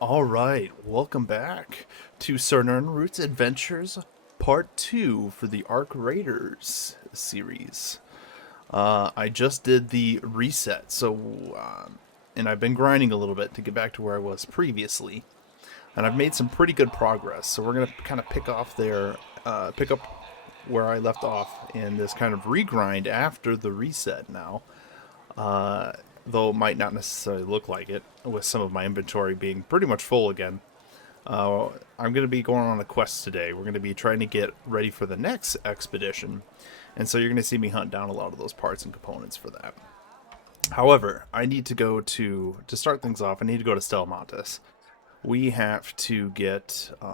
All right, welcome back to Sir Nirnroots Adventures Part 2 for the Ark Raiders series. I just did the reset, and I've been grinding a little bit to get back to where I was previously, and I've made some pretty good progress. So we're gonna kind of pick up where I left off in this kind of regrind after the reset now. Though it might not necessarily look like it, with some of my inventory being pretty much full again. I'm going to be going on a quest today. We're going to be trying to get ready for the next expedition, and so you're going to see me hunt down a lot of those parts and components for that. However, I need to go to start things off, I need to go to Stelmontis. We have to get, if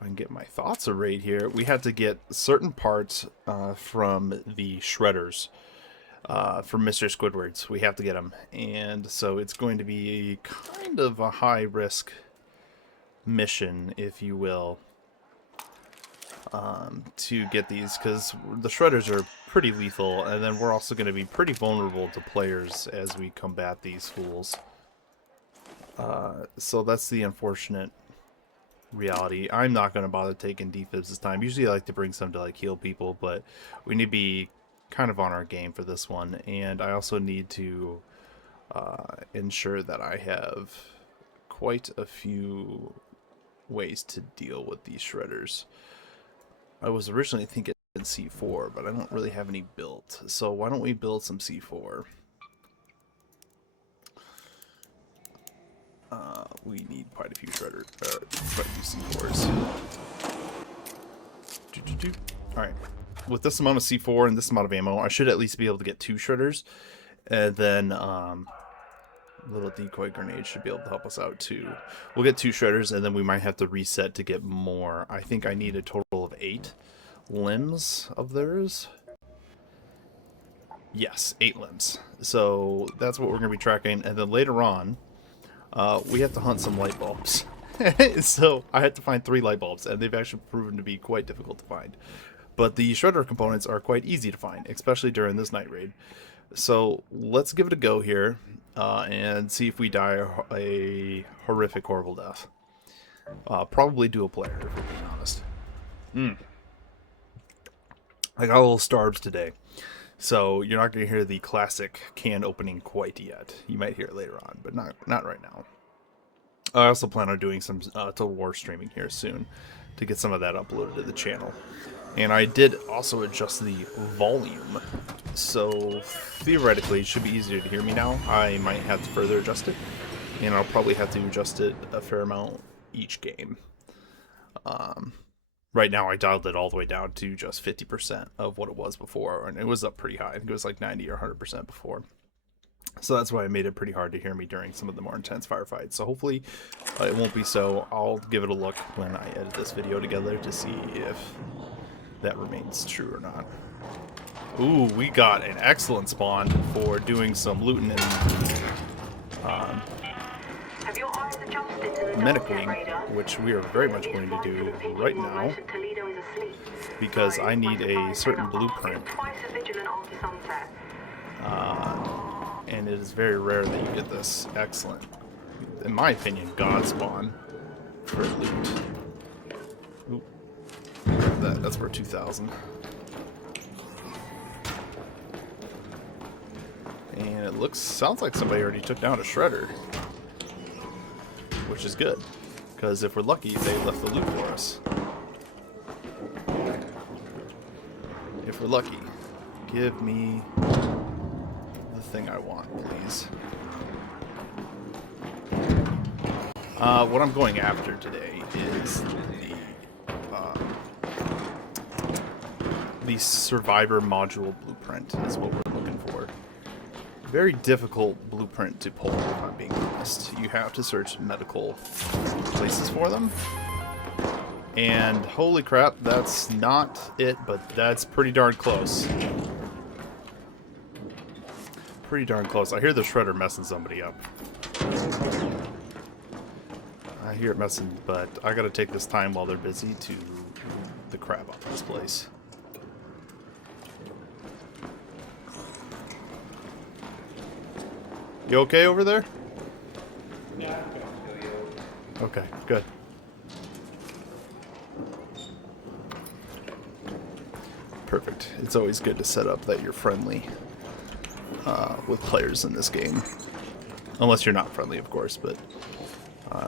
I can get my thoughts arrayed here, we have to get certain parts from the shredders. From Mr. Squidward's. We have to get them. And so it's going to be kind of a high-risk mission, if you will, to get these, because the shredders are pretty lethal, and then we're also going to be pretty vulnerable to players as we combat these fools. So that's the unfortunate reality. I'm not going to bother taking defibs this time. Usually I like to bring some to like heal people, but we need to be kind of on our game for this one, and I also need to ensure that I have quite a few ways to deal with these shredders. I was originally thinking C4, but I don't really have any built, so why don't we build some C4? We need quite a few shredders, quite a few C4s. Alright. With this amount of C4 and this amount of ammo, I should at least be able to get 2 shredders. And then, little decoy grenade should be able to help us out too. We'll get 2 shredders, and then we might have to reset to get more. I think I need a total of 8 limbs of theirs. Yes, 8 limbs. So that's what we're going to be tracking. And then later on, we have to hunt some light bulbs. So I had to find 3 light bulbs, and they've actually proven to be quite difficult to find. But the shredder components are quite easy to find, especially during this night raid. So let's give it a go here and see if we die a horrific, horrible death. Probably dual player, if we're being honest. I got a little starved today, so you're not going to hear the classic can opening quite yet. You might hear it later on, but not right now. I also plan on doing some Total War streaming here soon to get some of that uploaded to the channel. And I did also adjust the volume, so theoretically it should be easier to hear me now. I might have to further adjust it, and I'll probably have to adjust it a fair amount each game. Right now I dialed it all the way down to just 50% of what it was before, and it was up pretty high. I think it was like 90 or 100% before. So that's why it made it pretty hard to hear me during some of the more intense firefights. So hopefully it won't be so. I'll give it a look when I edit this video together to see if that remains true or not. Ooh, we got an excellent spawn for doing some looting and medic wing, which we are very much going to do right now because I need a certain blueprint. And it is very rare that you get this excellent, in my opinion, god spawn for loot. Ooh. That's for 2,000. And it sounds like somebody already took down a shredder, which is good, because if we're lucky, they left the loot for us. If we're lucky, give me the thing I want, please. What I'm going after today is the Survivor module blueprint is what we're looking for. Very difficult blueprint to pull, if I'm being honest. You have to search medical places for them. And holy crap, that's not it, but that's pretty darn close. Pretty darn close. I hear the shredder messing somebody up. I hear it messing, but I gotta take this time while they're busy to the crap off this place. You okay over there? Yeah, I'm good. Okay, good. Perfect. It's always good to set up that you're friendly with players in this game. Unless you're not friendly, of course, but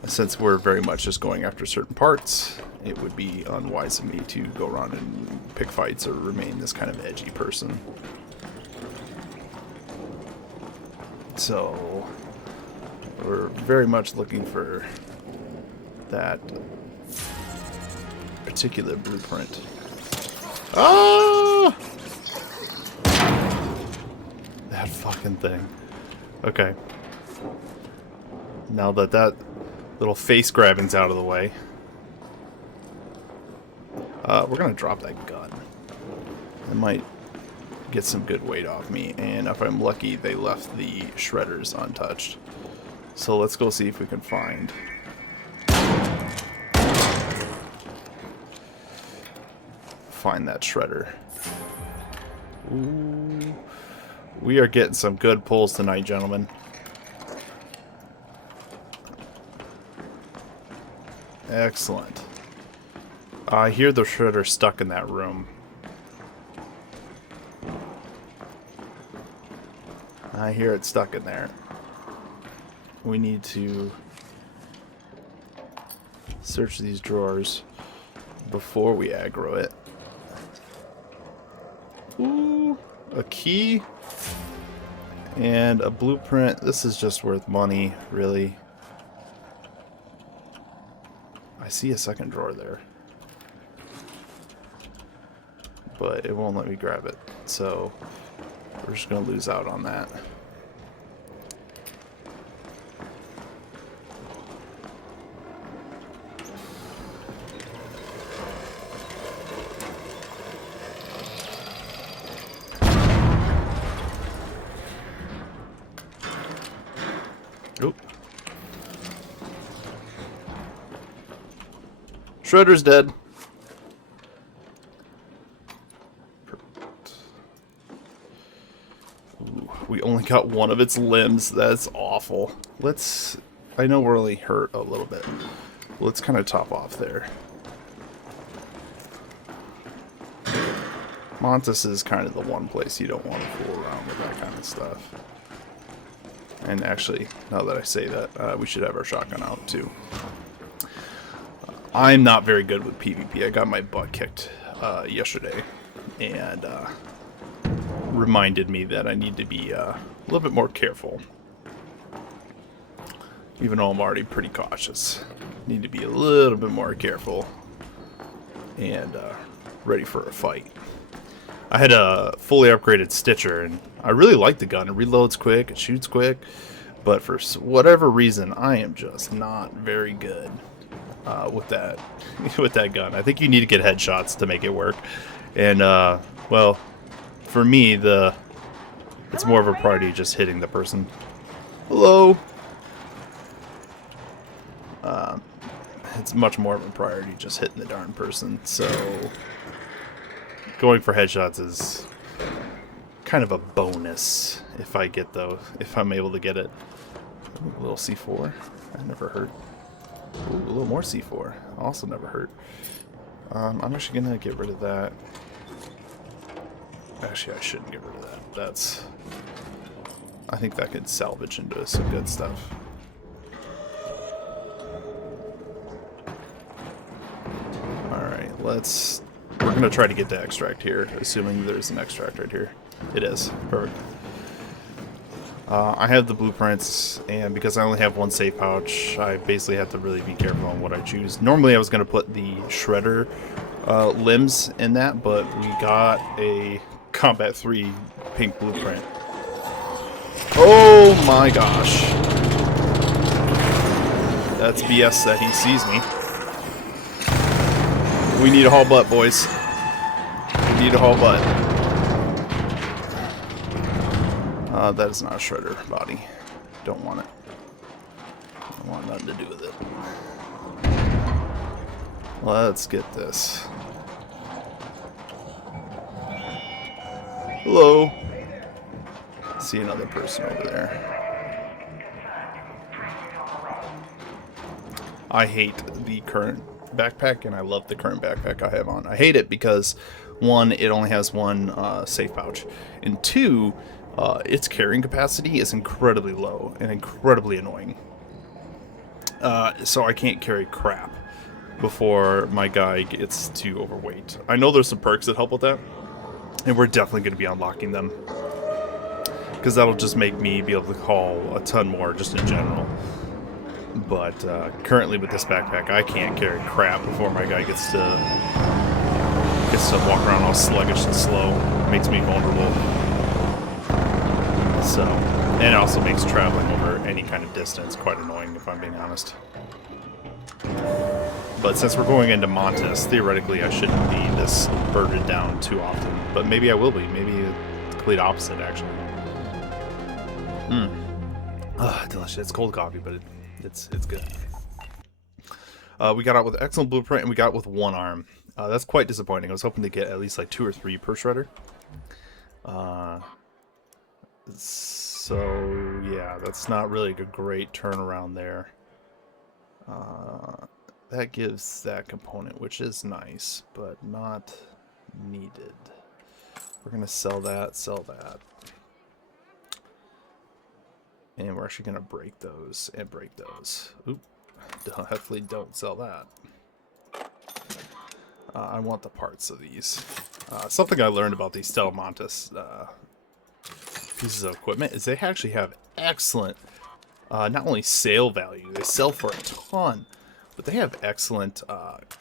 since we're very much just going after certain parts, it would be unwise of me to go around and pick fights or remain this kind of edgy person. So, we're very much looking for that particular blueprint. Ah! That fucking thing. Okay. Now that that little face grabbing's out of the way, we're gonna drop that gun. It might get some good weight off me, and if I'm lucky, they left the shredders untouched. So let's go see if we can find... that shredder. Ooh. We are getting some good pulls tonight, gentlemen. Excellent. I hear the shredder stuck in that room. I hear it stuck in there. We need to search these drawers before we aggro it. Ooh, a key and a blueprint. This is just worth money, really. I see a second drawer there, but it won't let me grab it, so we're just gonna lose out on that. Oop. Shredder's dead. Perfect. Ooh, we only got one of its limbs. That's awful. Let's... I know we're only hurt a little bit. Let's kind of top off there. Montes is kind of the one place you don't want to fool around with that kind of stuff. And actually, now that I say that, we should have our shotgun out too. I'm not very good with PvP. I got my butt kicked yesterday, and reminded me that I need to be a little bit more careful. Even though I'm already pretty cautious. Need to be a little bit more careful and ready for a fight. I had a fully upgraded Stitcher, and I really like the gun. It reloads quick, it shoots quick, but for whatever reason, I am just not very good with that with that gun. I think you need to get headshots to make it work, and well, for me, it's more of a priority just hitting the person. Hello. It's much more of a priority just hitting the darn person. So going for headshots is kind of a bonus if I get those, if I'm able to get it. Ooh, a little C4. I never hurt. Ooh, a little more C4. Also never hurt. I'm actually gonna get rid of that. Actually, I shouldn't get rid of that. That's... I think that could salvage into some good stuff. Alright, we're going to try to get to extract here, assuming there's an extract right here. It is. Perfect. I have the blueprints, and because I only have one safe pouch, I basically have to really be careful on what I choose. Normally I was going to put the shredder limbs in that, but we got a Combat 3 pink blueprint. Oh my gosh. That's BS that he sees me. We need a haul butt, boys. We need a haul butt. That is not a shredder body. Don't want it. Don't want nothing to do with it. Let's get this. Hello. See another person over there. I hate the current backpack, and I love the current backpack I have on. I hate it because, one, it only has one safe pouch, and two, its carrying capacity is incredibly low and incredibly annoying. So I can't carry crap before my guy gets too overweight. I know there's some perks that help with that, and we're definitely going to be unlocking them, because that'll just make me be able to haul a ton more just in general. But currently with this backpack, I can't carry crap before my guy gets to walk around all sluggish and slow. It makes me vulnerable. So, and it also makes traveling over any kind of distance quite annoying, if I'm being honest. But since we're going into Montes, theoretically I shouldn't be this burdened down too often. But maybe I will be. Maybe the complete opposite, actually. Delicious. It's cold coffee, but it's good. We got out with excellent blueprint, and we got out with one arm. That's quite disappointing. I was hoping to get at least like 2 or 3 per shredder. So yeah, that's not really a great turnaround there. That gives that component, which is nice, but not needed. We're gonna sell that, and we're actually gonna break those and break those. Oop. Hopefully don't sell that. I want the parts of these. Something I learned about these Stellamontes pieces of equipment is they actually have excellent, not only sale value, they sell for a ton, but they have excellent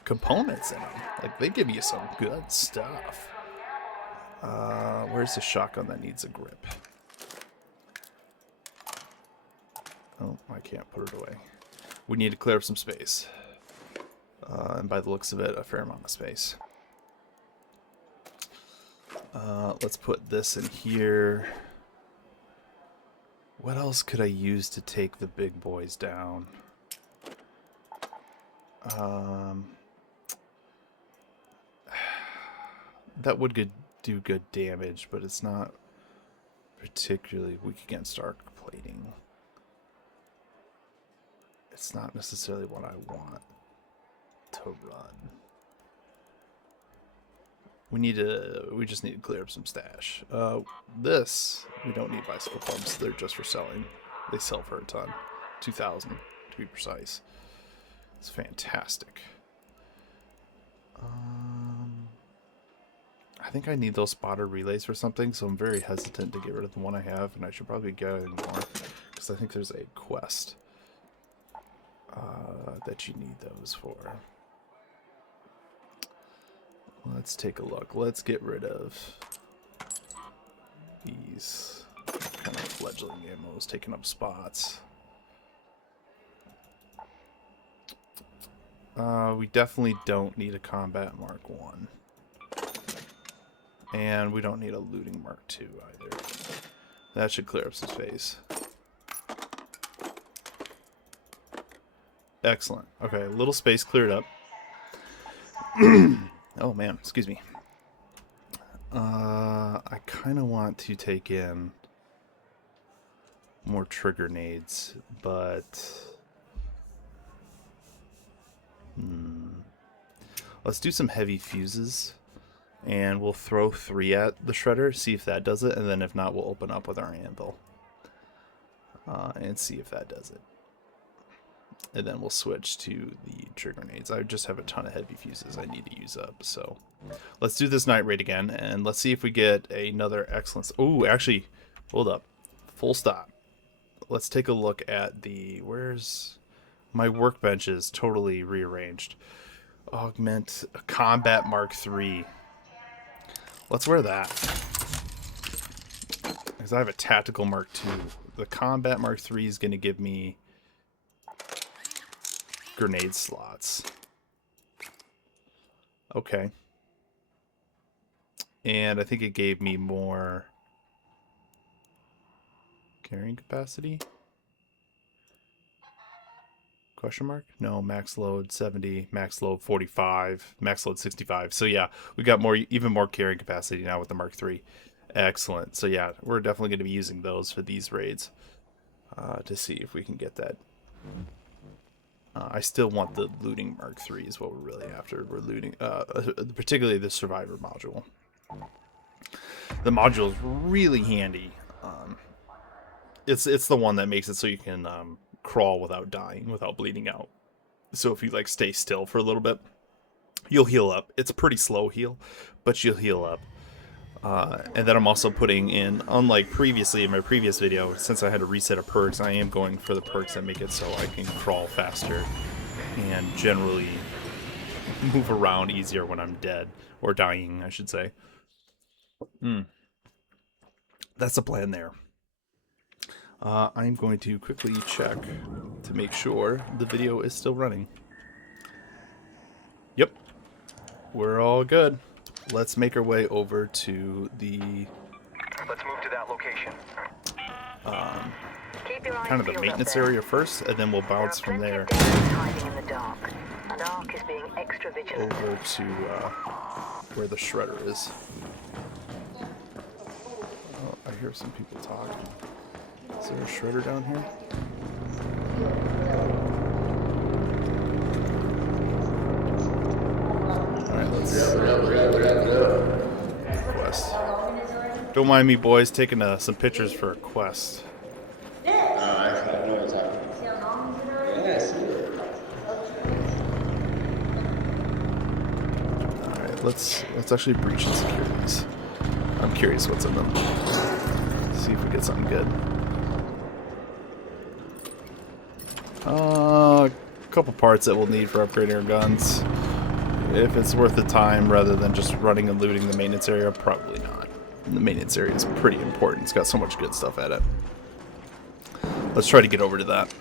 components in them. Like, they give you some good stuff. Where's the shotgun that needs a grip? Oh, I can't put it away. We need to clear up some space. And by the looks of it, a fair amount of space. Let's put this in here. What else could I use to take the big boys down? That would do good damage, but it's not particularly weak against arc plating. It's not necessarily what I want to run. We just need to clear up some stash. This, we don't need bicycle pumps. They're just for selling. They sell for a ton. 2,000 to be precise. It's fantastic. I think I need those spotter relays for something, so I'm very hesitant to get rid of the one I have, and I should probably get more, because I think there's a quest that you need those for. Let's take a look. Let's get rid of these kind of fledgling ammos taking up spots. We definitely don't need a combat Mark 1. And we don't need a looting Mark 2 either. That should clear up some space. Excellent. Okay, a little space cleared up. Oh man, excuse me. I kind of want to take in more trigger nades, but let's do some heavy fuses, and we'll throw 3 at the shredder, see if that does it, and then if not, we'll open up with our anvil and see if that does it. And then we'll switch to the trigger nades. I just have a ton of heavy fuses I need to use up. So let's do this night raid again, and let's see if we get another excellence. Oh, actually, hold up. Full stop. Let's take a look at the... Where's... My workbench is totally rearranged. Augment a Combat Mark 3. Let's wear that. Because I have a Tactical Mark 2. The Combat Mark 3 is going to give me grenade slots. Okay. And I think it gave me more carrying capacity. Question mark? No, max load 70, max load 45, max load 65. So yeah, we got even more carrying capacity now with the Mark III. Excellent. So yeah, we're definitely going to be using those for these raids to see if we can get that I still want the looting Mark III is what we're really after. We're looting, particularly the Survivor module. The module is really handy. It's the one that makes it so you can crawl without dying, without bleeding out. So if you like stay still for a little bit, you'll heal up. It's a pretty slow heal, but you'll heal up. And then I'm also putting in, unlike previously in my previous video, since I had to reset a perks, I am going for the perks that make it so I can crawl faster and generally move around easier when I'm dead, or dying, I should say. That's the plan there. I'm going to quickly check to make sure the video is still running. Yep, we're all good. Let's make our way over to the... Let's move to that location. kind of the maintenance area first, and then we'll bounce from there over to where the shredder is. Oh, I hear some people talk. Is there a shredder down here? Alright, let's... Quest. Don't mind me, boys, taking some pictures for a quest. Alright, let's actually breach the securities. I'm curious what's in them. See if we get something good. A couple parts that we'll need for upgrading our guns. If it's worth the time rather than just running and looting the maintenance area, probably not. The maintenance area is pretty important. It's got so much good stuff at it. Let's try to get over to that.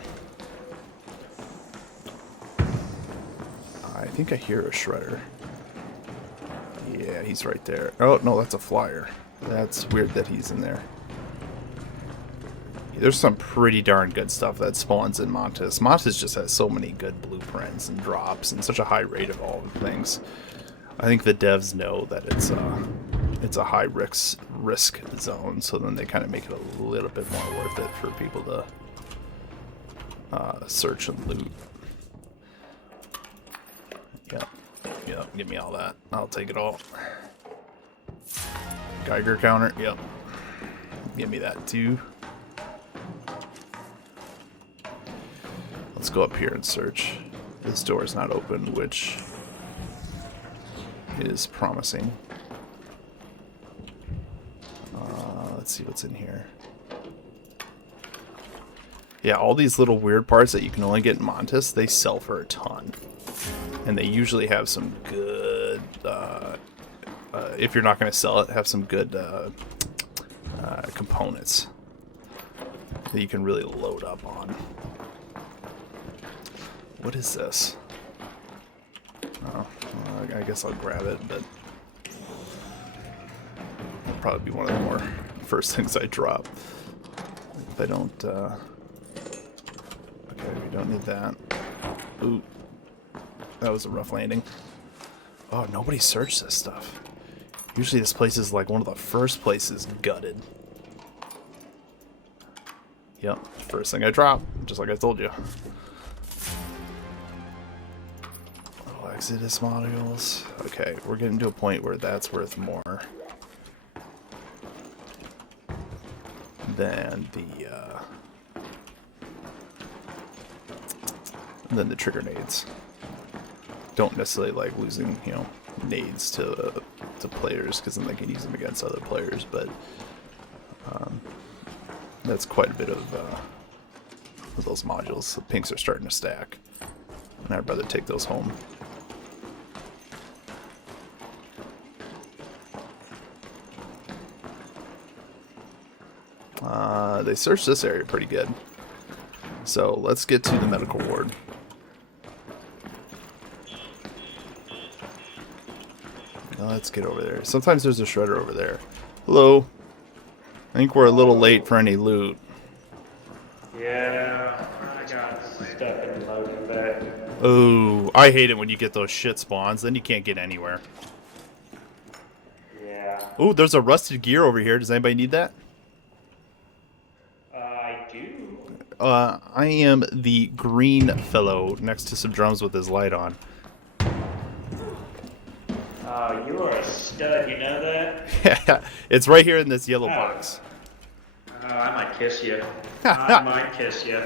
I think I hear a shredder. Yeah, he's right there. Oh, no, that's a flyer. That's weird that he's in there. There's some pretty darn good stuff that spawns in Montes. Montes just has so many good blueprints and drops and such a high rate of all the things. I think the devs know that it's a high risk zone, so then they kind of make it a little bit more worth it for people to search and loot. Yep, give me all that. I'll take it all. Geiger counter, yep. Give me that too. Let's go up here and search. This door is not open, which is promising. Let's see what's in here. Yeah, all these little weird parts that you can only get in Montes, they sell for a ton. And they usually have some good, if you're not going to sell it, have some good components that you can really load up on. What is this? Oh, well, I guess I'll grab it, but it'll probably be one of the more first things I drop. If I don't, okay, we don't need that. Ooh, that was a rough landing. Oh, nobody searched this stuff. Usually this place is like one of the first places gutted. Yep, first thing I drop, just like I told you. Exodus modules. Okay, we're getting to a point where that's worth more than the trigger nades. Don't necessarily like losing, you know, nades to players, because then they can use them against other players, but that's quite a bit of those modules. The pinks are starting to stack, and I'd rather take those home. They searched this area pretty good. So let's get to the medical ward. Let's get over there. Sometimes there's a shredder over there. Hello. I think we're a little late for any loot. Yeah, I got stuck in the loading bay. Oh, I hate it when you get those shit spawns. Then you can't get anywhere. Yeah. Oh, there's a rusted gear over here. Does anybody need that? I do. I am the green fellow next to some drums with his light on. Oh, you are a stud, you know that? It's right here in this yellow Oh. box. I might kiss you. I might kiss you.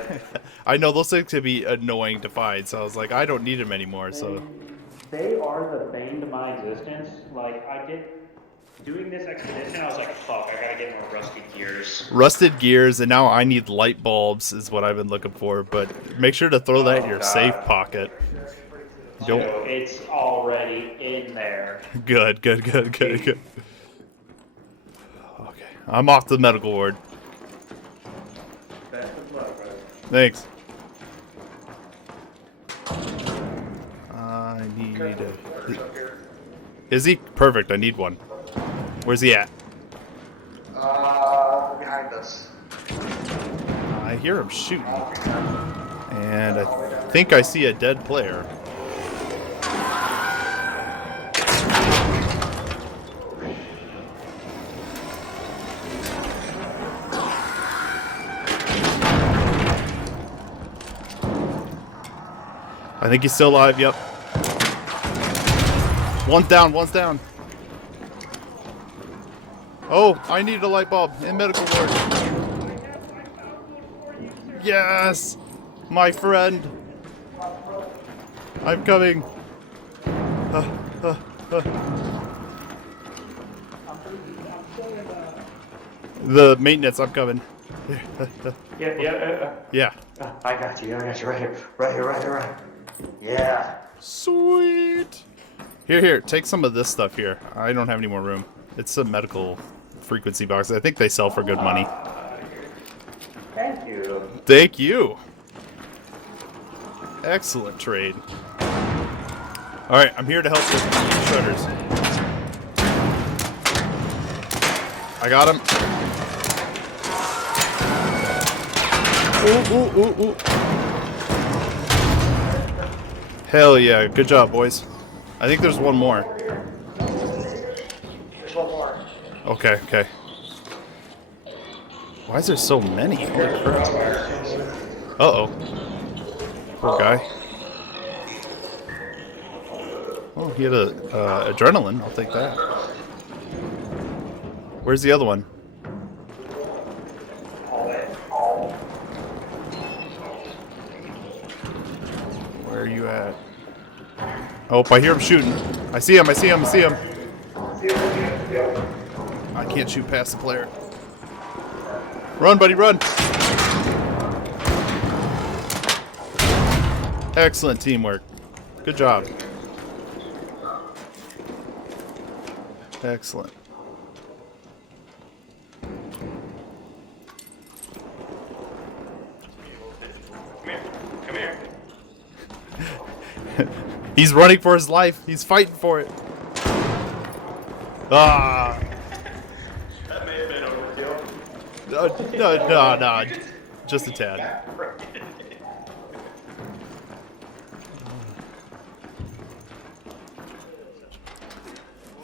I know those things can be annoying to find, so I was like, I don't need them anymore. So They are the bane to my existence. Like, doing this expedition, I was like, fuck, I gotta get more rusty gears. rusted gears, and now I need light bulbs is what I've been looking for. But make sure to throw that in your safe pocket. So it's already in there. Good. Okay, I'm off to the medical ward. Best of luck, brother. Thanks. I need a... Is he? Perfect, I need one. Where's he at? Behind us. I hear him shooting. And I think I see a dead player. I think he's still alive, yep. One's down. Oh, I need a light bulb in medical ward. Yes! My friend! I'm coming. The maintenance, I'm coming. Yeah. I got you right here. Right here. Yeah. Sweet! Here, take some of this stuff here. I don't have any more room. It's a medical frequency box. I think they sell for good money. Thank you. Thank you. Excellent trade. Alright, I'm here to help with the shutters. I got him. Ooh. Hell yeah, good job, boys. I think there's one more. There's one more. Okay. Why is there so many? Holy crap. Uh-oh. Poor guy. Oh, he had a adrenaline. I'll take that. Where's the other one? Where are you at? Oh, I hear him shooting. I see him. I can't shoot past the player. Run, buddy, run! Excellent teamwork. Good job. Excellent. Come here. He's running for his life. He's fighting for it. Ah! That may have been overkill. No. Just a tad.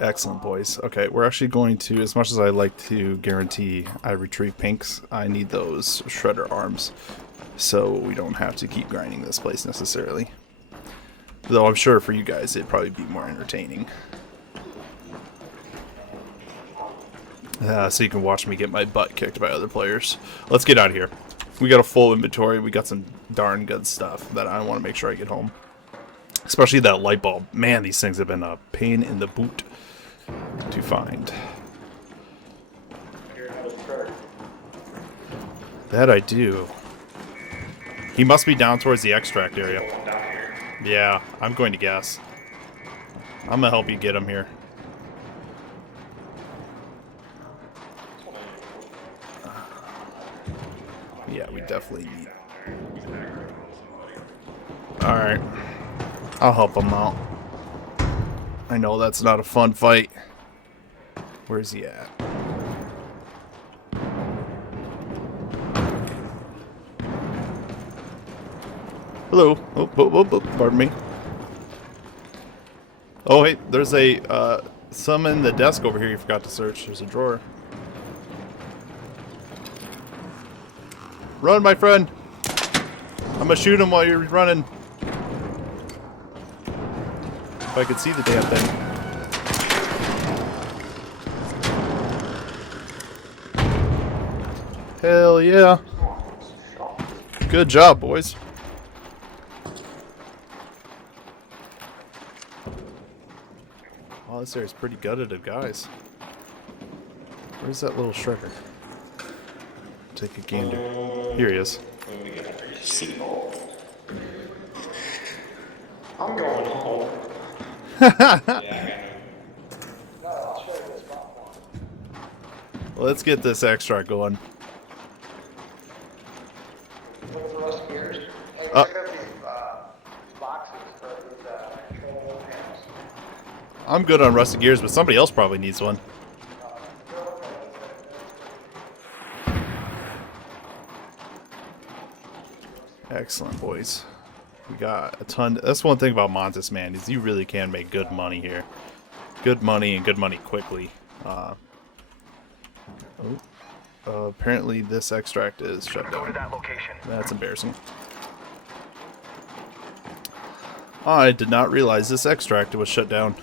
Excellent, boys. Okay, we're actually going to, as much as I like to guarantee I retrieve pinks, I need those shredder arms so we don't have to keep grinding this place necessarily. Though I'm sure for you guys it'd probably be more entertaining. So you can watch me get my butt kicked by other players. Let's get out of here. We got a full inventory. We got some darn good stuff that I want to make sure I get home. Especially that light bulb. Man, these things have been a pain in the boot to find. That I do. He must be down towards the extract area. Yeah, I'm going to guess. I'm gonna help you get him here. Yeah, we definitely need. Alright. I'll help him out. I know that's not a fun fight. Where's he at? Hello. Oh, pardon me. Oh, hey, there's a, some in the desk over here you forgot to search. There's a drawer. Run, my friend! I'm gonna shoot him while you're running. If I could see the damn thing. Hell yeah. Good job, boys. Wow, this area's pretty gutted of guys. Where's that little shredder? Take a gander. Here he is. Let me get under your seatbelt. I'm going home. Let's get this extract going. Uh, I'm good on rusty gears, but somebody else probably needs one. Excellent, boys. We got a ton. That's one thing about Montes, man, is you really can make good money here. Good money and good money quickly. Apparently this extract is shut down. That's embarrassing. I did not realize this extract was shut down.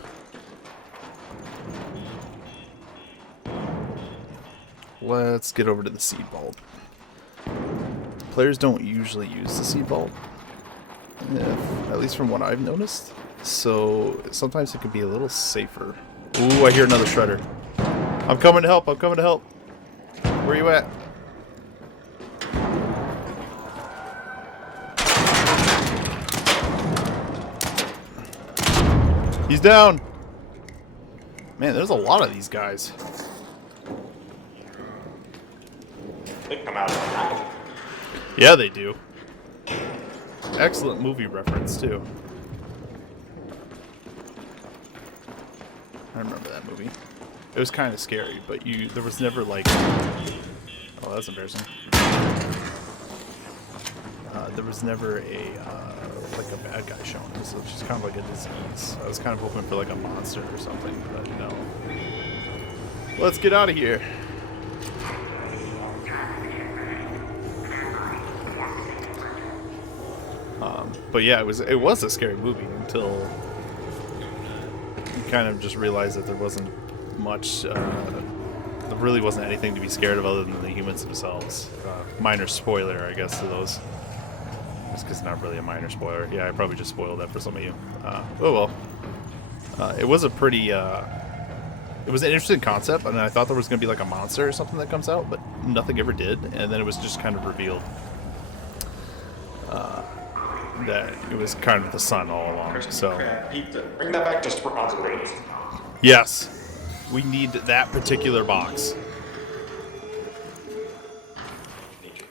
Let's get over to the seed vault. Players don't usually use the seed vault, at least from what I've noticed. So sometimes it can be a little safer. Ooh, I hear another shredder. I'm coming to help. I'm coming to help. Where you at? He's down. Man, there's a lot of these guys. They come out of the night. Yeah, they do. Excellent movie reference, too. I remember that movie. It was kind of scary, but there was never like... Oh, that's embarrassing. There was never like a bad guy shown. So it's just kind of like a disease. I was kind of hoping for like a monster or something, but no. Let's get out of here. But yeah, it was a scary movie until you kind of just realized that there wasn't much, there really wasn't anything to be scared of other than the humans themselves. Minor spoiler, I guess, to those. Just because it's not really a minor spoiler. Yeah, I probably just spoiled that for some of you. Oh well. It was a pretty, it was an interesting concept, and I thought there was going to be like a monster or something that comes out, but nothing ever did, and then it was just kind of revealed that it was kind of the sun all along. So Pizza. Bring that back just for us, please. yes, we need that particular box. Need your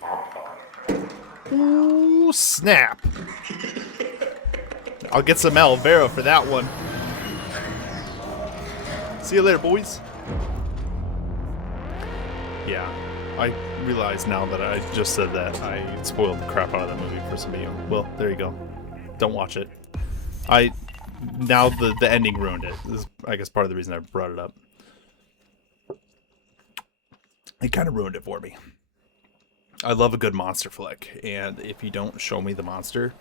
mom. Ooh, snap. I'll get some aloe vera for that one. See you later, boys. Yeah, I realize now that I just said that I spoiled the crap out of that movie for some of you. Well, there you go. Don't watch it. Now the ending ruined it. This is, I guess, part of the reason I brought it up. It kind of ruined it for me. I love a good monster flick, and if you don't show me the monster,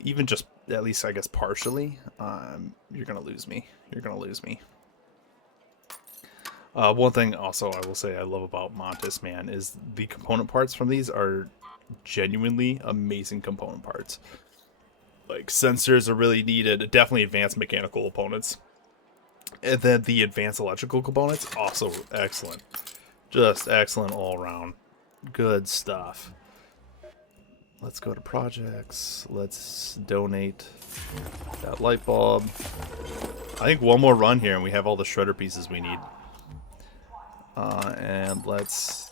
even just at least I guess partially, you're gonna lose me. You're gonna lose me. One thing also I will say I love about Montes, man, is the component parts from these are genuinely amazing component parts. Like, sensors are really needed, definitely advanced mechanical components. And then the advanced electrical components, also excellent. Just excellent all around. Good stuff. Let's go to projects. Let's donate that light bulb. I think one more run here and we have all the shredder pieces we need. And let's...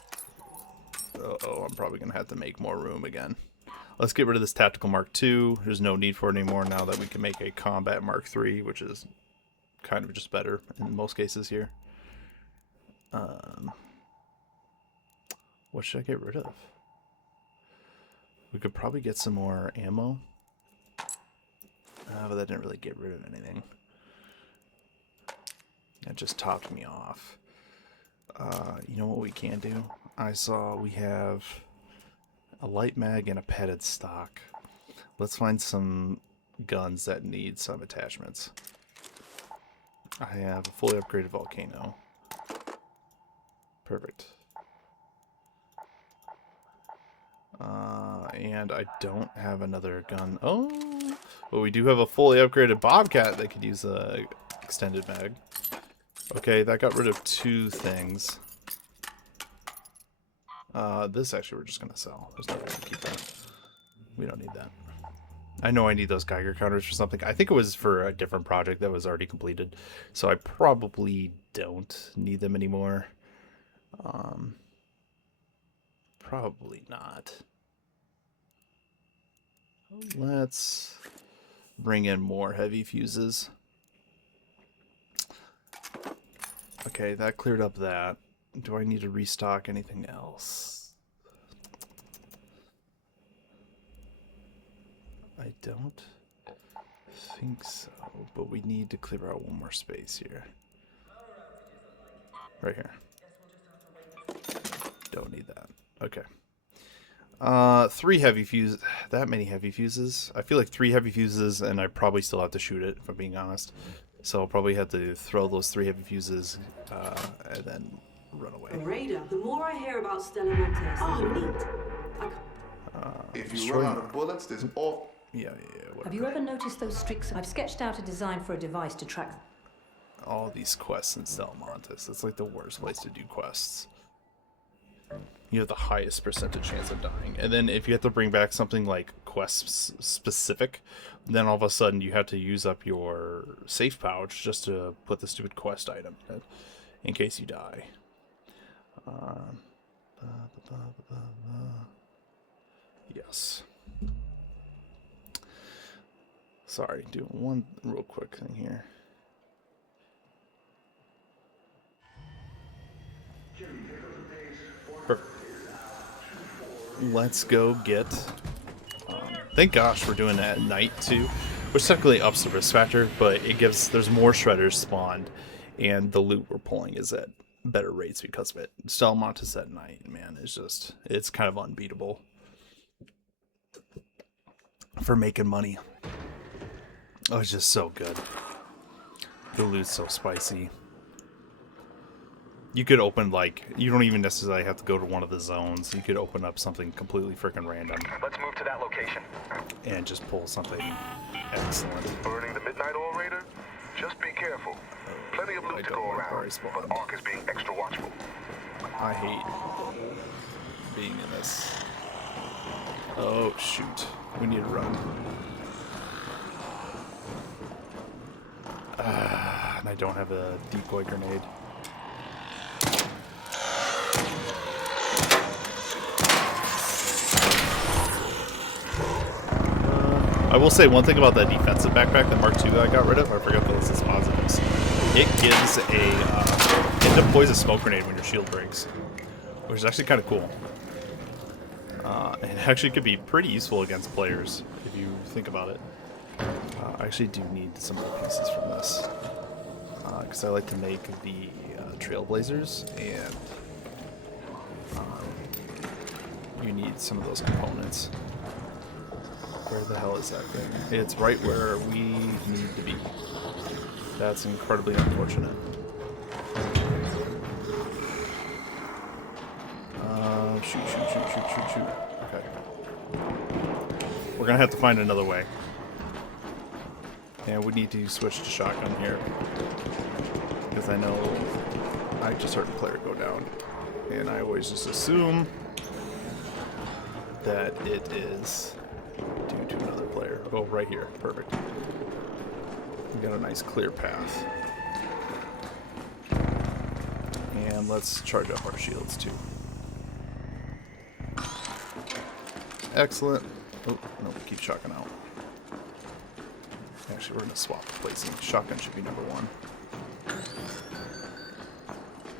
Uh-oh, I'm probably going to have to make more room again. Let's get rid of this Tactical Mark II. There's no need for it anymore now that we can make a Combat Mark III, which is kind of just better in most cases here. What should I get rid of? We could probably get some more ammo. But that didn't really get rid of anything. That just topped me off. You know what we can do? I saw we have A light mag and a padded stock. Let's find some guns that need some attachments. I have a fully upgraded volcano. Perfect. And I don't have another gun. Oh, but we do have a fully upgraded bobcat that could use a extended mag. Okay, that got rid of 2 things. This actually we're just gonna sell. There's no way to keep that. We don't need that. I know I need those Geiger counters for something. I think it was for a different project that was already completed, so I probably don't need them anymore. Probably not. Let's bring in more heavy fuses. Okay, that cleared up that. Do I need to restock anything else? I don't think so, but we need to clear out one more space here. Right here. Don't need that. Okay. 3 heavy fuses. That many heavy fuses? I feel like 3 heavy fuses, and I probably still have to shoot it, if I'm being honest. So I'll probably have to throw those 3 heavy fuses and then run away. Raider, the more I hear about Stella Montes, neat. If you run out of bullets, there's all... Yeah, whatever. Have you ever noticed those streaks? I've sketched out a design for a device to track all these quests in Stella Montes. It's like the worst place to do quests. You have the highest percentage chance of dying. And then if you have to bring back something like quest specific, then all of a sudden you have to use up your safe pouch just to put the stupid quest item in case you die. Yes. Sorry, doing one real quick thing here. Perfect. Let's go get... thank gosh we're doing it at night too, which technically ups the risk factor, but it gives... there's more shredders spawned, and the loot we're pulling is at better rates because of it. Stella Montes at night, man, is just... it's kind of unbeatable for making money. Oh, it's just so good. The loot's so spicy. You could open, like, you don't even necessarily have to go to one of the zones. You could open up something completely freaking random. Let's move to that location. And just pull something excellent. Burning the Midnight Oil Raider? Just be careful. Plenty of loot to go around, but Ark is being extra watchful. I hate being in this. Oh, shoot. We need to run. And I don't have a decoy grenade. I will say one thing about that defensive backpack, the Mark II that I got rid of. I forgot to list its positives. It gives it deploys a smoke grenade when your shield breaks, which is actually kind of cool. It actually could be pretty useful against players if you think about it. I actually do need some more pieces from this because I like to make the trailblazers, and you need some of those components. Where the hell is that thing? It's right where we need to be. That's incredibly unfortunate. Shoot. Okay. We're gonna have to find another way. And we need to switch to shotgun here. Because I know I just heard a player go down. And I always just assume that it is due to another player. Oh, right here. Perfect. We got a nice clear path. And let's charge up our shields too. Excellent. Oh, no, we keep shotgun out. Actually, we're going to swap placing. Shotgun should be number 1.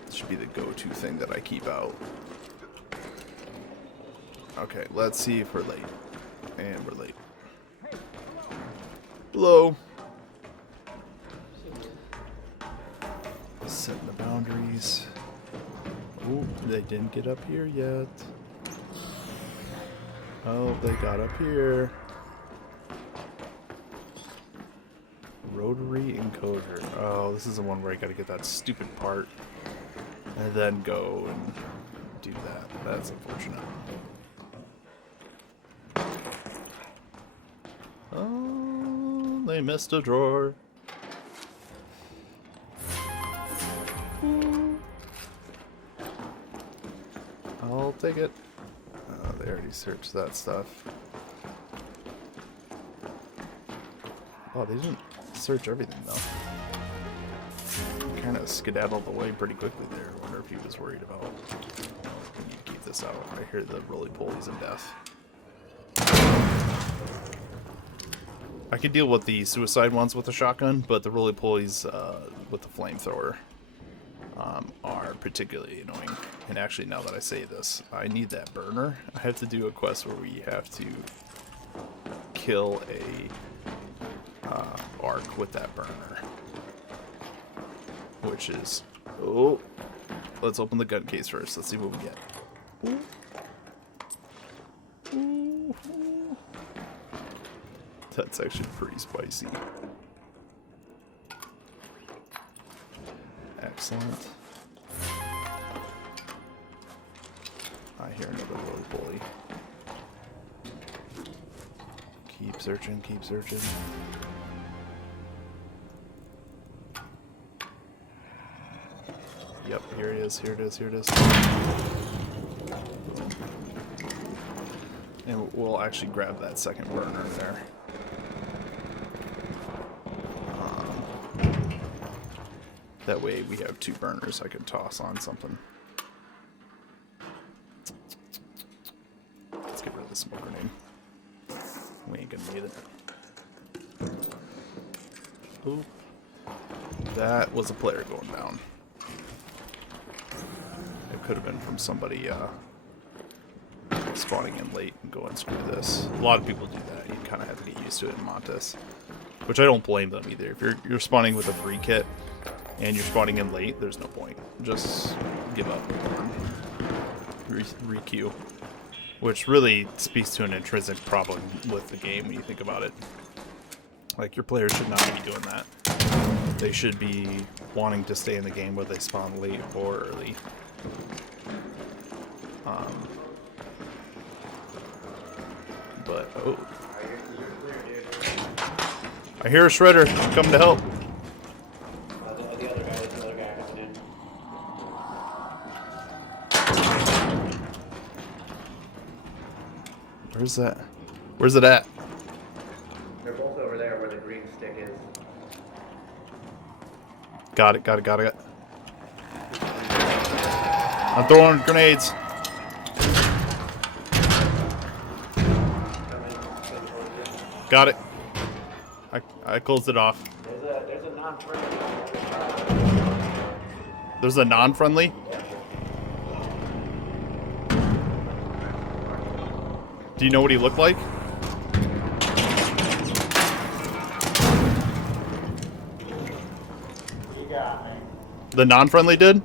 It should be the go-to thing that I keep out. Okay, let's see if we're late. And we're late. Hello. Setting the boundaries. Oh, they didn't get up here yet. Oh, they got up here. Rotary enclosure. Oh, this is the one where I gotta get that stupid part. And then go and do that. That's unfortunate. Oh, they missed a drawer. I'll take it. They already searched that stuff. Oh, they didn't search everything though. Kind of skedaddled away pretty quickly there. I wonder if he was worried about. I need to keep this out. I hear the roly-polies in death. I could deal with the suicide ones with the shotgun, but the roly-polies with the flamethrower are particularly annoying. And actually, now that I say this, I need that burner. I have to do a quest where we have to kill a arc with that burner. Which is... Oh! Let's open the gun case first. Let's see what we get. Ooh. Ooh. That's actually pretty spicy. Excellent. I hear another roly-poly. Keep searching, keep searching. Yep, here it is, here it is, here it is. And we'll actually grab that second burner there. That way we have two burners I can toss on something. Let's get rid of the smoke grenade. We ain't gonna need it. Oop. That was a player going down. It could have been from somebody spawning in late and going, screw this. A lot of people do that. You kind of have to get used to it in Montes. Which I don't blame them either. If you're spawning with a free kit and you're spawning in late, there's no point. Just give up. Re-queue. Which really speaks to an intrinsic problem with the game when you think about it. Like, your players should not be doing that. They should be wanting to stay in the game whether they spawn late or early. But, oh. I hear a shredder coming to help. The other guy coming in. Where's that? Where's it at? They're both over there where the green stick is. Got it, got it, got it. I'm throwing grenades. Got it. I closed it off. There's a non-friendly. There's a non-friendly? Do you know what he looked like? You got me. The non-friendly did?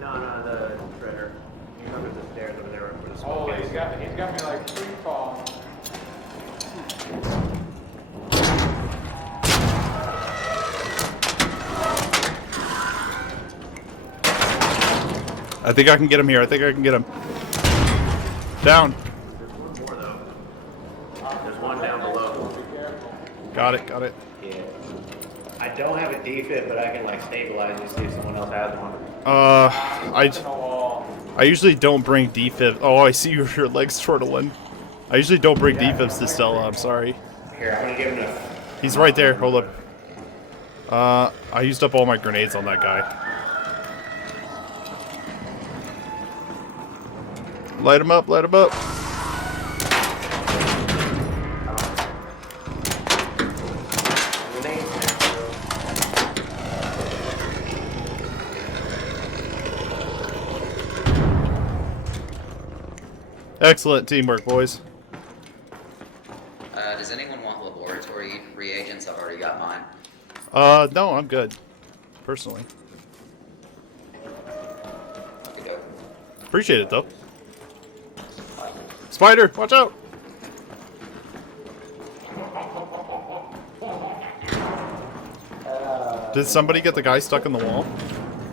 No, the shredder. You remember the stairs over there where the smoke Oh, is? he's got me like free fall. I think I can get him here. I think I can get him. Down. There's one more though. There's one down below. Got it, got it. Yeah. I don't have a defib, but I can like stabilize you, see if someone else has one. I usually don't bring defib. Oh, I see your legs chortling. I usually don't bring defibs to Stella. I'm sorry. Here, I'm gonna give him a... He's right there. Hold up. I used up all my grenades on that guy. Light him up, light him up. Excellent teamwork, boys. Does anyone want laboratory reagents? I've already got mine. No, I'm good. Personally. Okay, go. Appreciate it, though. Spider, watch out! Did somebody get the guy stuck in the wall?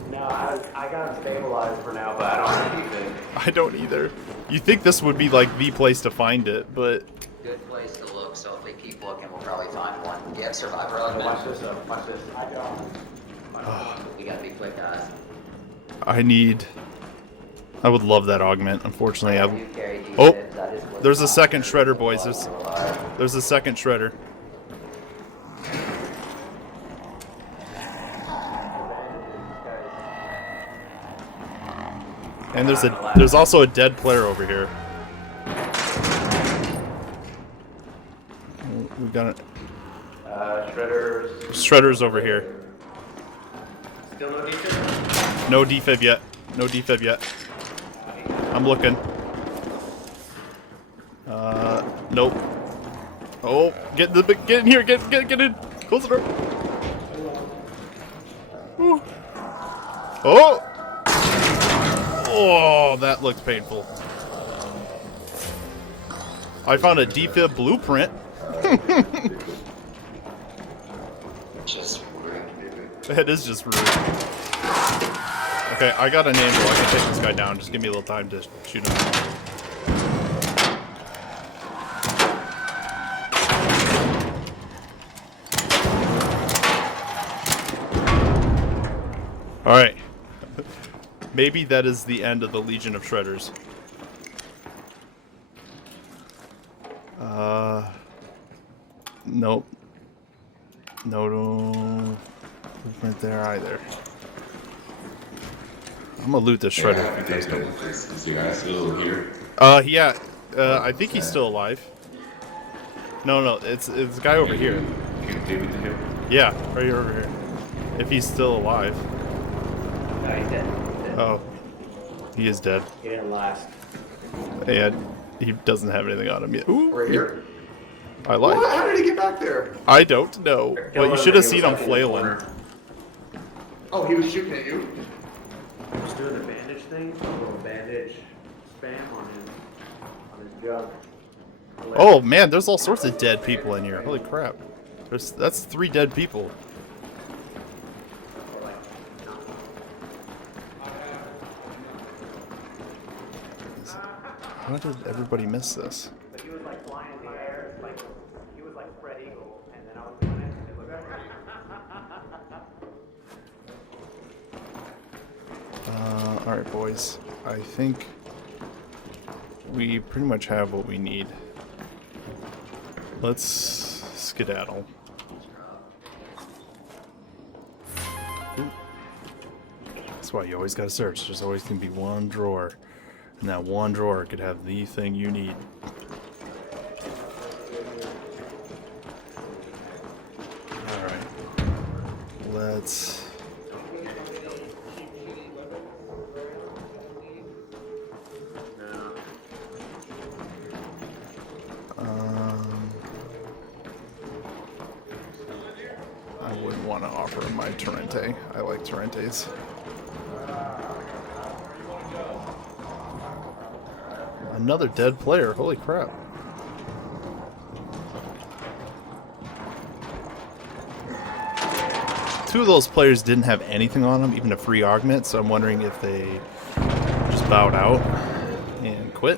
No, I got him stabilized for now, but I don't have anything. I don't either. You think this would be like the place to find it, but Good place to look, so if we keep looking, we'll probably find one. You have survivor element? Watch this though. Watch this. I don't. We gotta be quick, guys. I would love that augment. Unfortunately, You carry these Oh, bits, I just there's a was second not shredder, sure boys. if we're alive. There's a second shredder. And there's also a dead player over here. We got it. Shredders. Shredder's over here. Still no defense? No defib yet. No defib yet. I'm looking. Nope. Oh, get in here. Get in. Close the door. Ooh. Oh. Oh, that looks painful. I found a defib blueprint. Just rude. That is just rude. Okay, I got an anvil. I can take this guy down. Just give me a little time to shoot him. Alright. Maybe that is the end of the Legion of Shredders. Nope. No movement there either. I'm gonna loot this shredder. Is the guy still here? Yeah. I think he's still alive. No, it's the guy over here. Can you take me to him? Yeah, right over here. If he's still alive. No, he's dead. Oh. He is dead. He didn't last. And he doesn't have anything on him yet. Ooh, Right here. I like. What? How did he get back there? I don't know. But you should have seen him flailing. Oh, he was shooting at you. Just doing the bandage thing. A little bandage spam on his jug. Oh man, there's all sorts of dead people in here. Holy crap. That's 3 dead people. How did everybody miss this? But he was like flying in the air, like he was like spread eagle, and then I was doing it, and it looked Alright boys. I think we pretty much have what we need. Let's skedaddle. Ooh. That's why you always gotta search. There's always gonna be one drawer. And that one drawer could have the thing you need. Alright. Let's... I wouldn't want to offer him my Torrente. I like Torrentes. Another dead player. Holy crap. Two of those players didn't have anything on them, even a free augment, so I'm wondering if they just bowed out and quit.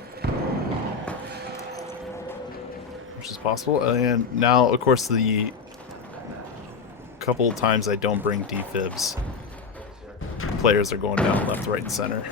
Which is possible. And now, of course, the couple times I don't bring defibs, players are going down left, right, and center.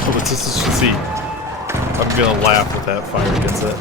Oh, but this is, see, I'm gonna laugh if that fire gets it.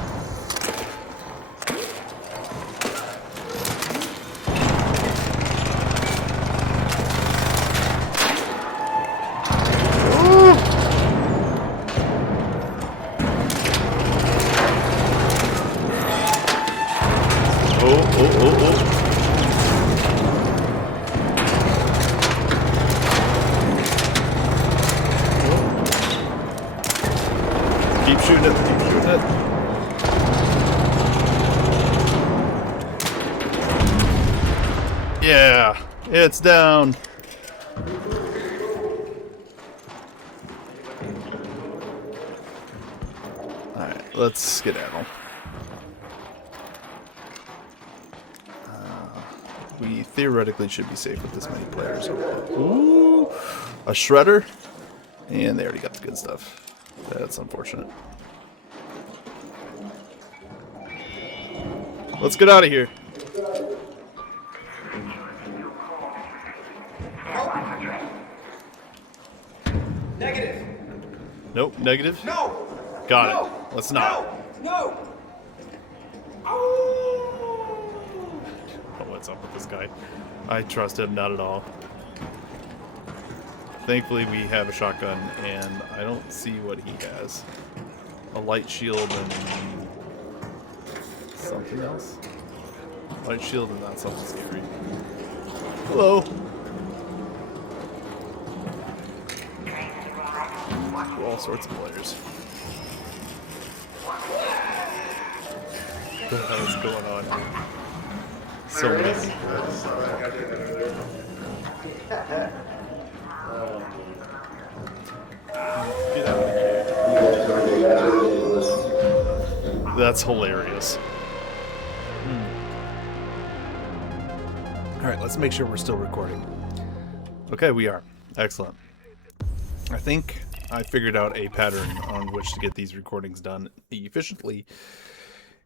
It's down. Alright, let's skedaddle. We theoretically should be safe with this many players. Ooh, a shredder. And they already got the good stuff. That's unfortunate. Let's get out of here. Negative. Nope, negative. No. Got No. it. Let's not. No. Oh, what's up with this guy? I trust him not at all. Thankfully, we have a shotgun, and I don't see what he has. A light shield and something else. Light shield and not something scary. Hello. All sorts of players. What the hell is going on here? So many people. Get out of here. That's hilarious. Alright, let's make sure we're still recording. Okay, we are. Excellent. I think I figured out a pattern on which to get these recordings done efficiently.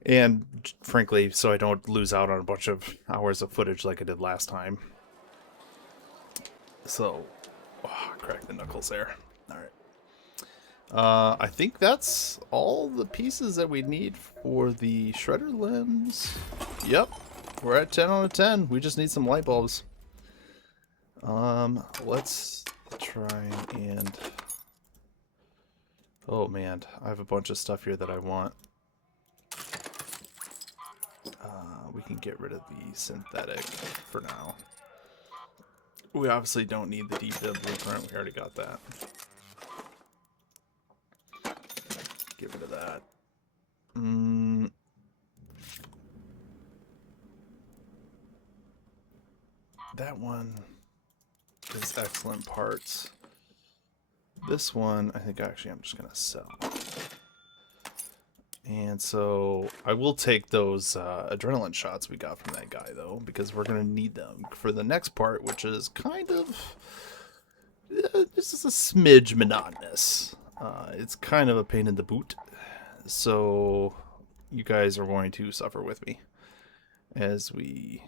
And frankly, so I don't lose out on a bunch of hours of footage like I did last time. So, oh, crack the knuckles there. Alright. I think that's all the pieces that we need for the shredder limbs. Yep. We're at 10 out of 10. We just need some light bulbs. Let's try and... Oh man, I have a bunch of stuff here that I want. We can get rid of the synthetic for now. We obviously don't need the deep depth blueprint. We already got that. Get rid of that. That one is excellent parts. This one, I think actually I'm just going to sell. And so I will take those adrenaline shots we got from that guy, though, because we're going to need them for the next part, which is kind of... this is a smidge monotonous. It's kind of a pain in the boot. So you guys are going to suffer with me as we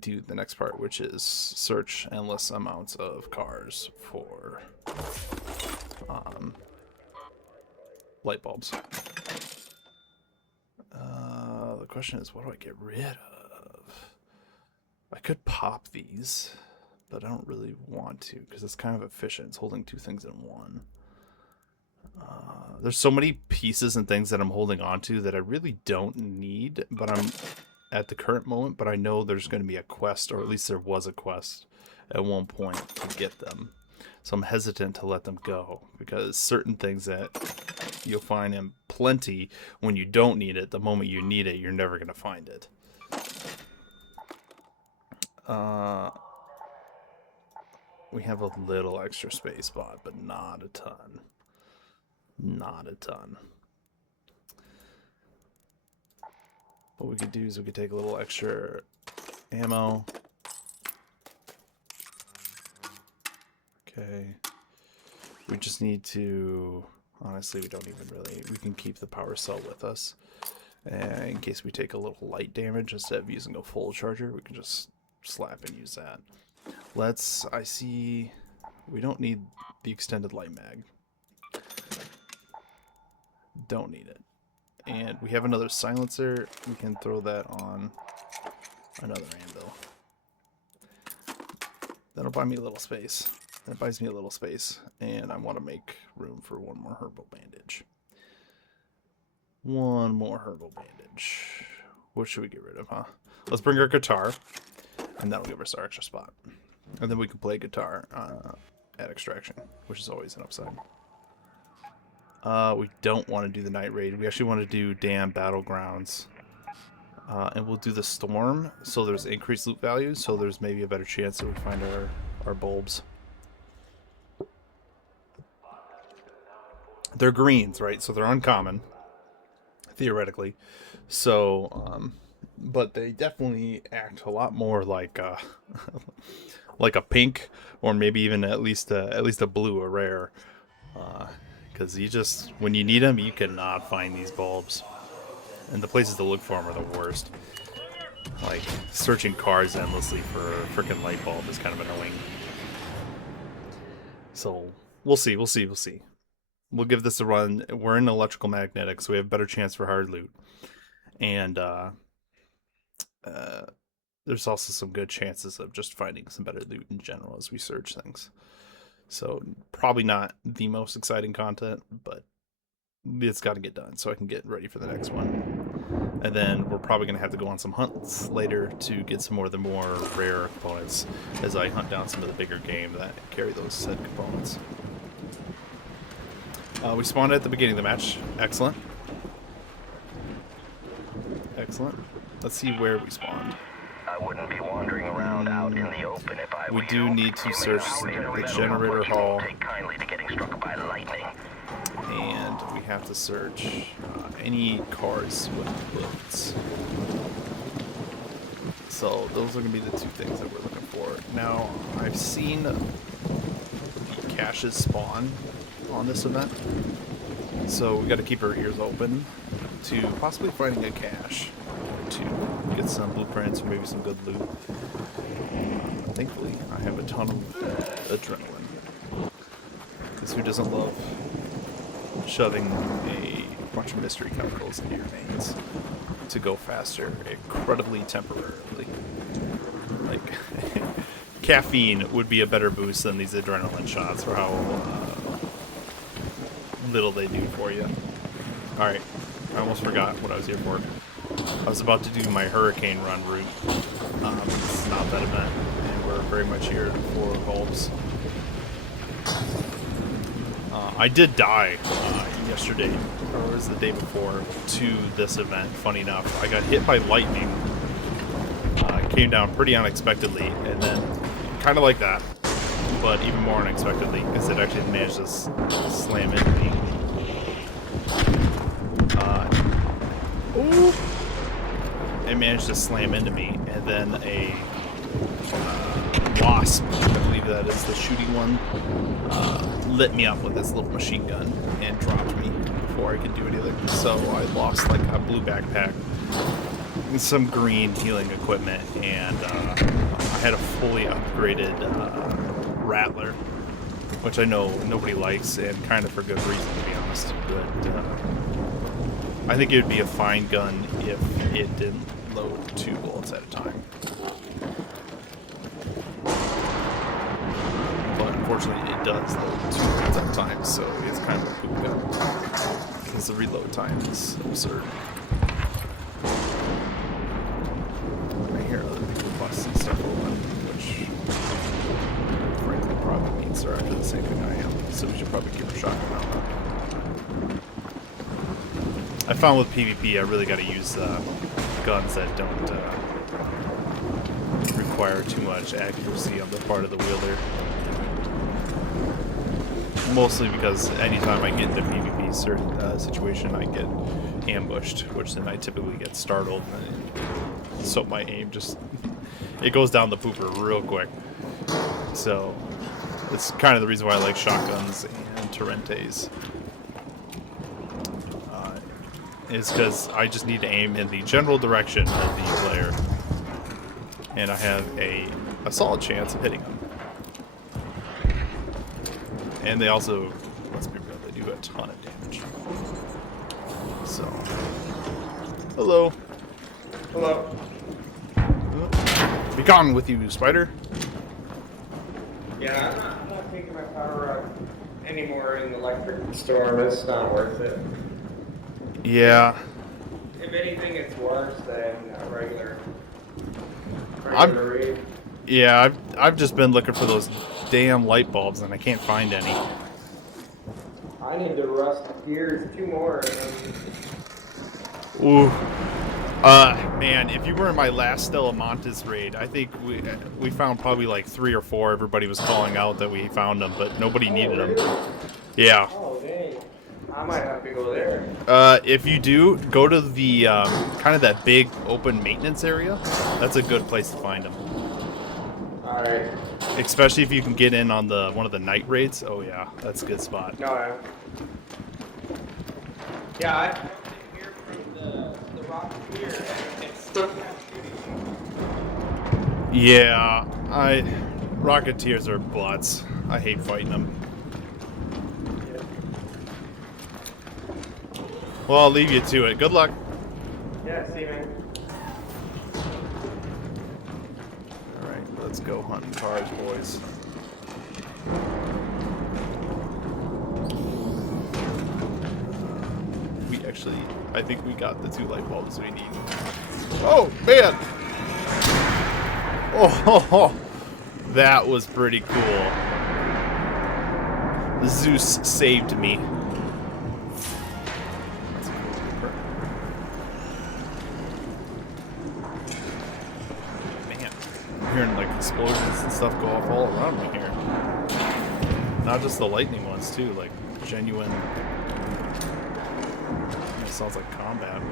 do the next part, which is search endless amounts of cars for light bulbs. The question is, what do I get rid of? I could pop these, but I don't really want to because it's kind of efficient. It's holding two things in one. There's so many pieces and things that I'm holding on to that I really don't need, but I'm at the current moment, but I know there's going to be a quest, or at least there was a quest at one point to get them. So I'm hesitant to let them go because certain things that you'll find in plenty when you don't need it, the moment you need it, you're never going to find it. We have a little extra space spot, but not a ton. Not a ton. What we could do is we could take a little extra ammo. Okay. We just need to... Honestly, we don't even really... We can keep the power cell with us. And in case we take a little light damage, instead of using a full charger, we can just slap and use that. Let's... I see... We don't need the extended light mag. Don't need it. And we have another silencer. We can throw that on another anvil. That'll buy me a little space. That buys me a little space. And I want to make room for one more herbal bandage. One more herbal bandage. What should we get rid of, huh? Let's bring our guitar. And that'll give us our extra spot. And then we can play guitar at extraction, which is always an upside. We don't want to do the night raid. We actually want to do damn battlegrounds. And we'll do the storm, so there's increased loot value, so there's maybe a better chance that we find our bulbs. They're greens, right? So they're uncommon, theoretically. So, but they definitely act a lot more like like a pink, or maybe even at least a blue, a rare. Because you just, when you need them, you cannot find these bulbs. And the places to look for them are the worst. Like, searching cars endlessly for a freaking light bulb is kind of annoying. So, we'll see. We'll give this a run. We're in electrical magnetic, so we have a better chance for hard loot. And, there's also some good chances of just finding some better loot in general as we search things. So, probably not the most exciting content, but it's got to get done so I can get ready for the next one. And then we're probably going to have to go on some hunts later to get some more of the more rare components as I hunt down some of the bigger game that carry those said components. We spawned at the beginning of the match. Excellent. Excellent. Let's see where we spawned. I wouldn't be wandering around out in the open if I were We do need to search the generator hall. Take kindly to getting struck by lightning. And we have to search any cars with bullets. So those are going to be the two things that we're looking for. Now, I've seen the caches spawn on this event, so we got to keep our ears open to possibly finding a cache to get some blueprints or maybe some good loot. Thankfully, I have a ton of adrenaline, because who doesn't love shoving a bunch of mystery chemicals into your veins to go faster, incredibly temporarily. Like, caffeine would be a better boost than these adrenaline shots for how little they do for you. Alright, I almost forgot what I was here for. I was about to do my hurricane run route. It's not that event, and we're very much here for bulbs. I did die yesterday, or it was the day before, to this event, funny enough. I got hit by lightning. It came down pretty unexpectedly, and then kind of like that, but even more unexpectedly, because it actually managed to slam into me. It managed to slam into me, and then a wasp, I believe that is the shooting one, lit me up with this little machine gun and dropped me before I could do anything. So I lost like a blue backpack, some green healing equipment, and I had a fully upgraded Rattler, which I know nobody likes, and kind of for good reason, to be honest. But I think it would be a fine gun if it didn't load 2 bullets at a time. But unfortunately, it does load 2 bullets at a time, so it's kind of a poop gun, because the reload time is absurd. I hear other people busting stuff open, which frankly probably means they're after the same thing I am, so we should probably keep a shotgun out. I found with PvP, I really got to use guns that don't require too much accuracy on the part of the wielder. Mostly because anytime I get into a PvP situation, I get ambushed, which then I typically get startled, and so my aim just, it goes down the pooper real quick. So it's kind of the reason why I like shotguns and Torrentes. Is because I just need to aim in the general direction of the player, and I have a solid chance of hitting them. And they also, let's be real, they do a ton of damage. So, hello. Hello. Be gone with you, spider. Yeah, I'm not taking my power out anymore in the electric storm. It's not worth it. Yeah. If anything, it's worse than a regular raid. Yeah, I've just been looking for those damn light bulbs, and I can't find any. I need to rust gears 2 more. Ooh. Man, if you were in my last Stella Montes raid, I think we found probably like 3 or 4. Everybody was calling out that we found them, but nobody needed them. Yeah. Oh, dang. I might have to go there. If you do, go to the kind of that big open maintenance area. That's a good place to find them. All right. Especially if you can get in on the one of the night raids. Oh yeah, that's a good spot. All right. Yeah, I Here from the Rocketeer and still not shooting. Yeah, Rocketeers are butts. I hate fighting them. Well, I'll leave you to it. Good luck. Yeah, see, man. Alright, let's go hunting cars, boys. I think we got the 2 light bulbs we need. Oh, man! Oh, that was pretty cool. Zeus saved me. Man, I'm hearing like explosions and stuff go off all around me here. Not just the lightning ones too, like genuine. It sounds like combat.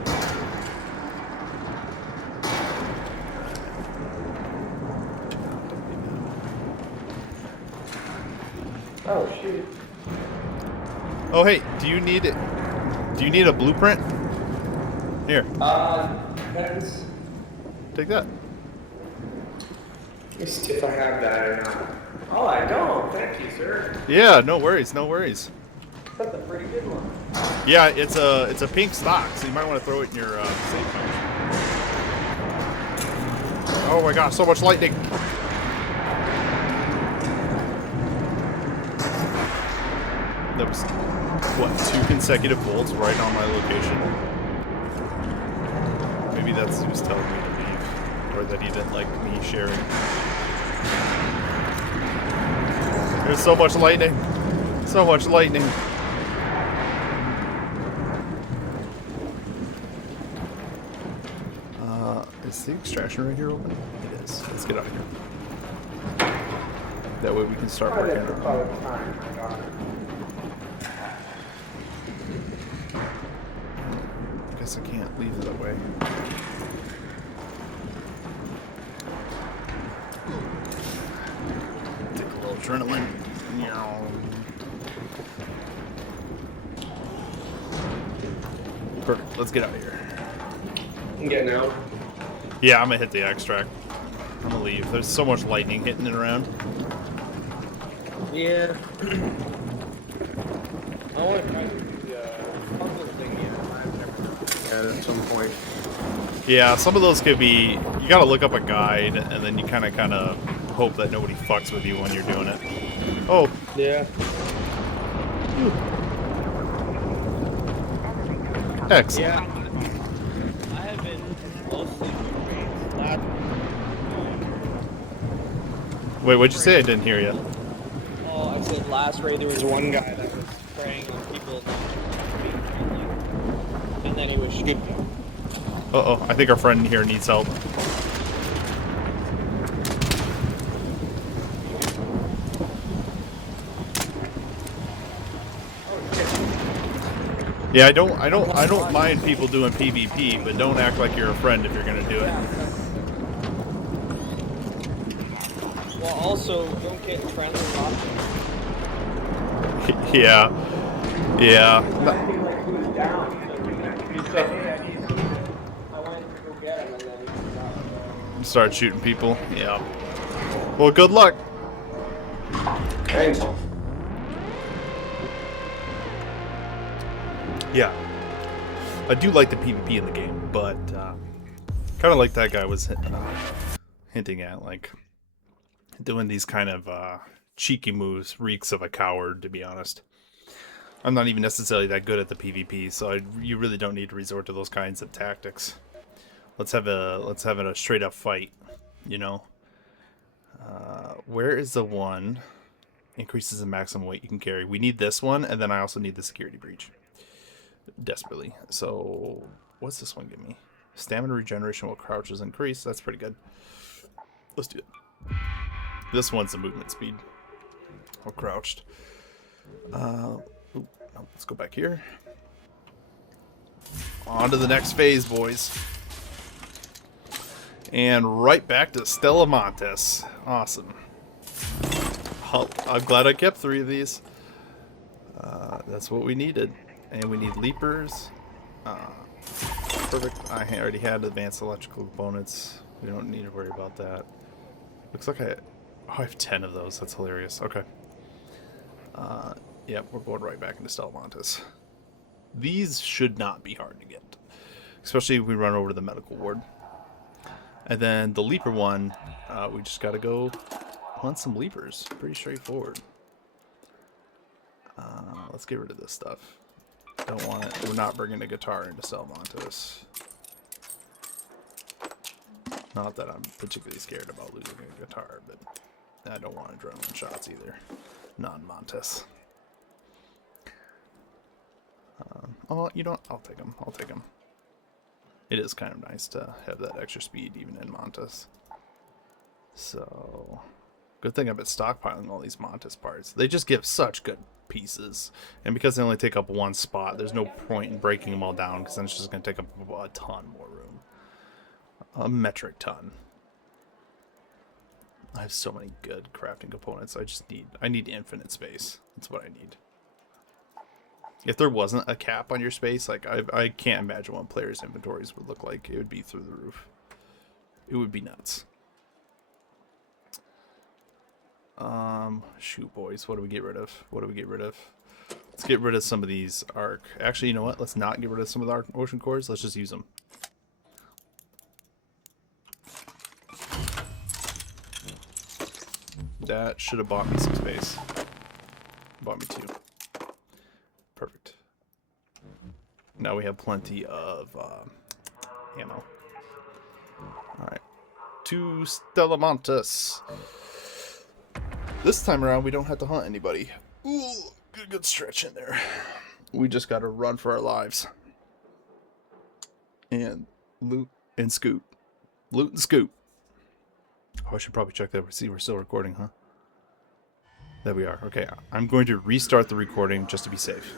Oh shoot. Oh hey, do you need it? Do you need a blueprint? Here. Depends. Take that. Let me see if I have that or not. Oh, I don't. Thank you, sir. Yeah, no worries, no worries. That's a pretty good one. Yeah, it's a pink stock, so you might want to throw it in your safe pouch. Oh my gosh, so much lightning! That was, what, 2 consecutive bolts right on my location? Maybe that's who's telling me to leave. Or that he didn't like me sharing. There's so much lightning! So much lightning! Is the extraction right here open? It is. Let's get out of here. That way we can start working. For quite a time, my God. I guess I can't leave that way. Take a little adrenaline. Perfect. Let's get out of here. I'm getting out. Yeah, I'm gonna hit the extract. I'm gonna leave. There's so much lightning hitting it around. Yeah. I want to try to do the puzzle thing at some point. Yeah, some of those could be. You gotta look up a guide, and then you kind of hope that nobody fucks with you when you're doing it. Oh. Yeah. Excellent. Yeah. I have been mostly doing last. Wait, what'd you say? I didn't hear you. Oh, I said last raid there was one guy that was preying on people being friendly, and then he was shooting them. Uh-oh, I think our friend here needs help. Yeah, I don't mind people doing PvP, but don't act like you're a friend if you're gonna do it. Well, also, don't get friendly options. Yeah. Yeah. Like who's down? You said, hey, I need to. I went to go get him, and then he Start shooting people. Yeah. Well, good luck. Thanks. Yeah. I do like the PvP in the game, but kind of like that guy was hinting at, like doing these kind of cheeky moves reeks of a coward, to be honest. I'm not even necessarily that good at the PvP, so you really don't need to resort to those kinds of tactics. Let's have a straight up fight, you know. Where is the one? Increases the maximum weight you can carry. We need this one, and then I also need the security breach. Desperately. So, what's this one give me? Stamina regeneration while crouch is increased. That's pretty good. Let's do it. This one's the movement speed. While crouched. No, let's go back here. On to the next phase, boys. And right back to Stella Montes. Awesome. Oh, I'm glad I kept 3 of these. That's what we needed. And we need leapers. Perfect. I already had advanced electrical components. We don't need to worry about that. Looks like I have 10 of those. That's hilarious. Okay. Yep, we're going right back into Stella Montes. These should not be hard to get. Especially if we run over to the medical ward. And then the leaper one, we just gotta go hunt some leapers. Pretty straightforward. Let's get rid of this stuff. Don't want it. We're not bringing a guitar into Stella Montes. Not that I'm particularly scared about losing a guitar, but I don't want adrenaline shots either. Non-Montes. Oh, you know what? I'll take them. I'll take them. It is kind of nice to have that extra speed even in Montes. So, good thing I've been stockpiling all these Montes parts. They just give such good pieces. And because they only take up 1 spot, there's no point in breaking them all down because then it's just going to take up a ton more room. A metric ton. I have so many good crafting components. I need infinite space. That's what I need. If there wasn't a cap on your space, like I can't imagine what players' inventories would look like. It would be through the roof. It would be nuts. Shoot, boys, what do we get rid of? What do we get rid of? Let's get rid of some of these arc. Actually, you know what? Let's not get rid of some of the arc ocean cores. Let's just use them. That should have bought me some space. Bought me 2. Perfect. Now we have plenty of ammo. Alright. To Stella Montes. This time around, we don't have to hunt anybody. Ooh, good stretch in there. We just got to run for our lives. And loot and scoot. Loot and scoot. Oh, I should probably check that. See, we're still recording, huh? There we are. Okay, I'm going to restart the recording just to be safe.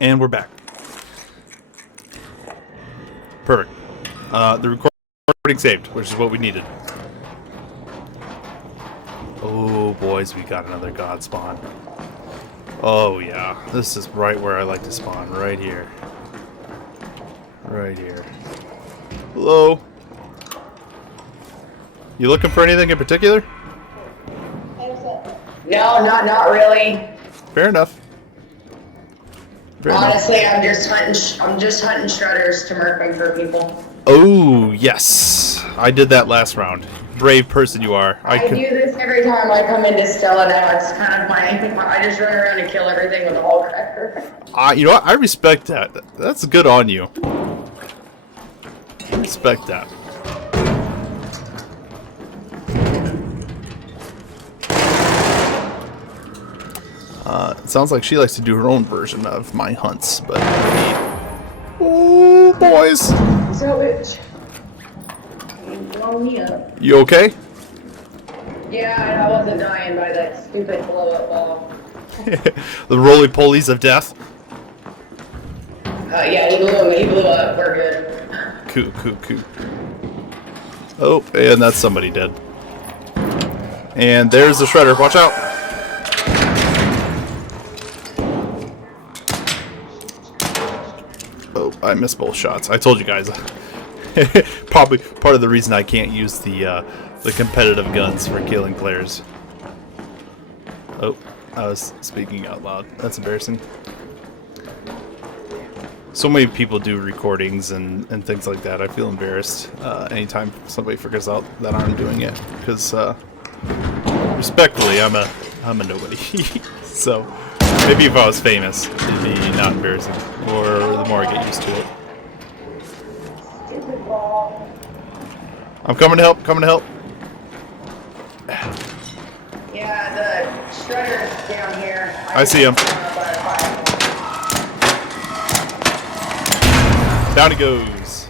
And we're back. Perfect. The recording saved, which is what we needed. Oh, boys, we got another god spawn. Oh, yeah. This is right where I like to spawn. Right here. Right here. Hello? You looking for anything in particular? No, not really. Fair enough. Honestly, I'm just hunting shredders to murk for people. Oh, yes. I did that last round. Brave person you are. I do this every time I come into Stella now. It's kind of I just run around and kill everything with a whole cracker. You know what? I respect that. That's good on you. I respect that. It sounds like she likes to do her own version of my hunts, but... Oh, boys! So bitch. Blow me up. You okay? Yeah, I wasn't dying by that stupid blow-up ball. The roly-polies of death? Yeah, he blew up. We're good. Cool. Oh, and that's somebody dead. And there's the shredder. Watch out! Oh, I missed both shots. I told you guys. Probably part of the reason I can't use the competitive guns for killing players. Oh, I was speaking out loud. That's embarrassing. So many people do recordings and things like that. I feel embarrassed anytime somebody figures out that I'm doing it, because respectfully, I'm a nobody. So maybe if I was famous, it'd be not embarrassing, or the more I get used to it. I'm coming to help. Yeah, the Shredder down here. I see him. Down he goes.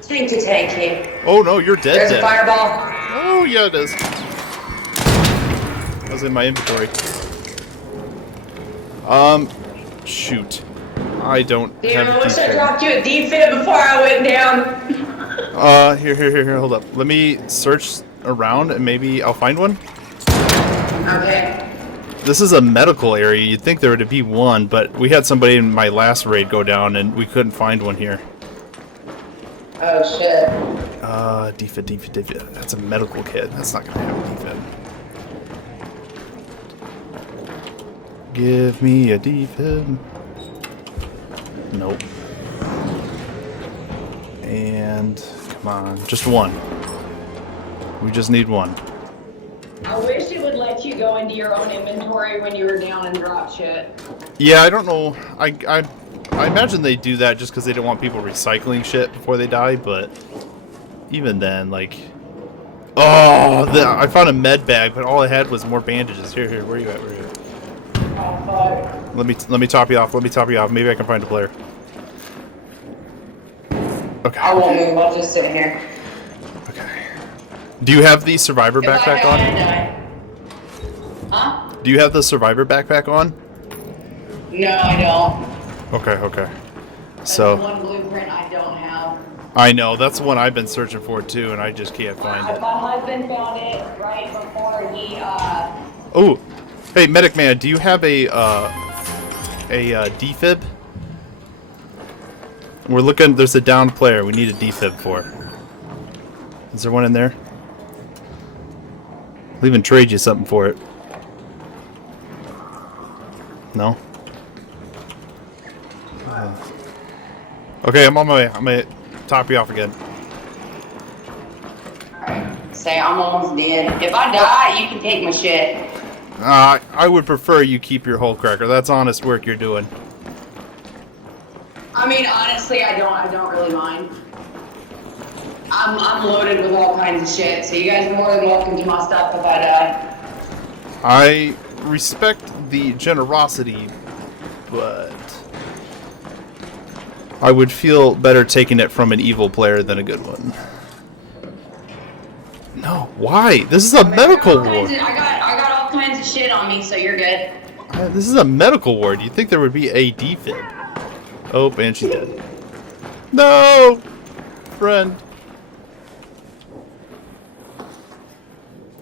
Tank to tank you. Oh no, you're dead. There's a fireball. Oh yeah, it is. That was in my inventory. Shoot. I don't Damn, have I wish I defib. dropped you a defib before I went down. Here. Hold up. Let me search around and maybe I'll find one. Okay. This is a medical area. You'd think there would be one, but we had somebody in my last raid go down and we couldn't find one here. Oh shit. Defib. That's a medical kit. That's not gonna have a defib. Give me a defib. Nope. And come on, just one. We just need one. I wish it would let you go into your own inventory when you were down and drop shit. Yeah, I don't know. I imagine they do that just because they don't want people recycling shit before they die, but even then, like... Oh, I found a med bag, but all I had was more bandages. Here, where are you at? Oh, fuck. Let me top you off. Maybe I can find a player. Okay. I won't move. I'll just sit here. Okay. Do you have the survivor backpack on? Huh? Do you have the survivor backpack on? No, I don't. Okay. That's So one blueprint I don't have. I know that's the one I've been searching for too, and I just can't find it. My husband found it right before he Oh, hey, medic man, do you have a defib? We're looking. There's a downed player. We need a defib for. Is there one in there? I'll even trade you something for it. No. Okay, I'm on my way. I'm gonna top you off again. Alright, say I'm almost dead. If I die, you can take my shit. I would prefer you keep your hull cracker. That's honest work you're doing. I mean, honestly, I don't really mind. I'm loaded with all kinds of shit, so you guys are more than welcome to my stuff if I die. I respect the generosity, but I would feel better taking it from an evil player than a good one. No, why? This is a medical ward. I got all kinds of shit on me, so you're good. This is a medical ward. You'd think there would be a defib. Oh, and she's dead. No! Friend.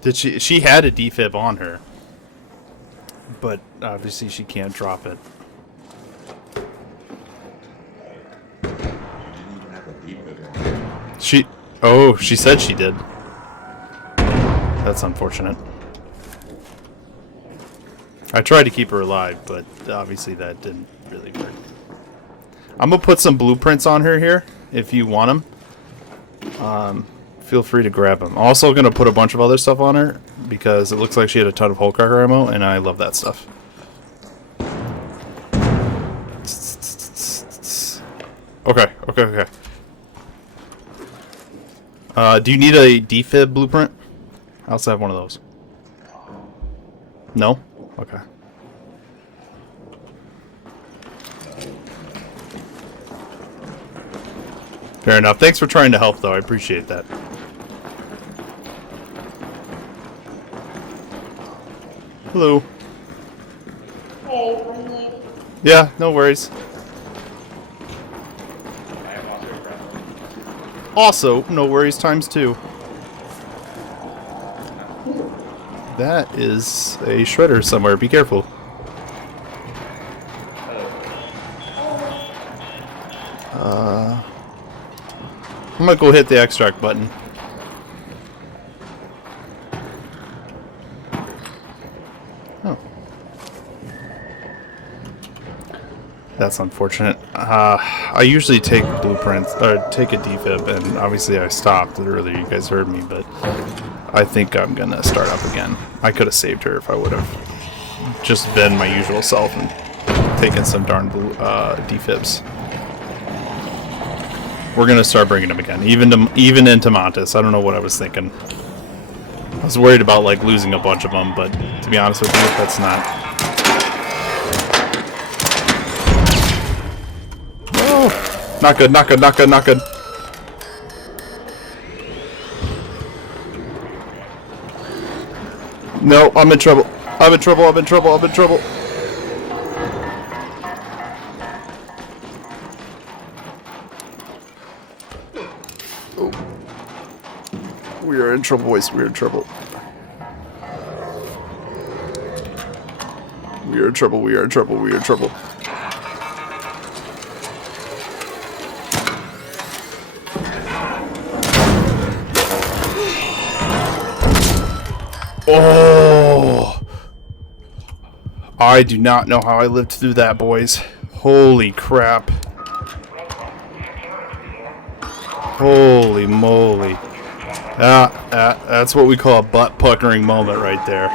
Did she had a defib on her. But obviously she can't drop it. She said she did. That's unfortunate. I tried to keep her alive, but obviously that didn't really work. I'm gonna put some blueprints on her here, if you want them. Feel free to grab them. Also gonna put a bunch of other stuff on her, because it looks like she had a ton of hull cracker ammo, and I love that stuff. Okay. Do you need a defib blueprint? I also have one of those. No? Okay. Fair enough. Thanks for trying to help, though. I appreciate that. Hello. Hey, friendly. Yeah, no worries. Also, no worries times 2. That is a shredder somewhere. Be careful. I'm gonna go hit the extract button. Oh. That's unfortunate. I usually take blueprints, or take a defib, and obviously I stopped earlier. You guys heard me, but I think I'm gonna start up again. I could have saved her if I would have just been my usual self and taken some darn defibs. We're gonna start bringing them again, even into Montes. I don't know what I was thinking. I was worried about like losing a bunch of them, but to be honest with you, that's not. Oh, not good, not good, not good, not good. No, I'm in trouble. I'm in trouble, I'm in trouble, I'm in trouble. Oh. We are in trouble, boys. We are in trouble. We are in trouble, we are in trouble, we are in trouble. Oh! I do not know how I lived through that, boys. Holy crap. Holy moly. That's what we call a butt-puckering moment right there.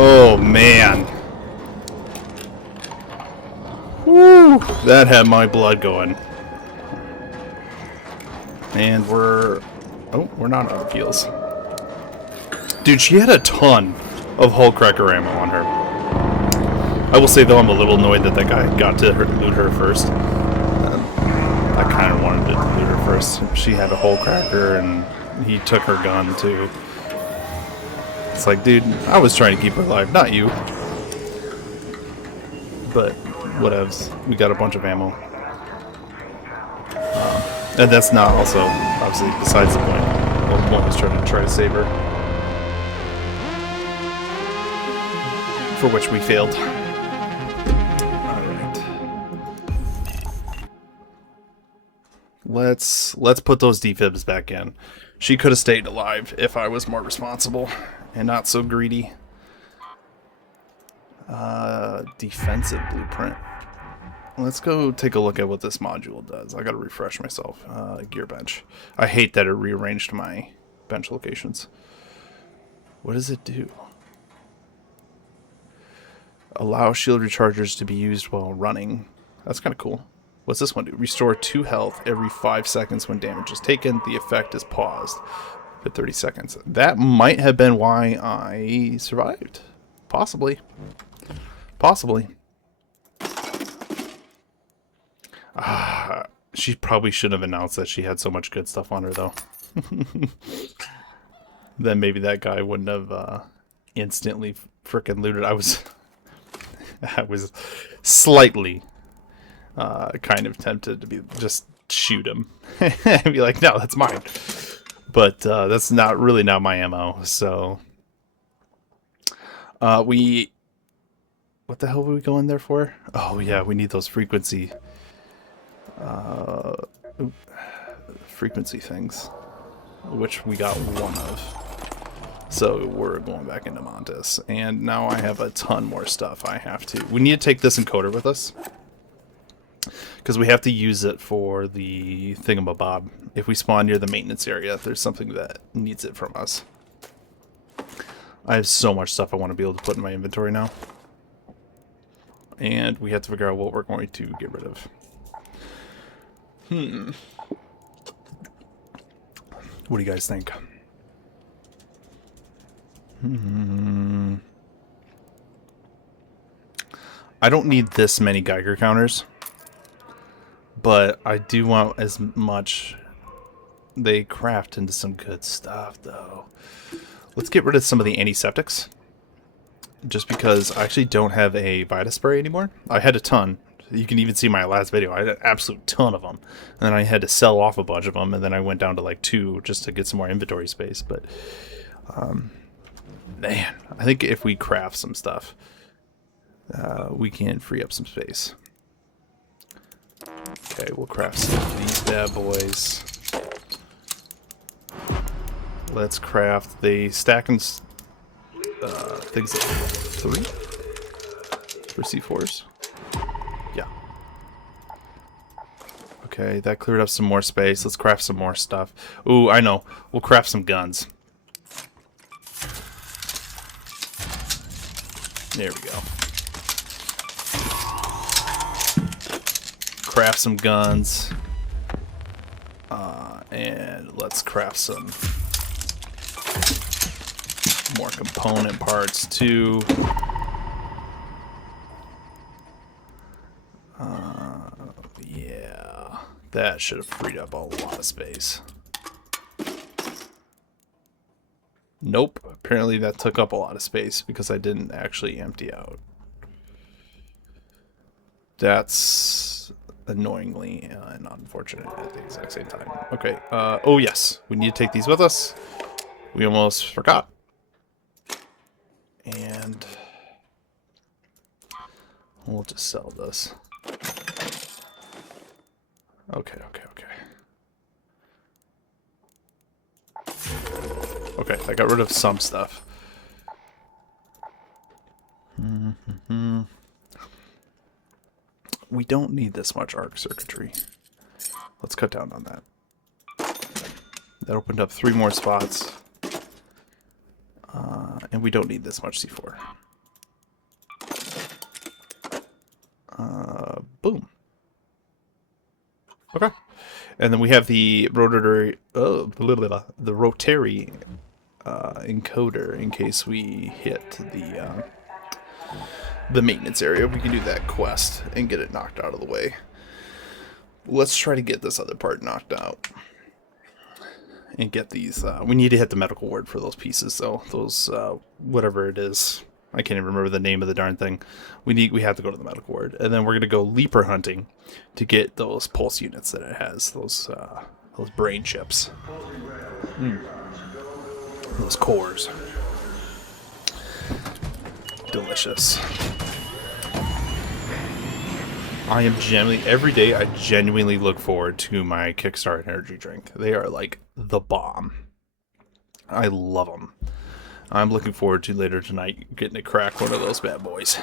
Oh, man. Woo! That had my blood going. And we're... Oh, we're not out of heals. Dude, she had a ton of hull cracker ammo on her. I will say, though, I'm a little annoyed that that guy got to loot her first. I kind of wanted to loot her first. She had a hull cracker, and he took her gun, too. It's like, dude, I was trying to keep her alive, not you. But, whatevs. We got a bunch of ammo. And that's not also, obviously, besides the point. The point was trying to save her. For which we failed. Alright. Let's put those defibs back in. She could have stayed alive if I was more responsible and not so greedy. Defensive blueprint. Let's go take a look at what this module does. I gotta refresh myself. Gear bench. I hate that it rearranged my bench locations. What does it do? Allow shield rechargers to be used while running. That's kind of cool. What's this one do? Restore 2 health every 5 seconds when damage is taken. The effect is paused for 30 seconds. That might have been why I survived. Possibly. Possibly. She probably shouldn't have announced that she had so much good stuff on her, though. Then maybe that guy wouldn't have instantly frickin' looted. I was slightly kind of tempted to be just shoot him and be like, no, that's mine. But that's not really not my MO. So what the hell were we going there for? Oh yeah, we need those frequency things, which we got one of. So we're going back into Montes, and now I have a ton more stuff I have to... We need to take this encoder with us, because we have to use it for the thingamabob. If we spawn near the maintenance area, there's something that needs it from us. I have so much stuff I want to be able to put in my inventory now. And we have to figure out what we're going to get rid of. What do you guys think? I don't need this many Geiger counters, but I do want as much. They craft into some good stuff, though. Let's get rid of some of the antiseptics, just because I actually don't have a Vita spray anymore. I had a ton. You can even see my last video. I had an absolute ton of them, and then I had to sell off a bunch of them, and then I went down to like 2 just to get some more inventory space. But man, I think if we craft some stuff, we can free up some space. Okay, we'll craft some of these bad boys. Let's craft the stack and things like 3 for C4s. Yeah. Okay, that cleared up some more space. Let's craft some more stuff. Ooh, I know. We'll craft some guns. There we go. Craft some guns. And let's craft some more component parts too. Yeah, that should have freed up a lot of space. Nope, apparently that took up a lot of space because I didn't actually empty out. That's annoyingly and unfortunate at the exact same time. Okay, oh yes, we need to take these with us. We almost forgot. And we'll just sell this. Okay. Okay, I got rid of some stuff. We don't need this much arc circuitry. Let's cut down on that. That opened up 3 more spots. And we don't need this much C4. Boom. Okay. And then we have the rotary, the rotary encoder in case we hit the maintenance area. We can do that quest and get it knocked out of the way. Let's try to get this other part knocked out and get these. We need to hit the medical ward for those pieces, though. Those whatever it is, I can't even remember the name of the darn thing. We have to go to the medical ward, and then we're gonna go leaper hunting to get those pulse units that it has. Those brain chips. Those cores. Delicious. I am every day I genuinely look forward to my Kickstart energy drink. They are like the bomb. I love them. I'm looking forward to later tonight getting to crack one of those bad boys.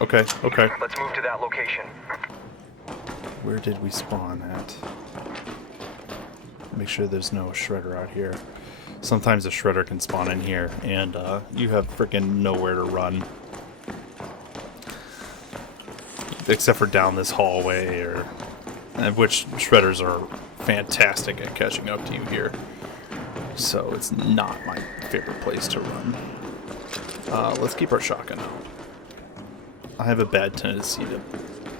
Okay. Let's move to that location. Where did we spawn at? Make sure there's no shredder out here. Sometimes a shredder can spawn in here, and you have freaking nowhere to run. Except for down this hallway, which shredders are fantastic at catching up to you here. So it's not my favorite place to run. Let's keep our shotgun out. I have a bad tendency to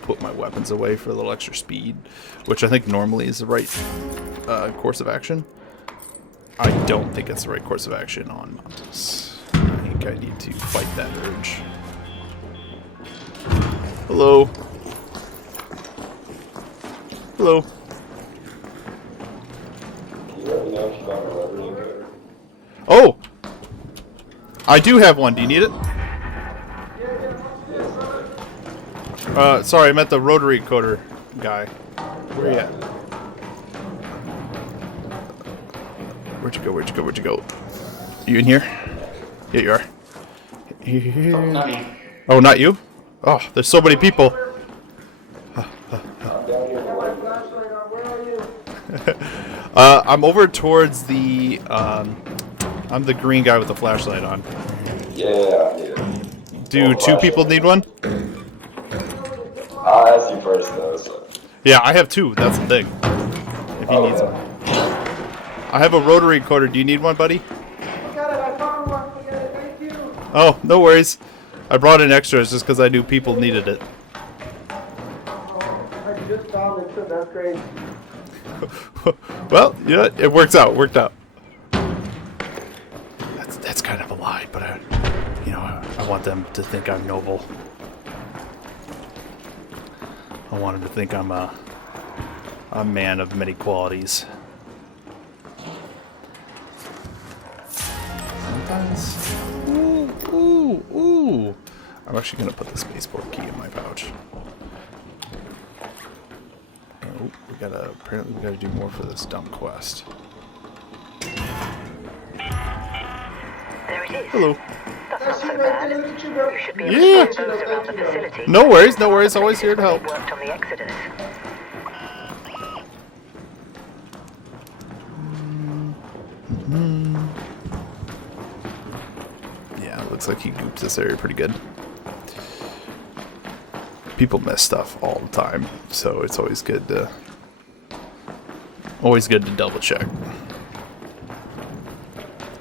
put my weapons away for a little extra speed, which I think normally is the right course of action. I don't think it's the right course of action on Montes. I think I need to fight that urge. Hello. Hello. Oh! I do have one. Do you need it? Sorry, I meant the rotary encoder guy. Where are you at? Where'd you go? You in here? Yeah, you are. Here. Oh, not me. Oh, not you? Oh, there's so many people. I'm over towards the, I'm the green guy with the flashlight on. Yeah. Do 2 people need one? I'll ask you first, though. So. Yeah, I have 2. That's the thing. If he needs one. I have a rotary encoder. Do you need one, buddy? I got it. I found one. I got it. Thank you. Oh, no worries. I brought in extras just because I knew people needed it. I just found it, so that's great. Well, yeah, it worked out. That's kind of a lie, but I want them to think I'm noble. I want them to think I'm a man of many qualities. Sometimes. Ooh. I'm actually gonna put the spaceport key in my pouch. Oh, apparently we gotta do more for this dumb quest. There it is. Hello. That's not so bad. You should be able Yeah. to find those around the facility. No worries. Always here to help. Worked on the Exodus. Yeah, looks like he gooped this area pretty good. people miss stuff all the time, so it's always good to double check.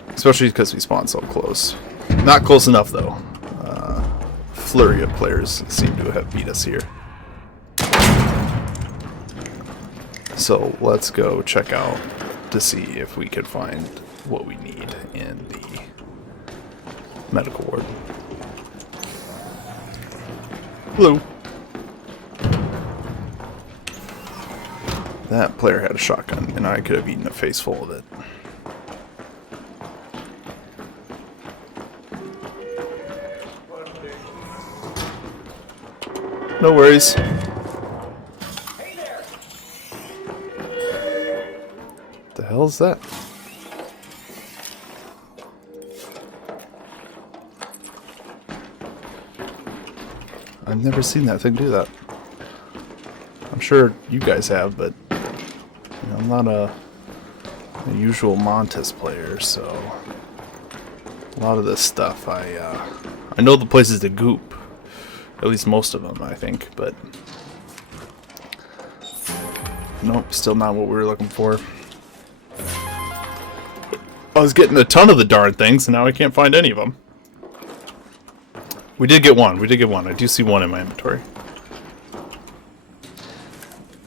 Especially because we spawn so close. Not close enough though. Flurry of players seem to have beat us here. So let's go check out to see if we can find what we need in the medical ward. Hello. That player had a shotgun, and I could have eaten a face full of it. No worries. The hell is that? I've never seen that thing do that. I'm sure you guys have, but you know, I'm not a usual Montes player, so a lot of this stuff I know the places to goop. At least most of them, I think, but nope, still not what we were looking for. I was getting a ton of the darn things, and now I can't find any of them. We did get one. We did get one. I do see one in my inventory.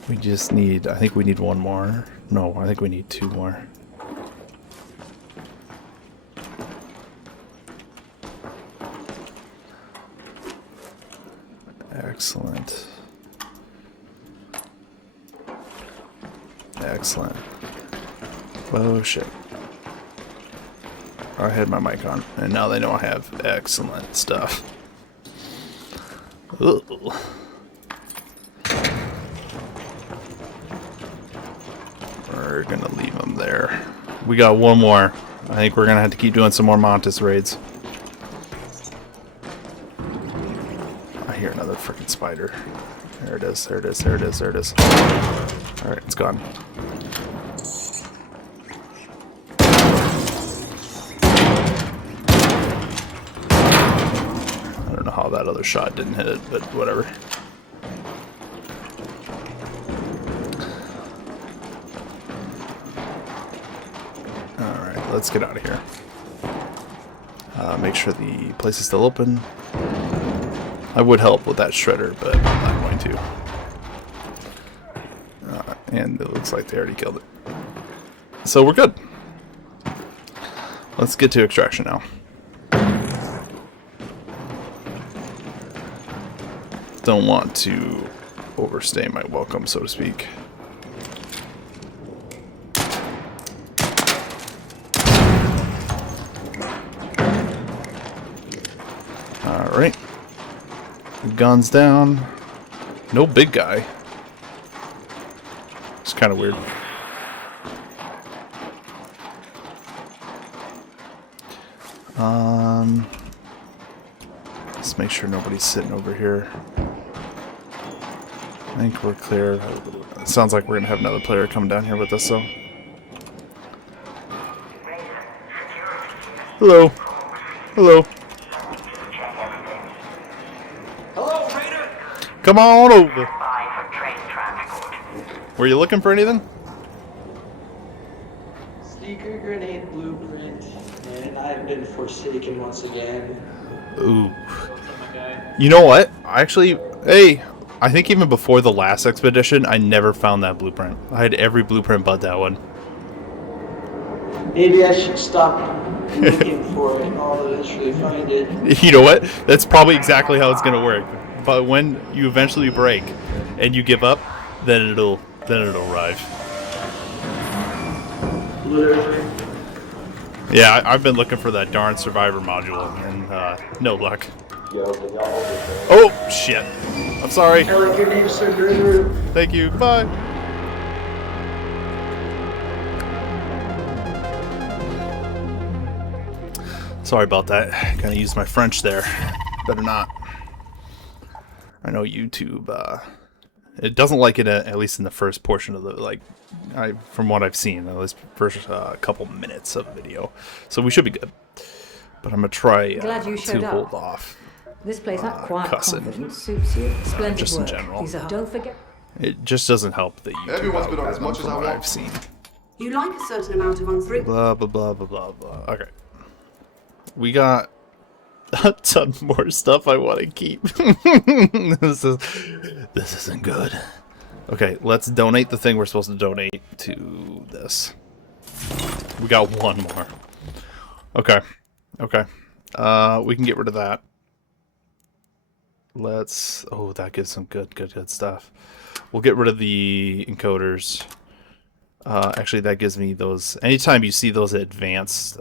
We just need... I think we need one more. No, I think we need two more. Excellent. Excellent. Oh shit. I had my mic on, and now they know I have excellent stuff. Ooh. We're gonna leave them there. We got one more. I think we're gonna have to keep doing some more Montes raids. I hear another freaking spider. There it is, there it is, there it is, there it is. Alright, it's gone. I don't know how that other shot didn't hit it, but whatever. Alright, let's get out of here. Make sure the place is still open. I would help with that shredder, but I'm not going to. And it looks like they already killed it. So we're good. Let's get to extraction now. Don't want to overstay my welcome, so to speak. Alright. Guns down. No big guy. It's kind of weird. Let's make sure nobody's sitting over here. I think we're clear. It sounds like we're gonna have another player come down here with us, so. Hello. Hello. Hello, Raider! Come on over. Were you looking for anything? Seeker grenade blueprint, and I've been forsaken once again. Ooh. You know what? Actually, hey, I think even before the last expedition, I never found that blueprint. I had every blueprint but that one. Maybe I should stop looking for it and I'll eventually find it. You know what? That's probably exactly how it's gonna work. But when you eventually break and you give up, then it'll arrive. Literally. Yeah, I've been looking for that darn survivor module and no luck. Oh shit! I'm sorry. I like your name, Sir Nirnroot. Thank you. Bye. Sorry about that. Gotta use my French there. Better not. I know YouTube. It doesn't like it at least in the first portion of the from what I've seen, at least first couple minutes of the video. So we should be good. But I'm gonna try Glad you to showed up. hold off. This place, that quiet cussing. confidence suits you. Splendid just in work. general. These are, don't forget. It just doesn't help that you Everyone's been on as much as I want. I've seen. You like a certain amount of unfruit. Blah blah blah blah blah blah. Okay, we got a ton more stuff I want to keep. this isn't good. Okay, let's donate the thing we're supposed to donate to this. We got one more. Okay, okay. We can get rid of that. Let's. Oh, that gives some good stuff. We'll get rid of the encoders. Actually, that gives me those. Anytime you see those advanced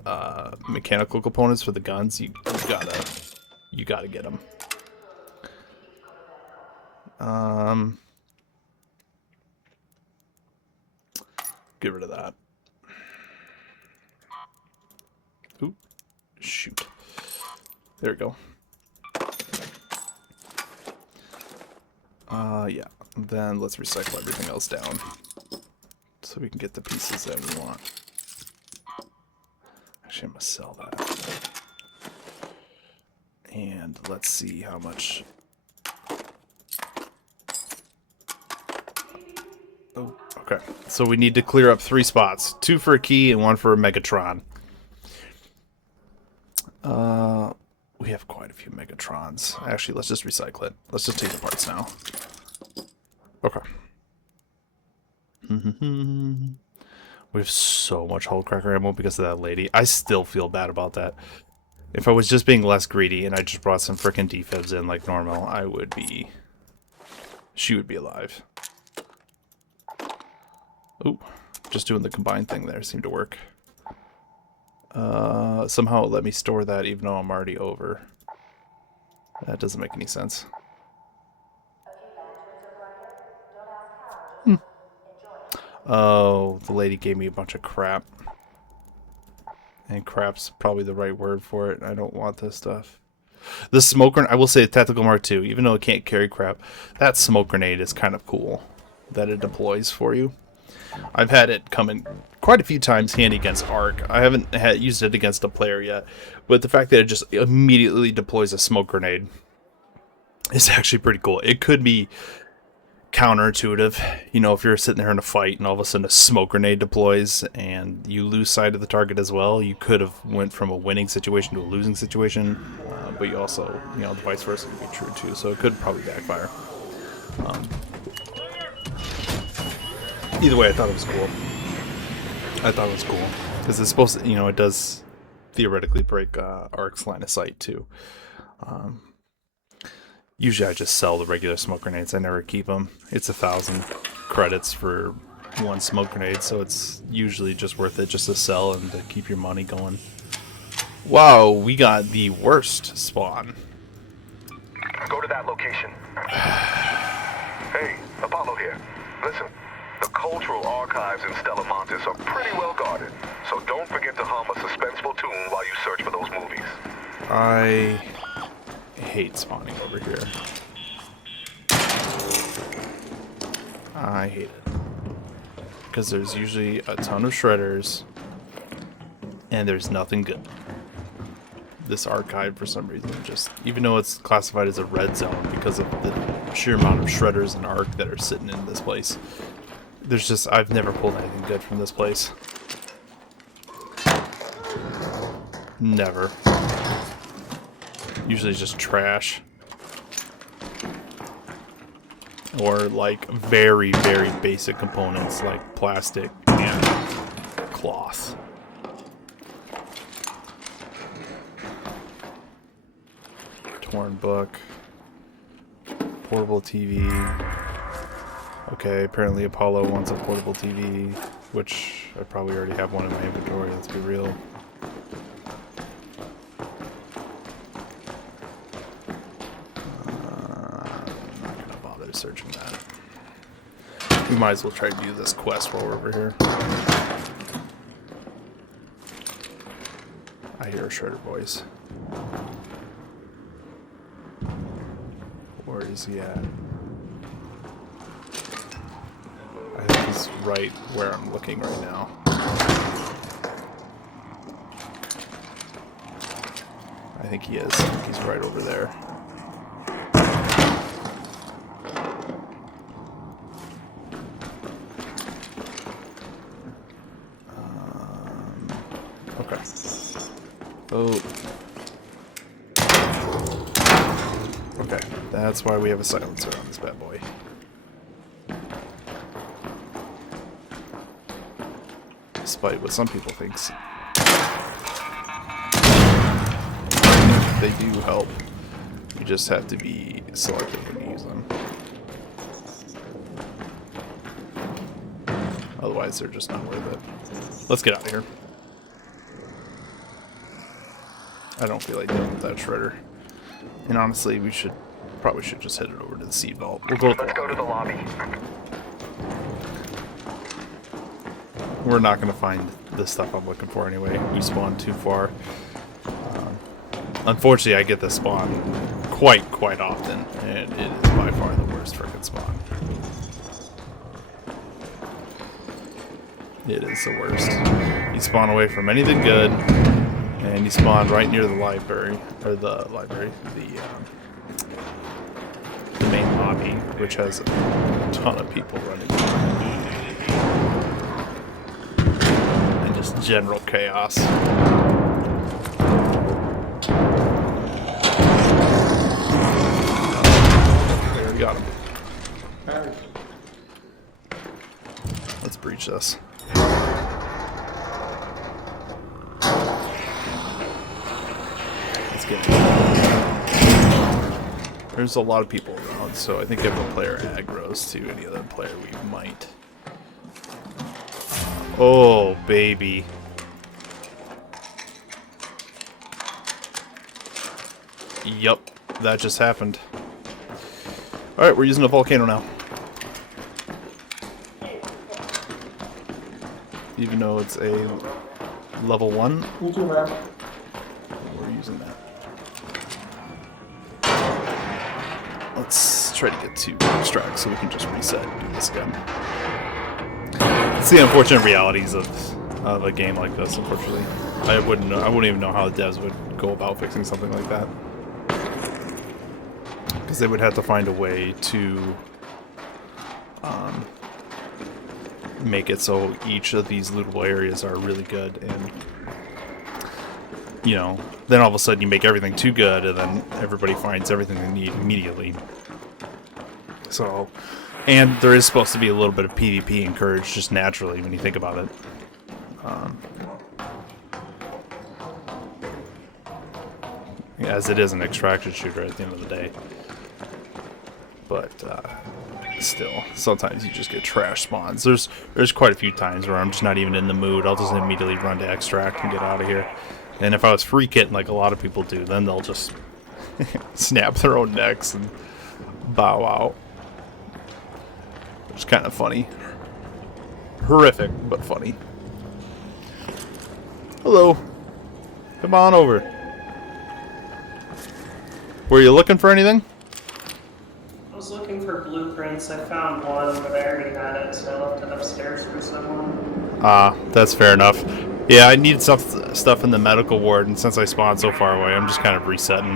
mechanical components for the guns, you gotta get them. Get rid of that. Oop, shoot. There we go. Yeah. Then let's recycle everything else down, so we can get the pieces that we want. Actually, I'm gonna sell that. And let's see how much. Oh, okay. So we need to clear up 3 spots. 2 for a key and 1 for a Megatron. We have quite a few Megatrons. Actually, let's just recycle it. Let's just take the parts now. Okay. We have so much Hullcracker ammo because of that lady. I still feel bad about that. If I was just being less greedy and I just brought some frickin' defibs in like normal, I would be... She would be alive. Ooh, just doing the combined thing there seemed to work. Somehow it let me store that even though I'm already over. That doesn't make any sense. Oh, the lady gave me a bunch of crap. And crap's probably the right word for it. I don't want this stuff. The smoke grenade, I will say Tactical Mark II, even though it can't carry crap, that smoke grenade is kind of cool that it deploys for you. I've had it come in quite a few times handy against Ark. I haven't used it against a player yet, but the fact that it just immediately deploys a smoke grenade is actually pretty cool. It could be counterintuitive, you know, if you're sitting there in a fight and all of a sudden a smoke grenade deploys and you lose sight of the target as well. You could have went from a winning situation to a losing situation, but you also, you know, the vice versa could be true too, so it could probably backfire. Either way, I thought it was cool. Because it's supposed to, you know, it does theoretically break Ark's line of sight too. Usually I just sell the regular smoke grenades. I never keep them. It's 1,000 credits for 1 smoke grenade, so it's usually just worth it just to sell and to keep your money going. Wow, we got the worst spawn. Go to that location. Hey, Apollo here. Listen, the cultural archives in Stella Montis are pretty well guarded, so don't forget to hum a suspenseful tune while you search for those movies. I hate spawning over here. I hate it. Because there's usually a ton of shredders, and there's nothing good. This archive, for some reason, just, even though it's classified as a red zone because of the sheer amount of shredders and Ark that are sitting in this place, there's just, I've never pulled anything good from this place. Never. Usually it's just trash. Or like very, very basic components like plastic and cloth. Torn book. Portable TV. Okay, apparently Apollo wants a portable TV, which I probably already have one in my inventory, let's be real. Searching that. We might as well try to do this quest while we're over here. I hear a shredder voice. Where is he at? I think he's right where I'm looking right now. I think he is. I think he's right over there. Okay. Oh. Okay, that's why we have a silencer on this bad boy. Despite what some people think. They do help. You just have to be selective when you use them. Otherwise, they're just not worth it. Let's get out of here. I don't feel like dealing with that shredder. And honestly, we probably should just head it over to the seed vault. We'll go. Let's go to the lobby. We're not going to find the stuff I'm looking for anyway. We spawned too far. Unfortunately, I get this spawn quite often, and it is by far the worst frickin' spawn. It is the worst. You spawn away from anything good, and you spawn right near the library, or the main lobby, which has a ton of people running around. And just general chaos. There, we got him. Let's breach this. Let's get it. There's a lot of people around, so I think if a player aggroes to any other player, we might. Oh, baby. Yup, that just happened. Alright, we're using a volcano now. Even though it's a level 1. You too, man. We're using that. Let's try to get to extract so we can just reset and do this again. It's the unfortunate realities of a game like this, unfortunately. I wouldn't even know how the devs would go about fixing something like that. Because they would have to find a way to make it so each of these lootable areas are really good, and you know, then all of a sudden you make everything too good, and then everybody finds everything they need immediately. So, and there is supposed to be a little bit of PvP encouraged just naturally when you think about it. As it is an extraction shooter at the end of the day. But still, sometimes you just get trash spawns. There's quite a few times where I'm just not even in the mood. I'll just immediately run to extract and get out of here. And if I was free kitting like a lot of people do, then they'll just snap their own necks and bow out. It's kind of funny. Horrific, but funny. Hello. Come on over. Were you looking for anything? I was looking for blueprints. I found one, but I already had it, so I left it upstairs for someone. That's fair enough. Yeah, I need stuff in the medical ward, and since I spawned so far away, I'm just kind of resetting.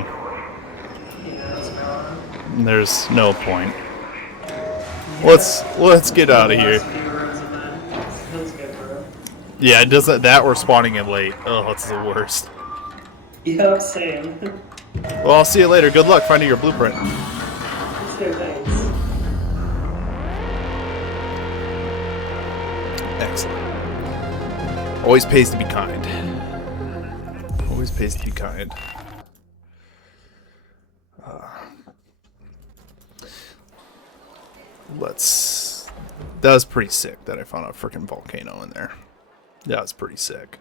Yeah, it's gone. There's no point. Let's get out of here. That's good, bro. Yeah, it does that or spawning in late. Oh, that's the worst. Yep, same. Well, I'll see you later. Good luck finding your blueprint. Let's go, thanks. Excellent. Always pays to be kind. Always pays to be kind. That was pretty sick that I found a freaking volcano in there. That was pretty sick.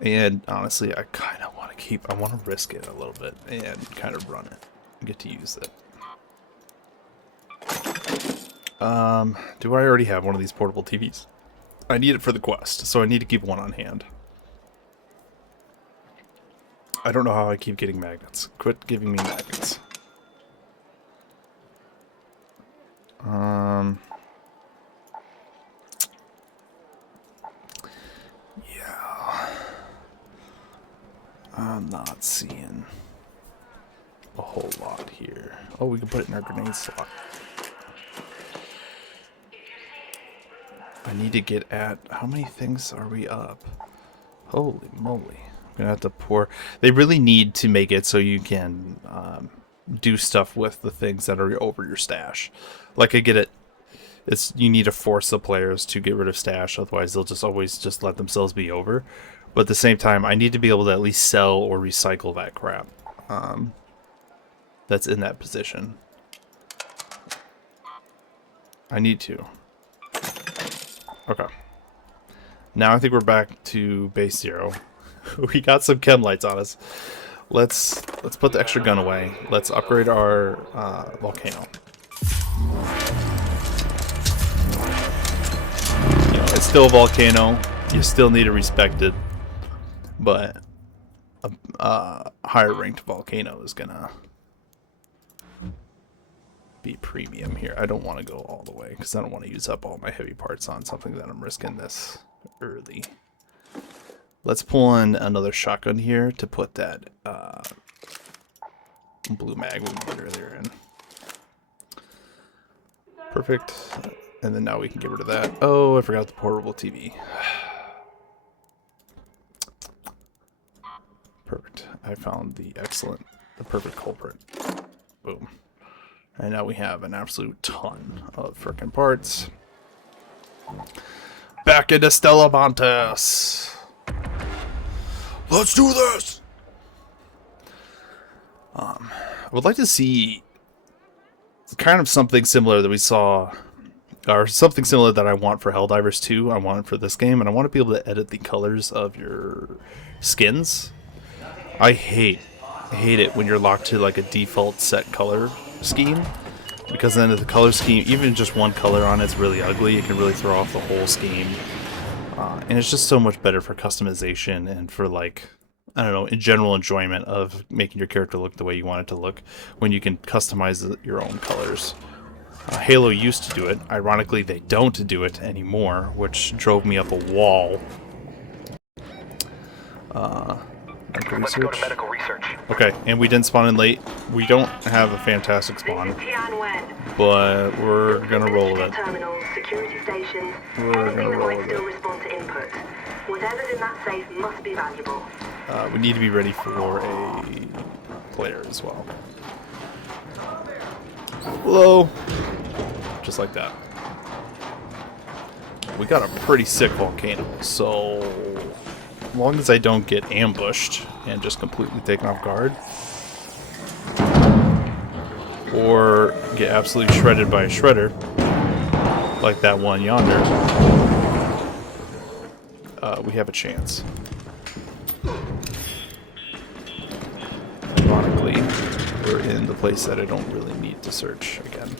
And honestly, I kind of want to I want to risk it a little bit and kind of run it. Get to use it. Do I already have one of these portable TVs? I need it for the quest, so I need to keep one on hand. I don't know how I keep getting magnets. Quit giving me magnets. Yeah. I'm not seeing a whole lot here. Oh, we can put it in our grenade slot. I need to get at... How many things are we up? Holy moly. I'm gonna have to pour. They really need to make it so you can do stuff with the things that are over your stash. Like, I get it. You need to force the players to get rid of stash, otherwise they'll just always just let themselves be over. But at the same time, I need to be able to at least sell or recycle that crap that's in that position. I need to. Okay. Now I think we're back to base 0. We got some chem lights on us. Let's put the extra gun away. Let's upgrade our volcano. You know, it's still a volcano. You still need to respect it, but a higher ranked volcano is gonna be premium here. I don't want to go all the way because I don't want to use up all my heavy parts on something that I'm risking this early. Let's pull in another shotgun here to put that blue mag we made earlier in. Perfect. And then now we can get rid of that. Oh, I forgot the portable TV. Perfect. I found the perfect culprit. Boom. And now we have an absolute ton of frickin' parts. Back into Stella Montes. Let's do this! I would like to see kind of something similar that we saw, or something similar that I want for Helldivers 2, I want it for this game, and I want to be able to edit the colors of your skins. I hate it when you're locked to like a default set color scheme, because then the color scheme, even just one color on it's really ugly. It can really throw off the whole scheme. And it's just so much better for customization and for, like, I don't know, in general enjoyment of making your character look the way you want it to look when you can customize your own colors. Halo used to do it. Ironically, they don't do it anymore, which drove me up a wall. Let's go to medical research. Okay, and we didn't spawn in late. We don't have a fantastic spawn, but we're gonna roll with it. Terminals, security stations, We're gonna anything that roll might with still it. respond to input. Whatever's in that safe must be valuable. We need to be ready for a player as well. Hello. Just like that. We got a pretty sick volcano, so as long as I don't get ambushed and just completely taken off guard, or get absolutely shredded by a shredder, like that one yonder, we have a chance. Ironically, we're in the place that I don't really need to search again.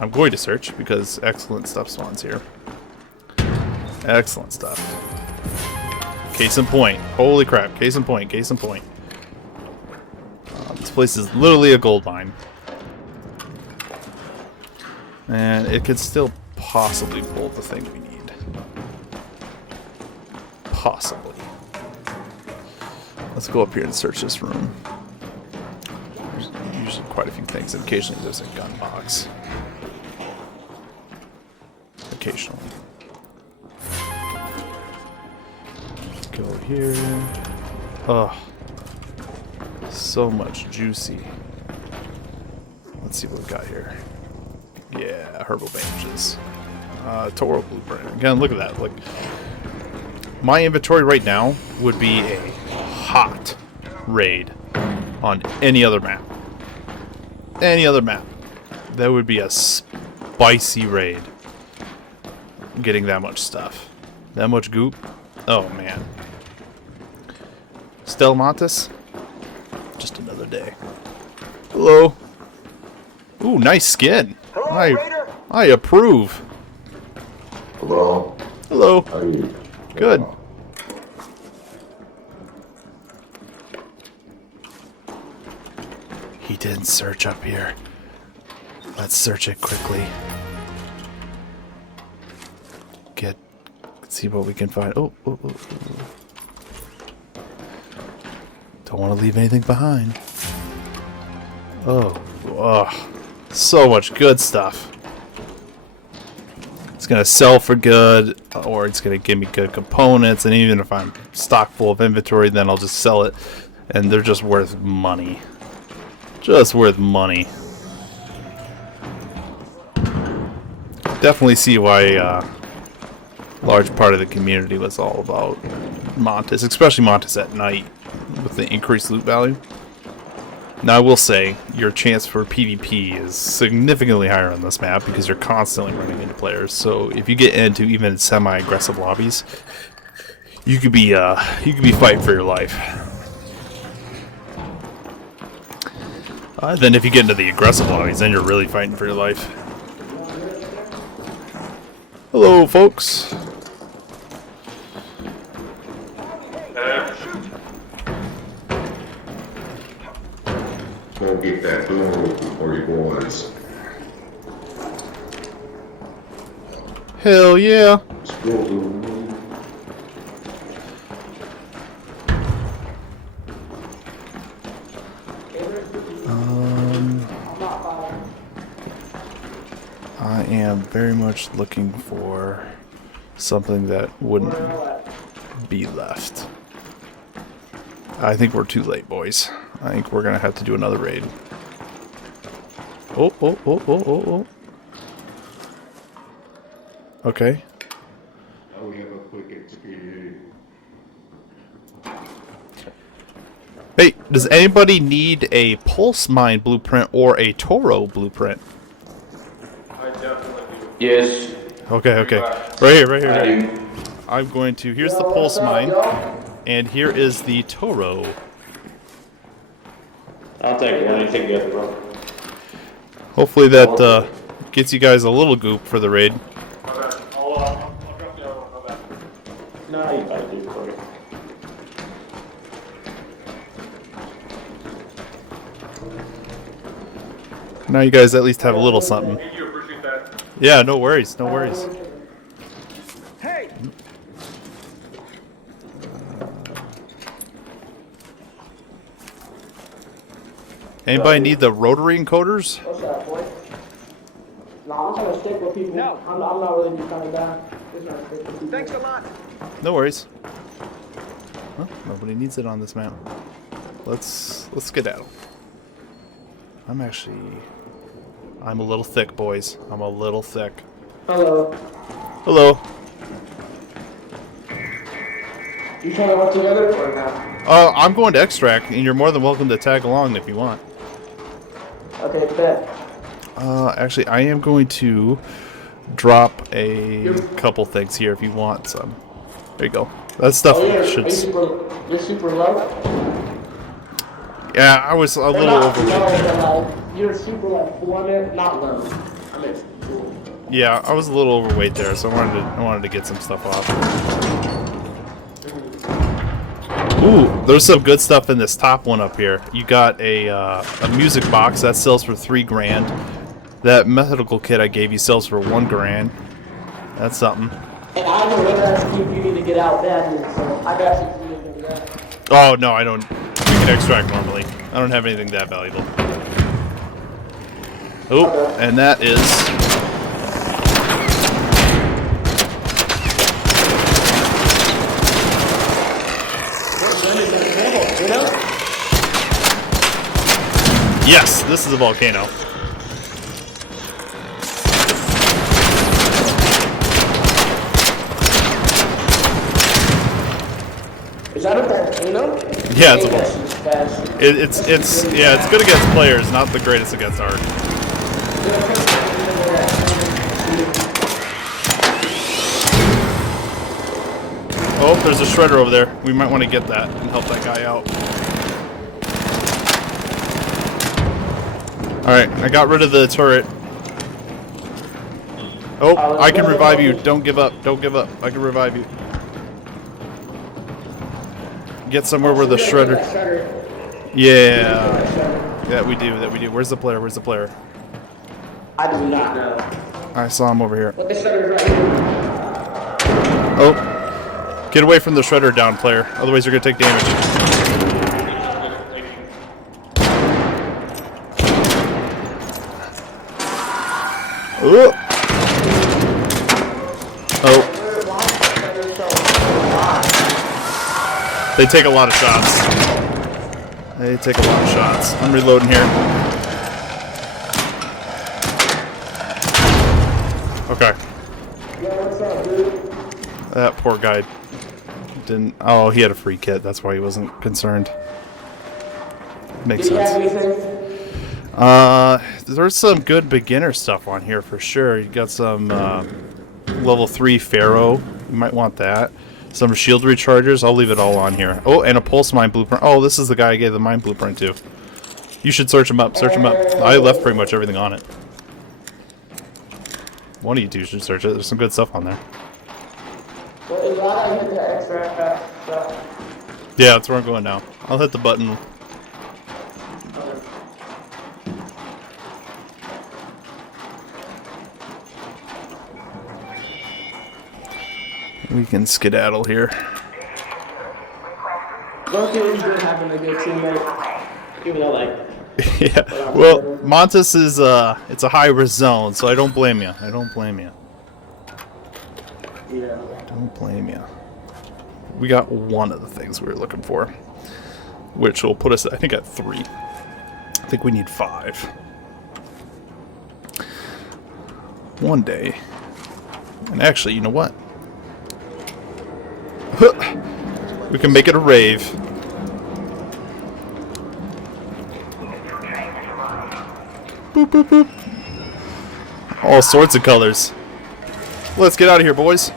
I'm going to search because excellent stuff spawns here. Excellent stuff. Case in point. Holy crap. Case in point. Case in point. This place is literally a gold mine. And it could still possibly pull the thing we need. Possibly. Let's go up here and search this room. There's usually quite a few things, and occasionally there's a gun box. Occasionally. Go here. Oh, so much juicy. Let's see what we got here. Yeah, herbal bandages. Toro blueprint. Again, look at that. Like, my inventory right now would be a hot raid on any other map. Any other map. That would be a spicy raid. Getting that much stuff. That much goop. Oh, man. Stella Montes? Just another day. Hello. Ooh, nice skin. I approve. Hello. Hello. How are you? Good. He didn't search up here. Let's search it quickly. See what we can find. Oh. Don't want to leave anything behind. Oh, so much good stuff. Let's gonna sell for good, or it's gonna give me good components. And even if I'm stock full of inventory, then I'll just sell it, and they're just worth money. Just worth money. Definitely see why large part of the community was all about Montes, especially Montes at night with the increased loot value. Now I will say your chance for PvP is significantly higher on this map because you're constantly running into players. So if you get into even semi-aggressive lobbies, you could be fighting for your life. Then if you get into the aggressive lobbies, then you're really fighting for your life. Hello, folks. Go get that blue for your boys. Hell yeah. I am very much looking for something that wouldn't be left. I think we're too late, boys. I think we're gonna have to do another raid. Oh. Okay. Oh, we have a quick experience. Hey, does anybody need a pulse mine blueprint or a Toro blueprint? I definitely do. Yes. Okay. Right here. I'm going to. Here's the pulse mine, and here is the Toro. I'll take one. You take the other, bro. Hopefully that gets you guys a little goop for the raid. I'll drop the other one. Go back. No, you gotta do it for it. Now you guys at least have a little something. Thank you. Appreciate that. Yeah, no worries. Hey! Anybody need the rotary encoders? What's that, boy? No, I'm gonna stick with people. No. I'm not really coming down. Just gonna stick with people. Thanks a lot. No worries. Well, nobody needs it on this map. Let's skedaddle. I'm a little thick, boys. I'm a little thick. Hello. Hello. You trying to work together or not? I'm going to extract, and you're more than welcome to tag along if you want. Okay, bet. Actually, I am going to drop a couple things here if you want some. There you go. That stuff should. You're super low? Yeah, I was a little overweight. You're super like 400, not low. I mean, Yeah, I was a little overweight there, so I wanted to get some stuff off. Ooh, there's some good stuff in this top one up here. You got a music box that sells for $3 grand. That methodical kit I gave you sells for $1 grand. That's something. and I know that you need to get out badly, so I got you to do that. Oh no, I don't. You can extract normally. I don't have anything that valuable. Oh, and that is. Yes, this is a volcano. Is that a volcano? Yeah, it's a volcano. It's good against players, not the greatest against art. Oh, there's a shredder over there. We might want to get that and help that guy out. Alright, I got rid of the turret. Oh, I can revive you. Don't give up. Don't give up. I can revive you. Get somewhere where the shredder... Yeah. Yeah, we do. That we do. Where's the player? Where's the player? I do not know. I saw him over here. But the shredder's right here. Oh. Get away from the shredder down, player. Otherwise you're going to take damage. Oh. They take a lot of shots. They take a lot of shots. I'm reloading here. Okay. What's up, dude? That poor guy didn't... Oh, he had a free kit. That's why he wasn't concerned. Makes sense. There's some good beginner stuff on here for sure. You got some level 3 Pharaoh. You might want that. Some shield rechargers. I'll leave it all on here. Oh, and a pulse mine blueprint. Oh, this is the guy I gave the mine blueprint to. You should search him up. Search him up. I left pretty much everything on it. One of you two should search it. There's some good stuff on there. Yeah, that's where I'm going now. I'll hit the button. We can skedaddle here. Lucky you've been having a good teammate. Even though, like... Yeah, well, Montes is, it's a high-risk zone, so I don't blame you. I don't blame you. Yeah. Don't blame you. We got one of the things we were looking for, which will put us, I think, at 3. I think we need 5. One day. And actually, you know what? We can make it a rave. Boop, boop, boop. All sorts of colors. Let's get out of here, boys.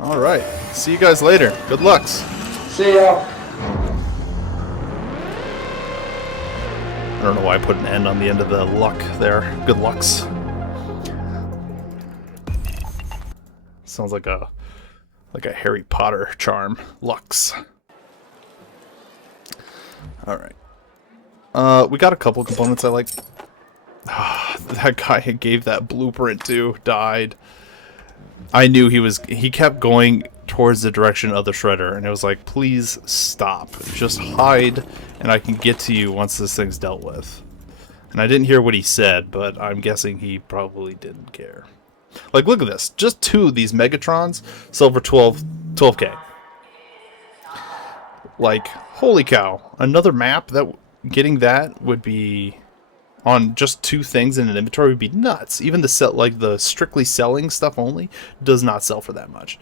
Alright. See you guys later. Good lucks. See ya. I don't know why I put an N on the end of the luck there. Good lucks. Sounds like a Harry Potter charm. Lux. Alright. We got a couple components I like. That guy I gave that blueprint to died. I knew he kept going towards the direction of the shredder, and it was like, please stop. Just hide, and I can get to you once this thing's dealt with. And I didn't hear what he said, but I'm guessing he probably didn't care. Like, look at this. Just 2 of these Megatrons sell for 12K. Like, holy cow. Another map, getting that would be... on just 2 things in an inventory would be nuts. Even the strictly selling stuff only does not sell for that much.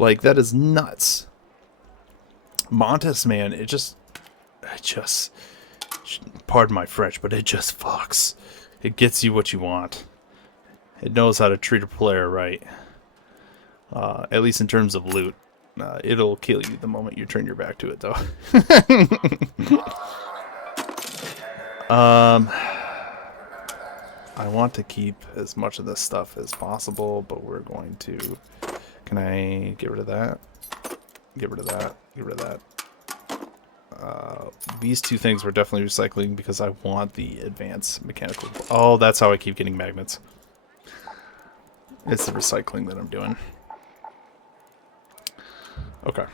Like, that is nuts. Montes, man, it just, pardon my French, but it just fucks. It gets you what you want. It knows how to treat a player right. At least in terms of loot. It'll kill you the moment you turn your back to it, though. I want to keep as much of this stuff as possible, but we're going to... Can I get rid of that? Get rid of that. Get rid of that. These 2 things we're definitely recycling because I want the advanced mechanical... Oh, that's how I keep getting magnets. It's the recycling that I'm doing. Okay.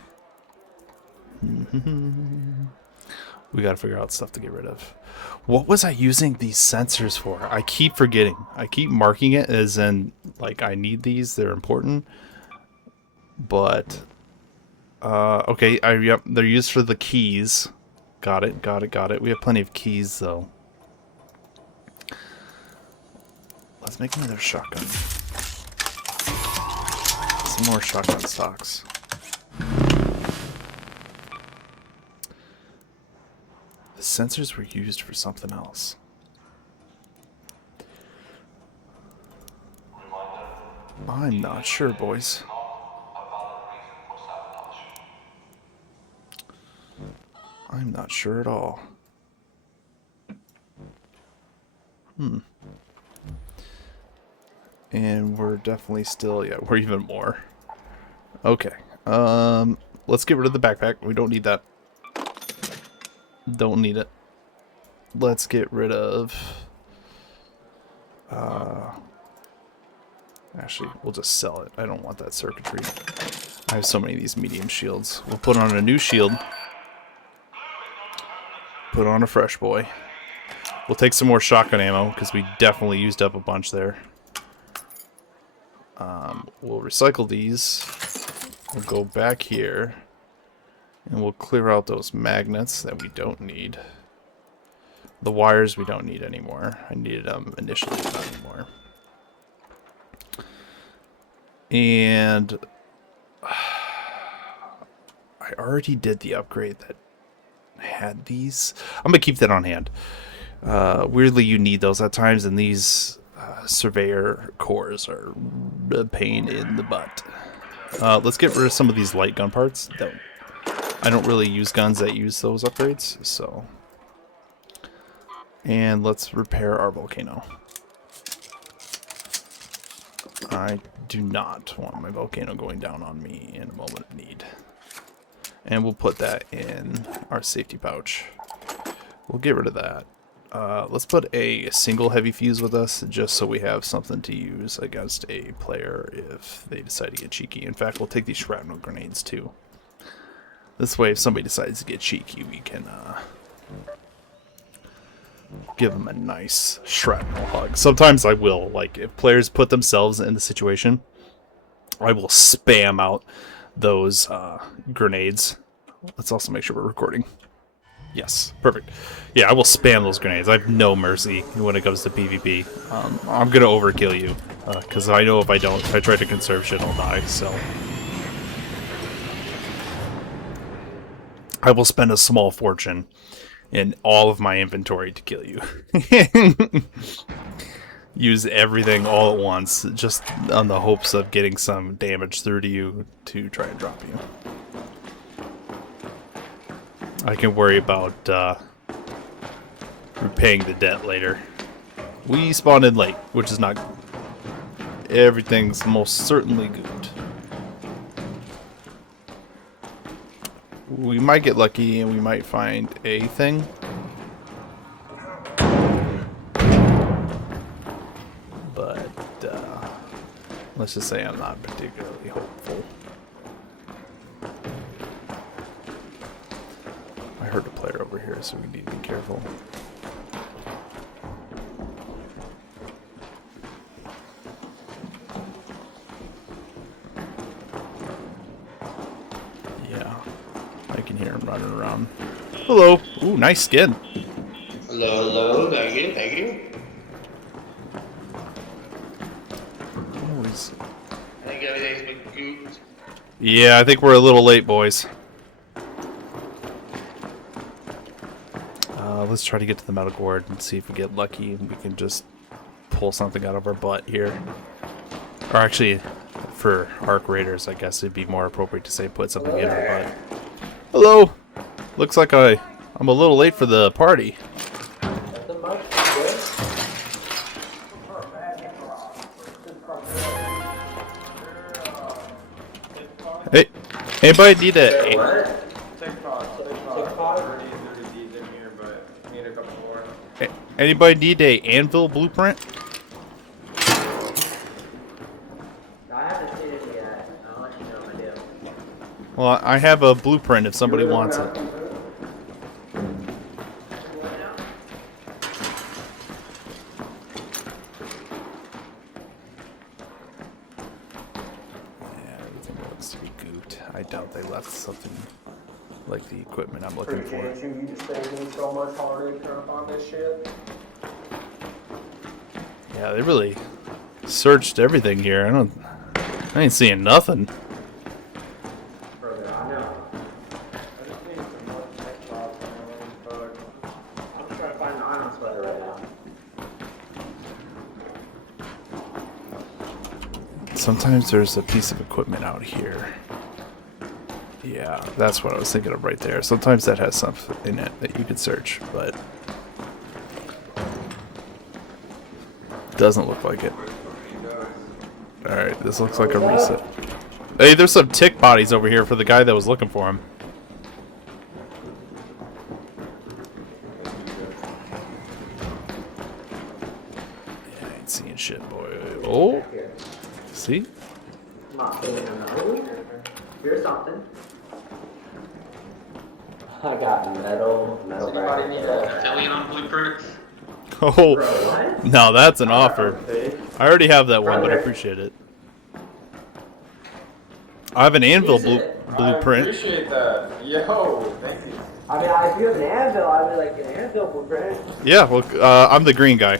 We gotta figure out stuff to get rid of. What was I using these sensors for? I keep forgetting. I keep marking it as in, like, I need these. They're important. But, okay. Yep, they're used for the keys. Got it, got it, got it. We have plenty of keys, though. Let's make another shotgun. Some more shotgun stocks. The sensors were used for something else. I'm not sure, boys. I'm not sure at all. And we're definitely still, yeah, we're even more. Okay. Let's get rid of the backpack. We don't need that. Don't need it. Let's get rid of... actually, we'll just sell it. I don't want that circuitry. I have so many of these medium shields. We'll put on a new shield. Put on a fresh boy. We'll take some more shotgun ammo, because we definitely used up a bunch there. We'll recycle these. We'll go back here. And we'll clear out those magnets that we don't need. The wires we don't need anymore. I needed them initially, not anymore. And I already did the upgrade that had these. I'm going to keep that on hand. Weirdly, you need those at times, and these surveyor cores are a pain in the butt. Let's get rid of some of these light gun parts. I don't really use guns that use those upgrades, so. And let's repair our volcano. I do not want my volcano going down on me in a moment of need. And we'll put that in our safety pouch. We'll get rid of that. Let's put a single heavy fuse with us, just so we have something to use against a player if they decide to get cheeky. In fact, we'll take these shrapnel grenades too. This way, if somebody decides to get cheeky, we can give them a nice shrapnel hug. Sometimes I will, like, if players put themselves in the situation, I will spam out those grenades. Let's also make sure we're recording. Yes, perfect. Yeah, I will spam those grenades. I have no mercy when it comes to PvP. I'm gonna overkill you, because I know if I don't, if I try to conserve shit, I'll die, so. I will spend a small fortune in all of my inventory to kill you. Use everything all at once, just on the hopes of getting some damage through to you to try and drop you. I can worry about repaying the debt later. We spawned in late, which is not good. Everything's most certainly good. We might get lucky and we might find a thing. But let's just say I'm not particularly hopeful. I heard a player over here, so we need to be careful. Yeah, I can hear him running around. Hello! Ooh, nice skin. Hello, hello, thank you, thank you. Always. I think everything's been gooped. Yeah, I think we're a little late, boys. Let's try to get to the metal gourd and see if we get lucky and we can just pull something out of our butt here. Or actually, for Arc Raiders, I guess it'd be more appropriate to say put something in our butt. Hello! Looks like I'm a little late for the party. Hey, anybody need a... Anybody need a anvil blueprint? I haven't seen it yet. I'll let you know if I do. Well, I have a blueprint if somebody wants it. Yeah, everything looks to be gooped. I doubt they left something like the equipment I'm looking for. Appreciate you. You just saved me so much heartache on this shit. Yeah, they really searched everything here. I ain't seeing nothing. Brother, I know. I just need some more tech jobs, but I'm just trying to find the iron sweater right now. Sometimes there's a piece of equipment out here. Yeah, that's what I was thinking of right there. Sometimes that has something in it that you could search, but doesn't look like it. Alright, this looks like a reset. Hey, there's some tick bodies over here for the guy that was looking for him. Yeah, I ain't seeing shit, boy. Oh! See? I'm not feeling another. Here's something. I got metal Anybody need a Italian on blueprints? Oh, Bro, what? no, that's an offer. Okay. I already have that one, but I Brother. appreciate it. I have an anvil I blueprint. appreciate that. Yo, thank you. I mean, if you have an anvil, I'd be like an anvil blueprint. Yeah, well, I'm the green guy.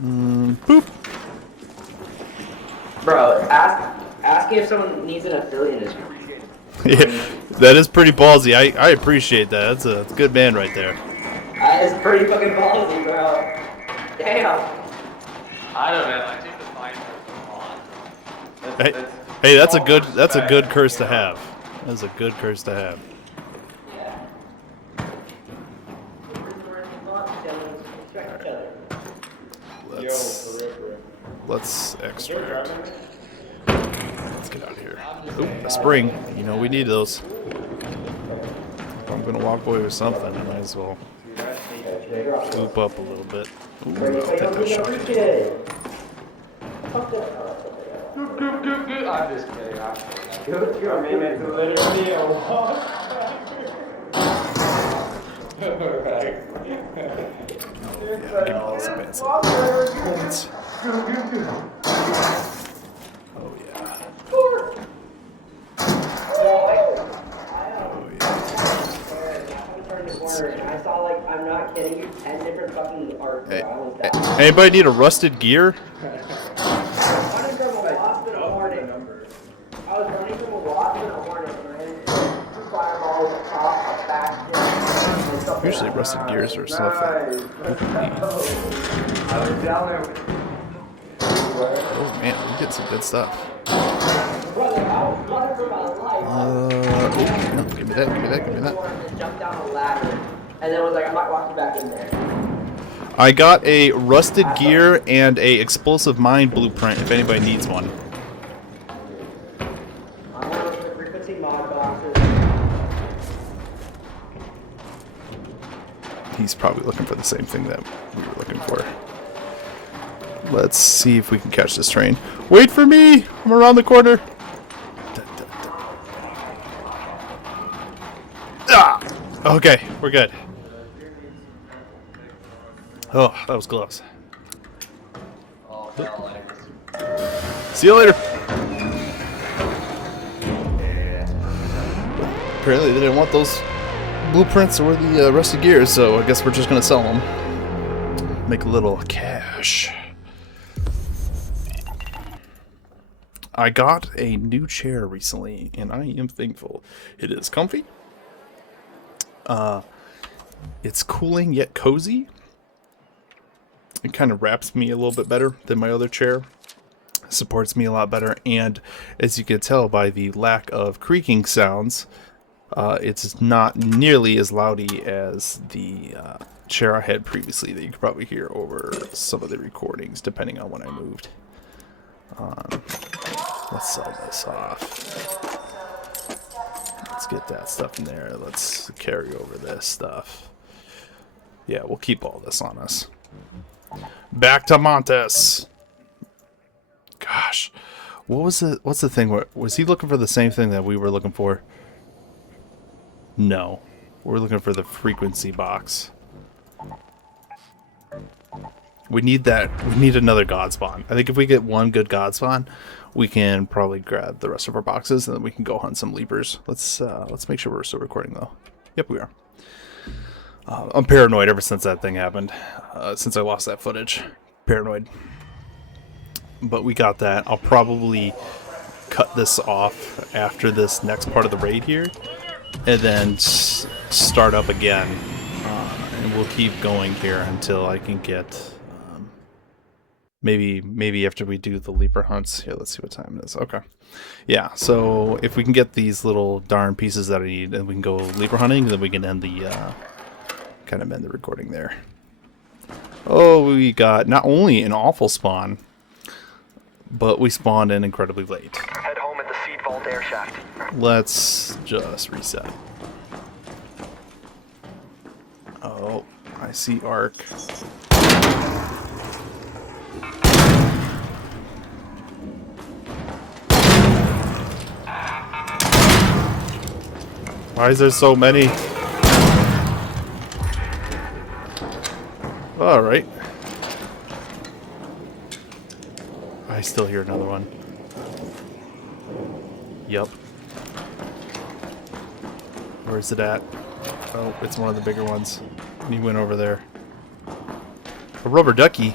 Boop. Bro, ask if someone needs an affiliate is pretty good. Yeah, that is pretty ballsy. I appreciate that. That's a good man right there. That is pretty fucking ballsy, bro. Damn. I don't know. I take the fine for a lot. Hey, that's a good curse to have. That's a good curse to have. Let's extract. Let's get out of here. Oop, a spring. You know we need those. If I'm gonna walk away with something, I might as well loop up a little bit. Ooh, I'll take that shot. I'm just kidding. I mean, it's literally a walk. Oh yeah. I saw, like, I'm not kidding you, 10 different fucking art. Hey, anybody need a rusted gear? Running from a wasp and a hornet. I was running from a wasp and a hornet, and I had two fireballs off a back. Usually rusted gears or stuff. I was down there. Oh man, we get some good stuff. Brother, I was running for my life. Oh, no, give me that, give me that, give me that. And jumped down a ladder, and then was like, I'm not walking back in there. I got a rusted gear and a explosive mine blueprint if anybody needs one. I'm gonna look at the frequency mod boxes. He's probably looking for the same thing that we were looking for. Let's see if we can catch this train. Wait for me! I'm around the corner. Ah! Okay, we're good. Oh, that was close. See you later. Apparently they didn't want those blueprints or the rusted gears, so I guess we're just gonna sell them. Make a little cash. I got a new chair recently, and I am thankful. It is comfy. It's cooling yet cozy. It kind of wraps me a little bit better than my other chair. Supports me a lot better, and as you can tell by the lack of creaking sounds, it's not nearly as loudy as the chair I had previously that you could probably hear over some of the recordings, depending on when I moved. Let's sell this off. Let's get that stuff in there. Let's carry over this stuff. Yeah, we'll keep all this on us. Back to Montes. Gosh, what was it? What's the thing? Was he looking for the same thing that we were looking for? No, we're looking for the frequency box. We need that. We need another god spawn. I think if we get one good god spawn, we can probably grab the rest of our boxes, and then we can go hunt some leapers. Let's make sure we're still recording though. Yep, we are. I'm paranoid ever since that thing happened. Since I lost that footage, paranoid. But we got that. I'll probably cut this off after this next part of the raid here, and then start up again. And we'll keep going here until I can get. Maybe after we do the leaper hunts. Here, let's see what time it is. Okay. Yeah, so if we can get these little darn pieces that I need, and we can go leaper hunting, then we can end the kind of end the recording there. Oh, we got not only an awful spawn, but we spawned in incredibly late. Head home at the seed vault air shaft. Let's just reset. Oh, I see Ark. Why is there so many? Alright. I still hear another one. Yup. Where's it at? Oh, it's one of the bigger ones. And he went over there. A rubber ducky.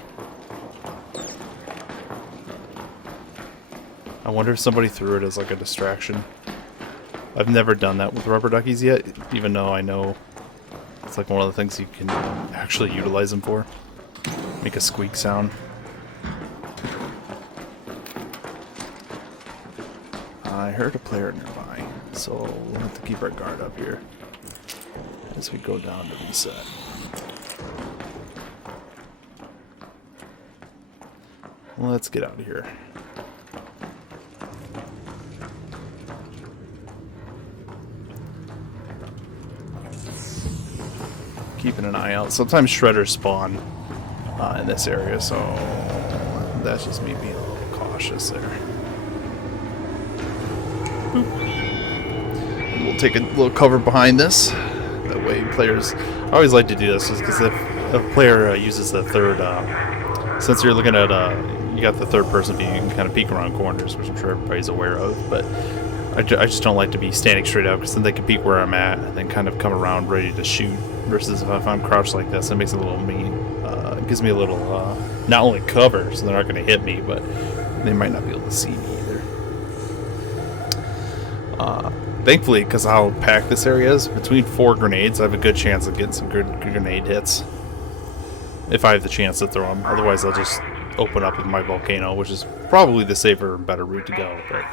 I wonder if somebody threw it as like a distraction. I've never done that with rubber duckies yet, even though I know it's like one of the things you can actually utilize them for. Make a squeak sound. I heard a player nearby, so we'll have to keep our guard up here as we go down to reset. Let's get out of here. Keeping an eye out. Sometimes shredders spawn in this area, so that's just me being a little cautious there. Boop. We'll take a little cover behind this. That way players... I always like to do this because if a player uses the third... since you're looking at... you got the third person view, you can kind of peek around corners, which I'm sure everybody's aware of, but I just don't like to be standing straight up because then they can peek where I'm at and then kind of come around ready to shoot. Versus if I'm crouched like this, it makes it a little mean. It gives me a little, not only cover, so they're not going to hit me, but they might not be able to see me either. Thankfully, because how packed this area is, between 4 grenades, I have a good chance of getting some good grenade hits. If I have the chance to throw them. Otherwise, I'll just open up with my volcano, which is probably the safer and better route to go. But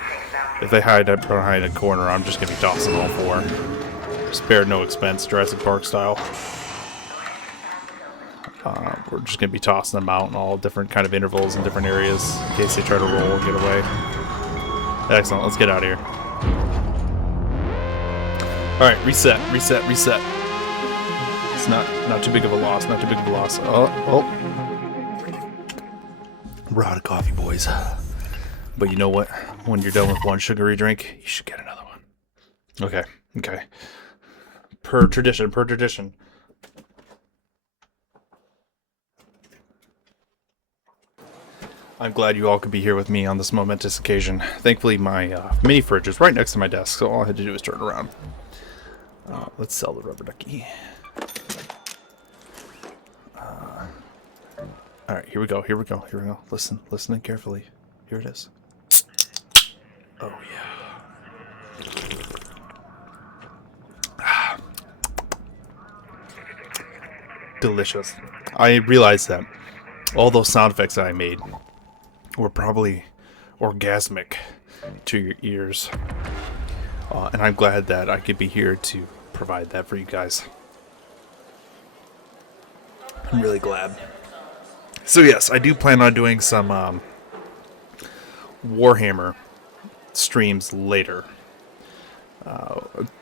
if they hide up behind a corner, I'm just going to be tossing all 4. Spared no expense, Jurassic Park style. We're just going to be tossing them out in all different kind of intervals in different areas in case they try to roll and get away. Excellent, let's get out of here. Alright, reset. It's not too big of a loss, Oh. We're out of coffee, boys. But you know what? When you're done with one sugary drink, you should get another one. Okay. Per tradition. I'm glad you all could be here with me on this momentous occasion. Thankfully, my mini fridge is right next to my desk, so all I had to do was turn around. Let's sell the rubber ducky. Alright, here we go. Listen carefully. Here it is. Oh, yeah. Delicious. I realized that all those sound effects that I made were probably orgasmic to your ears. And I'm glad that I could be here to provide that for you guys. I'm really glad. So yes, I do plan on doing some Warhammer streams later.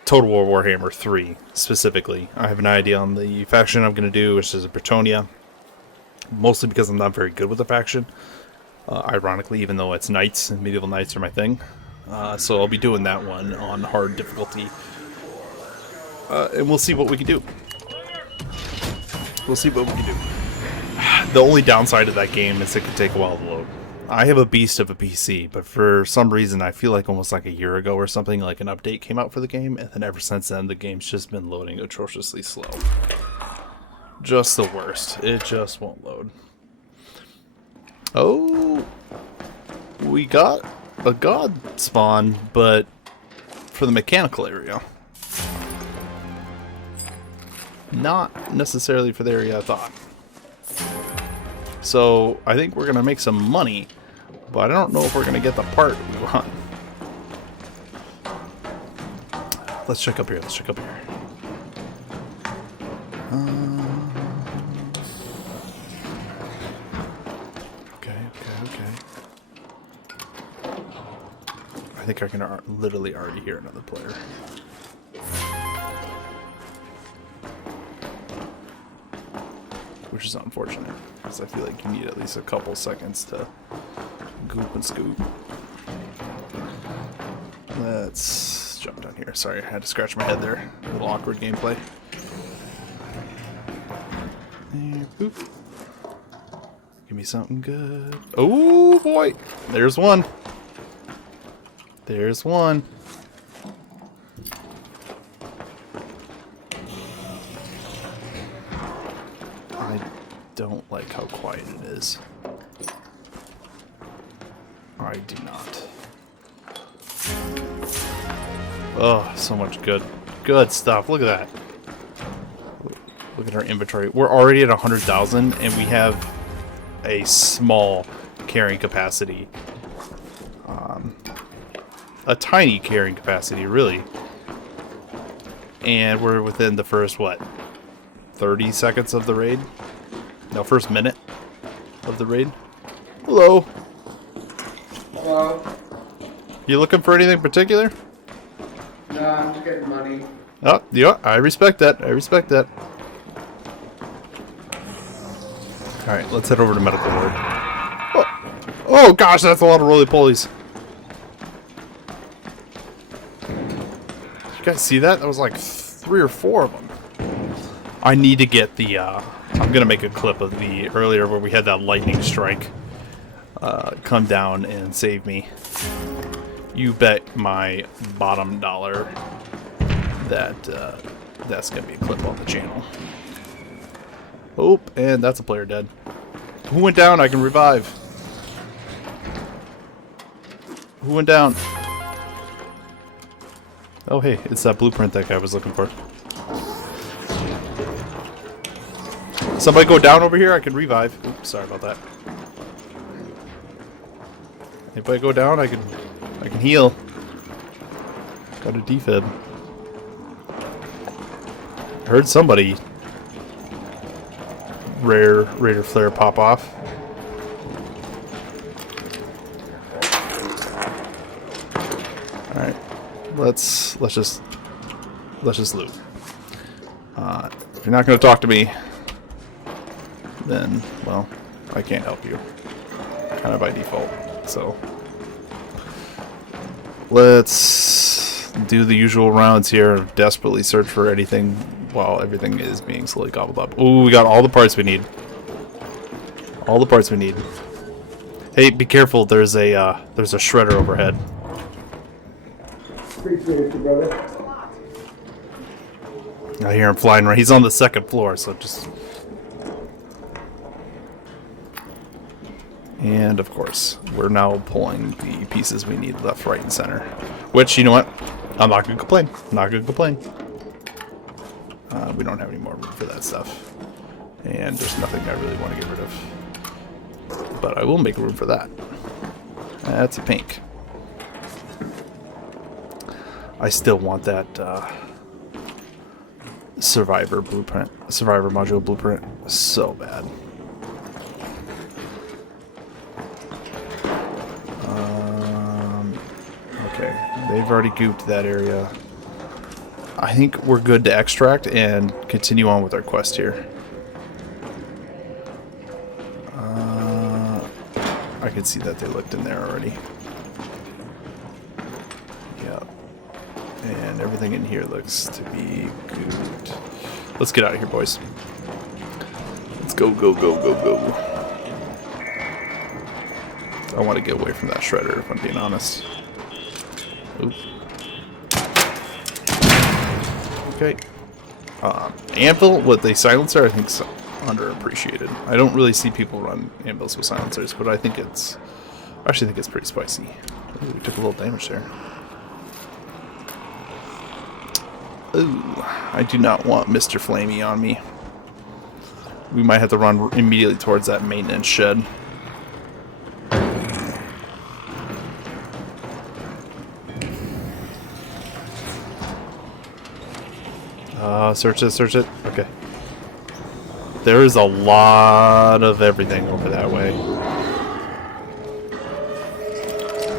Total War Warhammer 3 specifically. I have an idea on the faction I'm going to do, which is a Bretonia. Mostly because I'm not very good with the faction. Ironically, even though it's knights and medieval knights are my thing. So I'll be doing that one on hard difficulty. And we'll see what we can do. The only downside of that game is it can take a while to load. I have a beast of a PC, but for some reason I feel like almost like a year ago or something, like an update came out for the game, and then ever since then the game's just been loading atrociously slow. Just the worst. It just won't load. Oh, we got a god spawn, but for the mechanical area. Not necessarily for the area I thought. So I think we're gonna make some money, but I don't know if we're gonna get the part we want. Let's check up here. Okay. I think I can literally already hear another player. Which is unfortunate, because I feel like you need at least a couple seconds to goop and scoop. Let's jump down here. Sorry, I had to scratch my head there. A little awkward gameplay. And boop. Give me something good. Oh boy! There's one. There's one. I don't like how quiet it is. I do not. Oh, so much good stuff. Look at that. Look at our inventory. We're already at 100,000 and we have a small carrying capacity. A tiny carrying capacity, really. And we're within the first, what, 30 seconds of the raid? No, first minute of the raid. Hello. Hello. You looking for anything particular? No, I'm just getting money. Oh, yeah, I respect that. I respect that. Alright, let's head over to medical ward. Oh gosh, that's a lot of roly-polies. You guys see that? That was like 3 or 4 of them. I need to get the, I'm gonna make a clip of the earlier where we had that lightning strike come down and save me. You bet my bottom dollar that that's gonna be a clip on the channel. Oh, and that's a player dead. Who went down? I can revive. Who went down? Oh hey, it's that blueprint that guy was looking for. Somebody go down over here, I can revive. Oops, sorry about that. Anybody go down, I can heal. Got a defib. I heard somebody Raider flare pop off. Alright. Let's just loot. If you're not gonna talk to me, then well, I can't help you. Kind of by default. So let's do the usual rounds here. Desperately search for anything while everything is being slowly gobbled up. Ooh, we got all the parts we need. All the parts we need. Hey, be careful. There's a shredder overhead. Appreciate you, brother. I hear him flying right. He's on the 2nd floor, so just. And of course, we're now pulling the pieces we need left, right, and center. Which, you know what? I'm not gonna complain. I'm not gonna complain. We don't have any more room for that stuff. And there's nothing I really want to get rid of. But I will make room for that. That's a pink. I still want that survivor module blueprint so bad. Okay, they've already gooped that area. I think we're good to extract and continue on with our quest here. I can see that they looked in there already. Yep. And everything in here looks to be good. Let's get out of here, boys. Let's go, go, go, go, go. I want to get away from that shredder, if I'm being honest. Oop. Okay. Anvil with a silencer, I think is underappreciated. I don't really see people run anvils with silencers, but I think I actually think it's pretty spicy. Ooh, we took a little damage there. Ooh, I do not want Mr. Flamey on me. We might have to run immediately towards that maintenance shed. Search it, search it. Okay. There is a lot of everything over that way.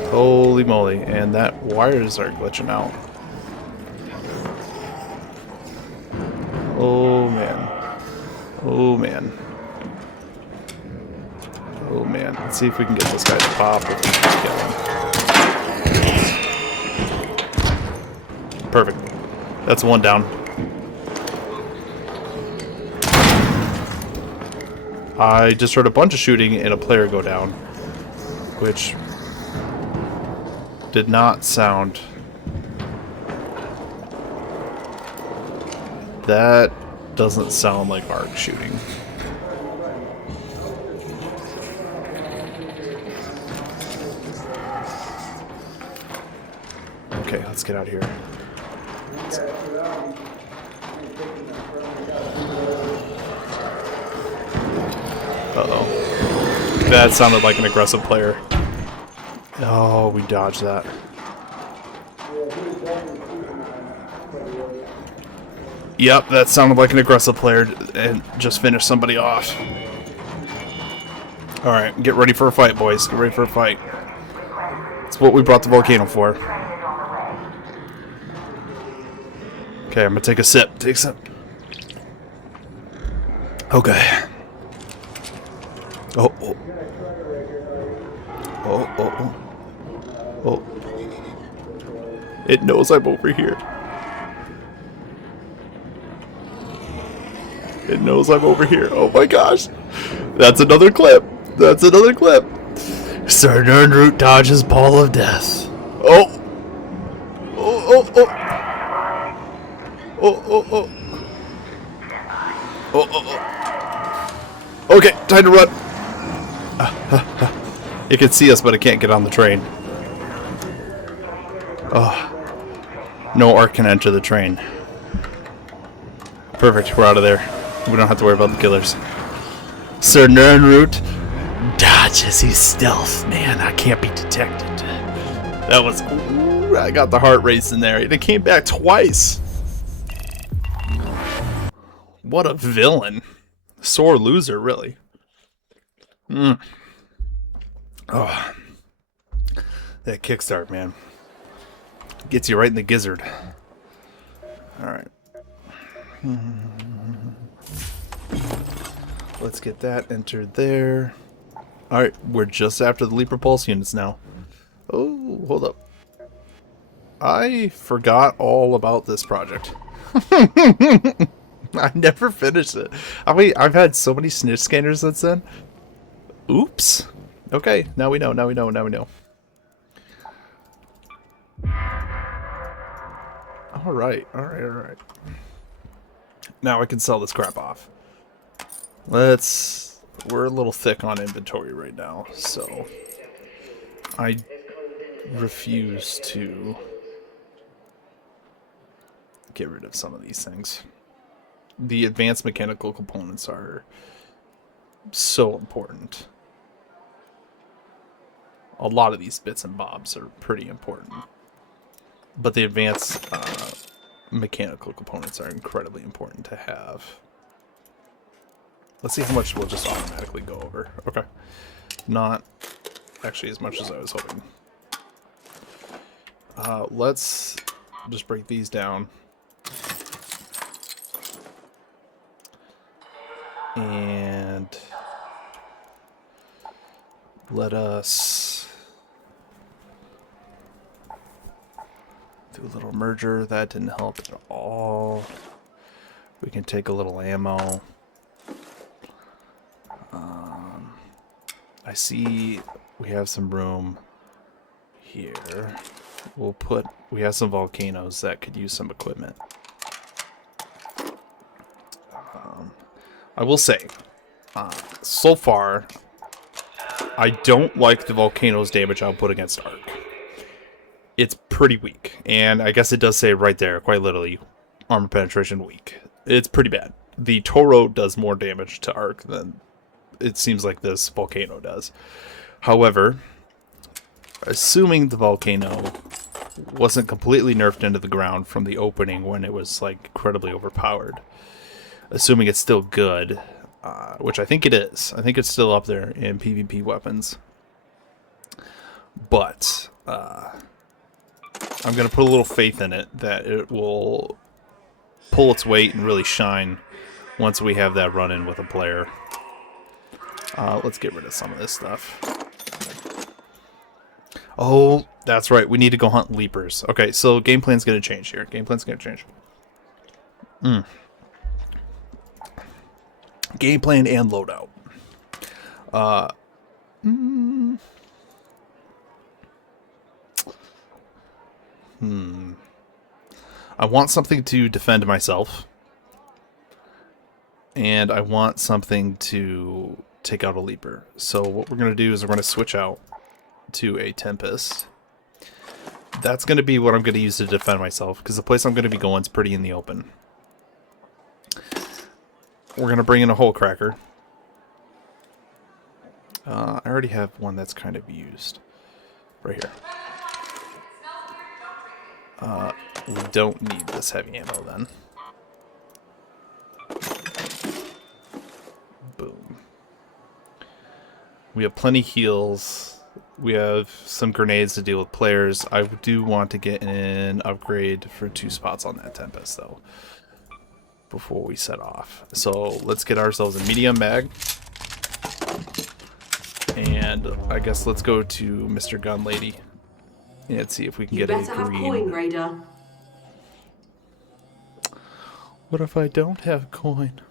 Holy moly. And that wires are glitching out. Oh man. Oh man. Oh man. Let's see if we can get this guy to pop. If we can get him. Perfect. That's one down. I just heard a bunch of shooting and a player go down, which did not sound... That doesn't sound like ARC shooting. Okay, let's get out of here. Uh-oh. That sounded like an aggressive player. Oh, we dodged that. Yep, that sounded like an aggressive player and just finished somebody off. Alright, get ready for a fight, boys. Get ready for a fight. It's what we brought the volcano for. Okay, I'm gonna take a sip. Take a sip. Okay. Oh, oh. Oh, oh, oh. Oh. It knows I'm over here. It knows I'm over here. Oh my gosh. That's another clip. That's another clip. Sir Nirnroot dodges ball of death. Oh. Oh, oh, oh. Oh, oh, oh. Oh, oh, oh. Okay, time to run. It can see us, but it can't get on the train. Oh. No ARC can enter the train. Perfect, we're out of there. We don't have to worry about the killers. Sir Nirnroot dodges his stealth. Man, I can't be detected. That was... Ooh, I got the heart racing there. And it came back twice. What a villain. Sore loser, really. Oh. That kickstart, man. Gets you right in the gizzard. Alright. Let's get that entered there. Alright, we're just after the Leaper Pulse units now. Oh, hold up. I forgot all about this project. I never finished it. I mean, I've had so many snitch scanners since then. Oops. Okay, now we know, now we know, now we know. Alright, alright, alright. Now I can sell this crap off. We're a little thick on inventory right now, so I refuse to get rid of some of these things. The advanced mechanical components are so important. A lot of these bits and bobs are pretty important. But the advanced mechanical components are incredibly important to have. Let's see how much we'll just automatically go over. Okay. Not actually as much as I was hoping. Let's just break these down. And let us do a little merger. That didn't help at all. We can take a little ammo. I see we have some room here. We have some volcanoes that could use some equipment. I will say, so far, I don't like the volcano's damage output against ARC. It's pretty weak, and I guess it does say right there, quite literally, armor penetration weak. It's pretty bad. The Toro does more damage to ARC than it seems like this volcano does. However, assuming the volcano wasn't completely nerfed into the ground from the opening when it was like incredibly overpowered, assuming it's still good, which I think it is. I think it's still up there in PvP weapons. But I'm going to put a little faith in it that it will pull its weight and really shine once we have that run-in with a player. Let's get rid of some of this stuff. Oh, that's right. We need to go hunt leapers. Okay, so game plan's going to change here. Game plan's going to change. Game plan and loadout. Uh, mm, I want something to defend myself. And I want something to take out a leaper. So what we're going to do is we're going to switch out to a Tempest. That's going to be what I'm going to use to defend myself, because the place I'm going to be going is pretty in the open. We're going to bring in a hole cracker. I already have one that's kind of used. Right here. We don't need this heavy ammo then. Boom. We have plenty heals. We have some grenades to deal with players. I do want to get an upgrade for 2 spots on that Tempest, though, before we set off. So let's get ourselves a medium mag. And I guess let's go to Mr. Gun Lady and see if we can You get a better have green. coin, Raider. What if I don't have coin?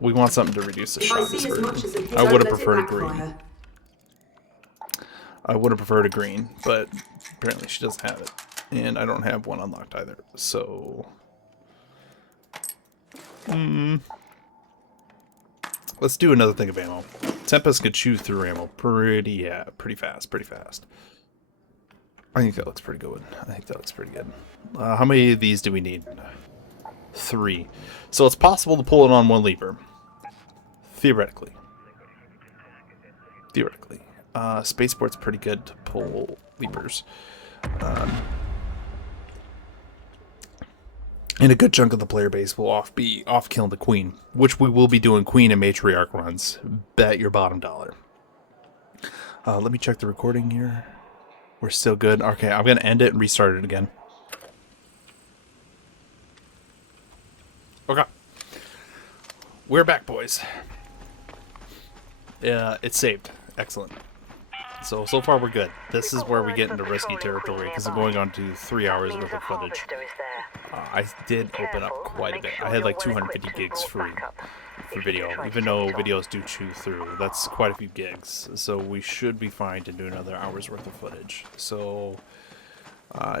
We want something to reduce the If I shot. see as much as a hit, I would have don't let it preferred a green. backfire. I would have preferred a green, but apparently she doesn't have it. And I don't have one unlocked either, so... Let's do another thing of ammo. Tempest could chew through ammo pretty fast. I think that looks pretty good. How many of these do we need? 3. So it's possible to pull it on 1 lever. Theoretically. Spaceport's pretty good to pull leapers. And a good chunk of the player base will be off killing the queen, which we will be doing queen and matriarch runs. Bet your bottom dollar. Let me check the recording here. We're still good. Okay, I'm going to end it and restart it again. Okay. We're back, boys. It's saved. Excellent. So far we're good. This is where we get into risky territory, because I'm going on to 3 hours worth of footage. I did open up quite a bit. I had like 250 gigs free for video, even though videos do chew through. That's quite a few gigs. So we should be fine to do another hour's worth of footage. So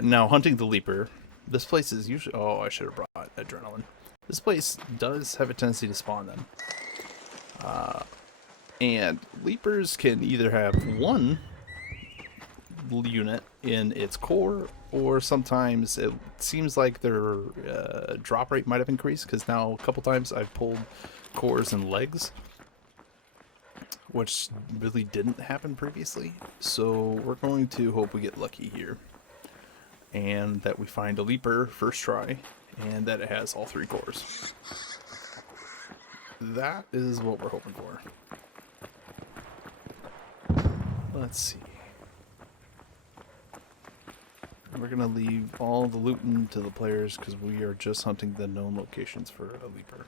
now hunting the leaper. This place is usually... Oh, I should have brought adrenaline. This place does have a tendency to spawn them. And leapers can either have 1 unit in its core, or sometimes it seems like their drop rate might have increased, because now a couple times I've pulled cores and legs, which really didn't happen previously. So we're going to hope we get lucky here, and that we find a leaper first try, and that it has all 3 cores. That is what we're hoping for. Let's see. We're going to leave all the looting to the players, because we are just hunting the known locations for a leaper.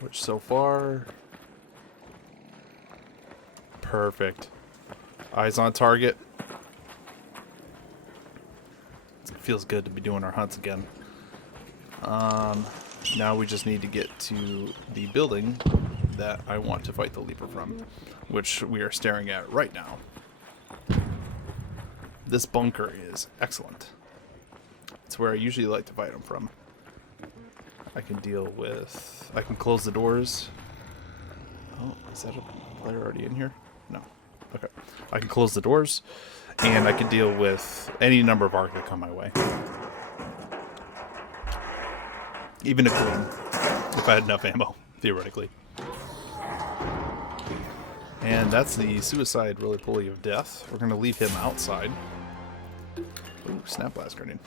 Which so far... Perfect. Eyes on target. It feels good to be doing our hunts again. Now we just need to get to the building that I want to fight the leaper from, which we are staring at right now. This bunker is excellent. It's where I usually like to fight them from. I can close the doors. Oh, is that a player already in here? No. Okay. I can close the doors, and I can deal with any number of arc that come my way. Even a queen, if I had enough ammo, theoretically. And that's the suicide roly-poly of death. We're going to leave him outside. Ooh, snap blast grenade.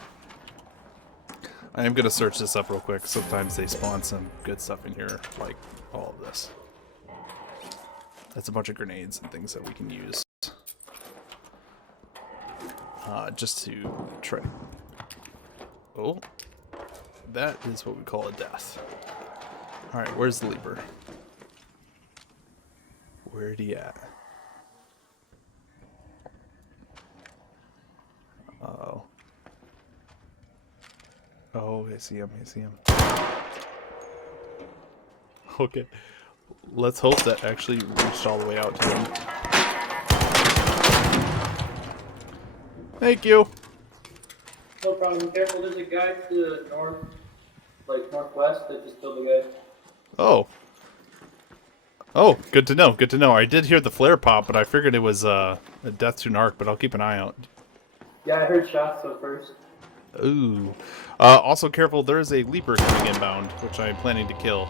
I am going to search this up real quick. Sometimes they spawn some good stuff in here, like all of this. That's a bunch of grenades and things that we can use. Just to try to... Oh. That is what we call a death. Alright, where's the leaper? Where'd he at? Uh-oh. Oh, I see him, Okay. Let's hope that actually reached all the way out to him. Thank you. No problem. Be careful. There's a guy to the north, like northwest, that just killed a guy. Oh. Oh, good to know. Good to know. I did hear the flare pop, but I figured it was a death to an arc, but I'll keep an eye out. Yeah, I heard shots at first. Ooh. Also careful, there is a leaper coming inbound, which I'm planning to kill.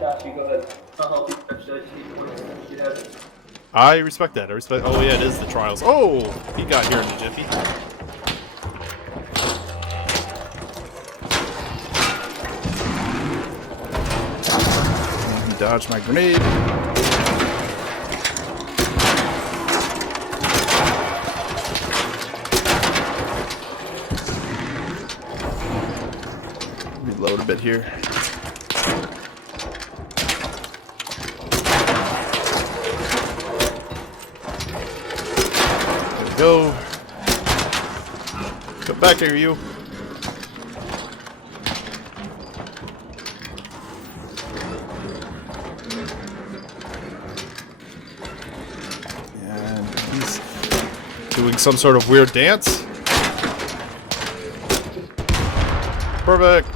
Got you. Go ahead. I'll help you. Actually, I just need points. You have it. I respect that. I respect. Oh yeah, it is the trials. Oh, he got here in a jiffy. And he dodged my grenade. Reload a bit here. Go. Come back here, you. And he's doing some sort of weird dance. Perfect.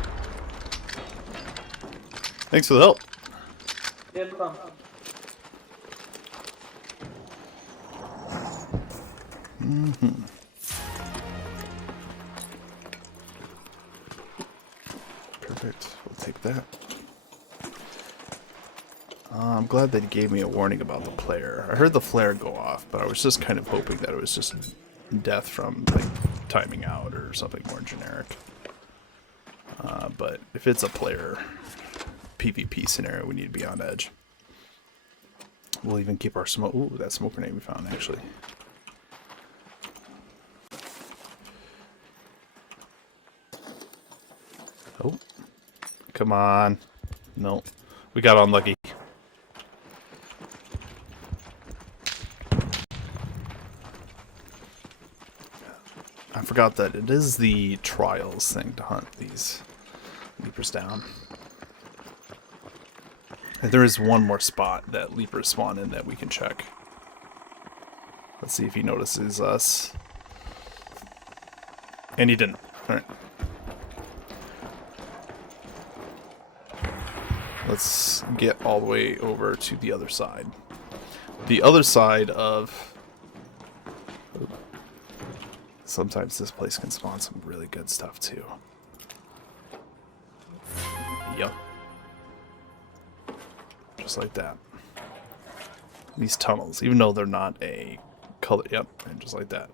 Thanks for the help. Yeah, no problem. Perfect. We'll take that. I'm glad that he gave me a warning about the player. I heard the flare go off, but I was just kind of hoping that it was just death from like timing out or something more generic. But if it's a player PvP scenario, we need to be on edge. We'll even keep our smoke. Ooh, that smoke grenade we found actually. Oh, come on. No, we got unlucky. I forgot that it is the trials thing to hunt these leapers down. And there is one more spot that leapers spawn in that we can check. Let's see if he notices us. And he didn't. Alright. Let's get all the way over to the other side. The other side of... Sometimes this place can spawn some really good stuff too. Yup. Just like that. These tunnels, even though they're not a color... Yep, and just like that.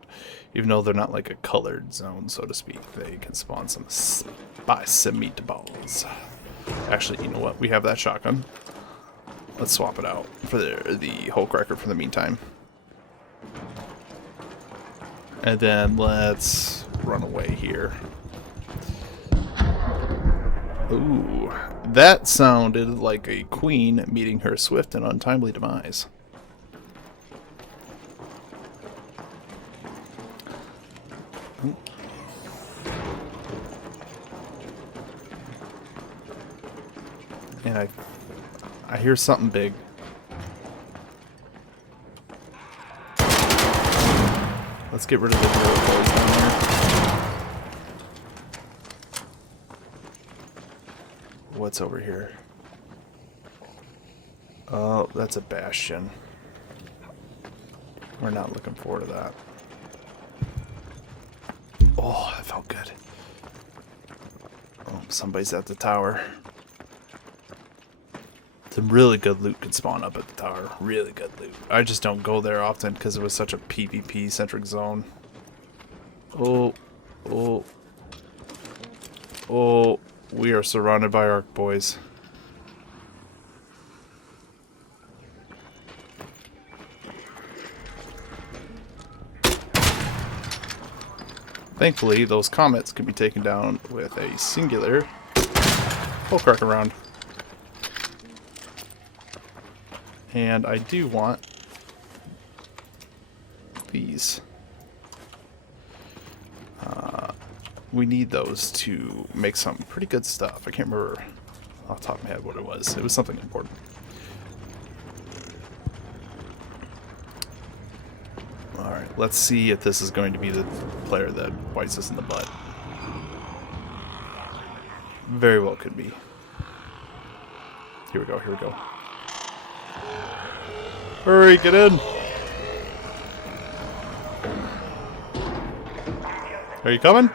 Even though they're not like a colored zone, so to speak, they can spawn some spicy meatballs. Actually, you know what? We have that shotgun. Let's swap it out for the Hulk Wrecker for the meantime. And then let's run away here. Ooh, that sounded like a queen meeting her swift and untimely demise. And I hear something big. Let's get rid of the hero boys down here. What's over here? Oh, that's a bastion. We're not looking forward to that. Oh, that felt good. Oh, somebody's at the tower. Some really good loot could spawn up at the tower. Really good loot. I just don't go there often because it was such a PvP-centric zone. Oh. Oh. Oh. We are surrounded by Ark boys. Thankfully, those comets can be taken down with a singular Hulk Wrecker round. And I do want these. We need those to make some pretty good stuff. I can't remember. off the top of my head what it was. It was something important. Alright, let's see if this is going to be the player that bites us in the butt. Very well could be. Here we go, here we go. Hurry, get in! Are you coming?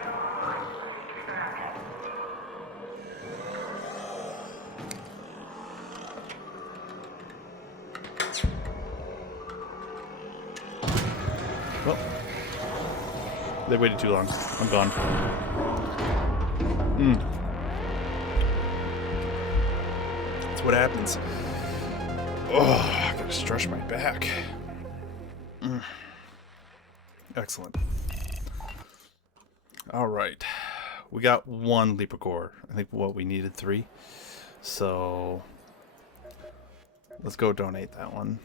Well, they waited too long. I'm gone. That's what happens. Oh, I gotta stretch my back. Excellent. Alright. We got 1 Leaper Core. I think we needed 3. So let's go donate that one.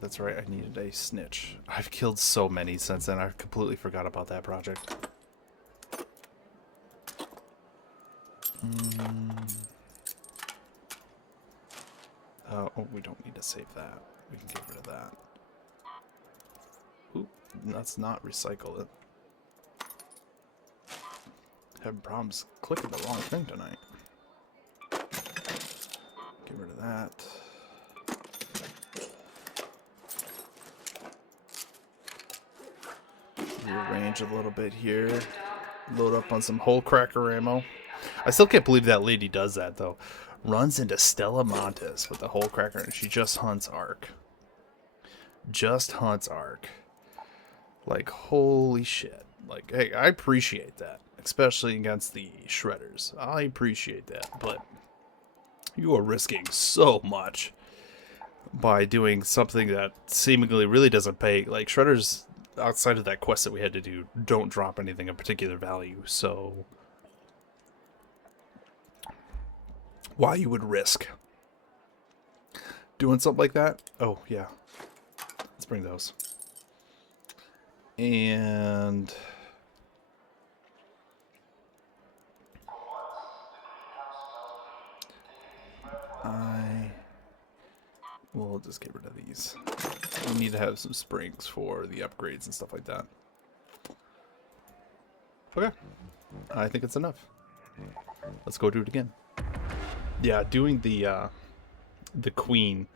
That's right, I needed a snitch. I've killed so many since then, I completely forgot about that project. Oh, we don't need to save that. We can get rid of that. Oop, let's not recycle it. Having problems clicking the wrong thing tonight. Get rid of that. Rearrange a little bit here. Load up on some hole cracker ammo. I still can't believe that lady does that though. Runs into Stella Montes with the hole cracker and she just hunts Ark. Just hunts Ark. Like, holy shit. Like, hey, I appreciate that. Especially against the shredders. I appreciate that. But you are risking so much by doing something that seemingly really doesn't pay. Like, shredders, outside of that quest that we had to do, don't drop anything of particular value. So why you would risk doing something like that? Oh, yeah. Let's bring those. And we'll just get rid of these. We need to have some springs for the upgrades and stuff like that. Okay. I think it's enough. Let's go do it again. Yeah, doing the queen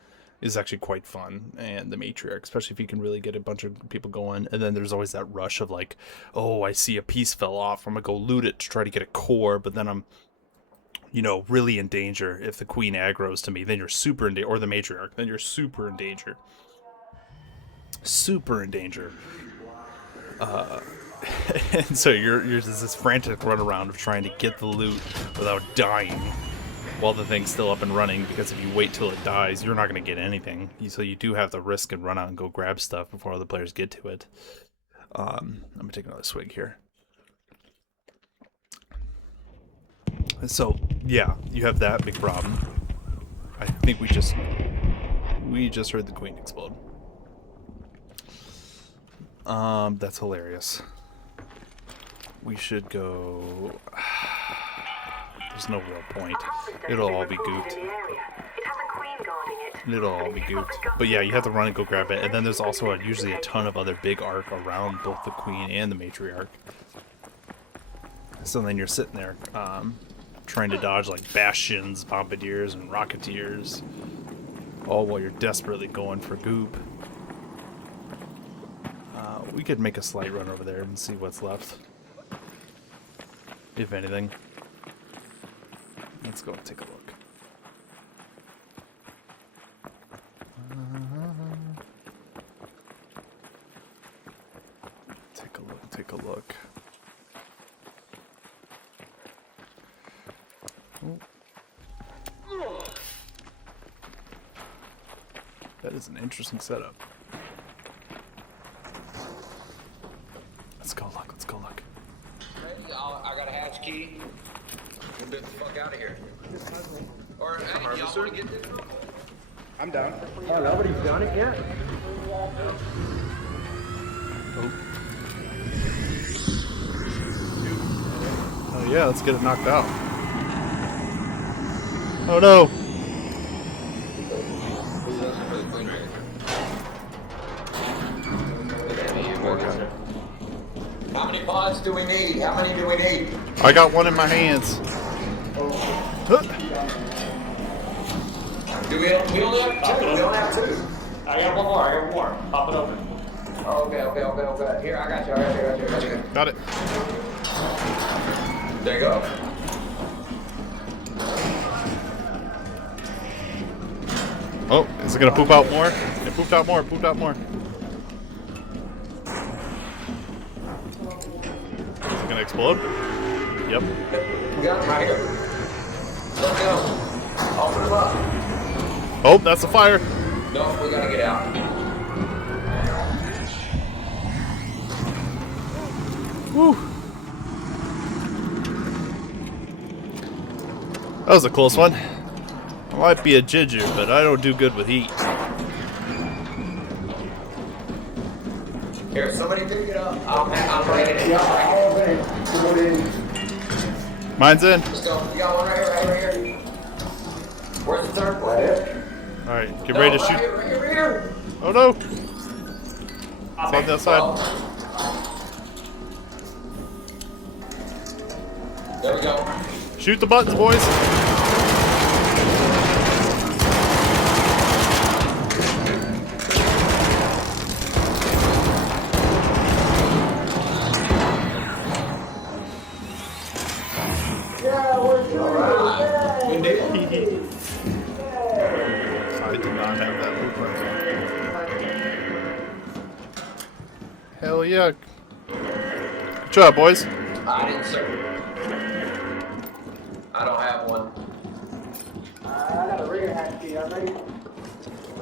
is actually quite fun, and the matriarch, especially if you can really get a bunch of people going. And then there's always that rush of like, oh, I see a piece fell off, I'm gonna go loot it to try to get a core, but then I'm, you know, really in danger. If the queen aggroes to me, then you're super in danger, or the matriarch, then you're super in danger. Super in danger. And so you're just this frantic run around of trying to get the loot without dying while the thing's still up and running, because if you wait till it dies, you're not going to get anything. So you do have to risk and run out and go grab stuff before other players get to it. I'm going to take another swig here. So, yeah, you have that big problem. I think we just heard the queen explode. That's hilarious. We should go... There's no real point. It'll all be gooped. It'll all be gooped. But yeah, you have to run and go grab it. And then there's also usually a ton of other big Ark around both the queen and the matriarch. So then you're sitting there trying to dodge like bastions, bombardiers, and rocketeers. All while you're desperately going for goop. We could make a slight run over there and see what's left. If anything. Let's go and take a look. Take a look, take a look. Oh. That is an interesting setup. Let's go look, let's go look. Hey, I got a hatch key. We'll get the fuck out of here. Or, hey, y'all want to get this? I'm down. Oh, nobody's done it yet? Oh. Yeah, let's get it knocked out. Oh no! How many pods do we need? How many do we need? I got one in my hands. Huh. We only have two. We only have two. I got one more. I got one more. Pop it open. Oh, okay. Here, I got you. I got you. Got it. There you go. Oh, is it gonna poop out more? It pooped out more. Pooped out more. Is it gonna explode? Yep. We got him right here. Let's go. Open him up. Oh, that's a fire. No, we gotta get out. Whew. That was a close one. I might be a ginger, but I don't do good with heat. Here, somebody pick it up. I'm ready. Mine's in. Let's go. You got one right here. Where's the third one? Alright, get ready to shoot. Right here. Oh no! It's on the other side. There we go. Shoot the buttons, boys! Yeah, we're doing Alright. We did. I did not have that blueprint. Hell yeah. Good job, boys. I didn't, sir. I don't have one. I got a rigger hatch key. I'm ready.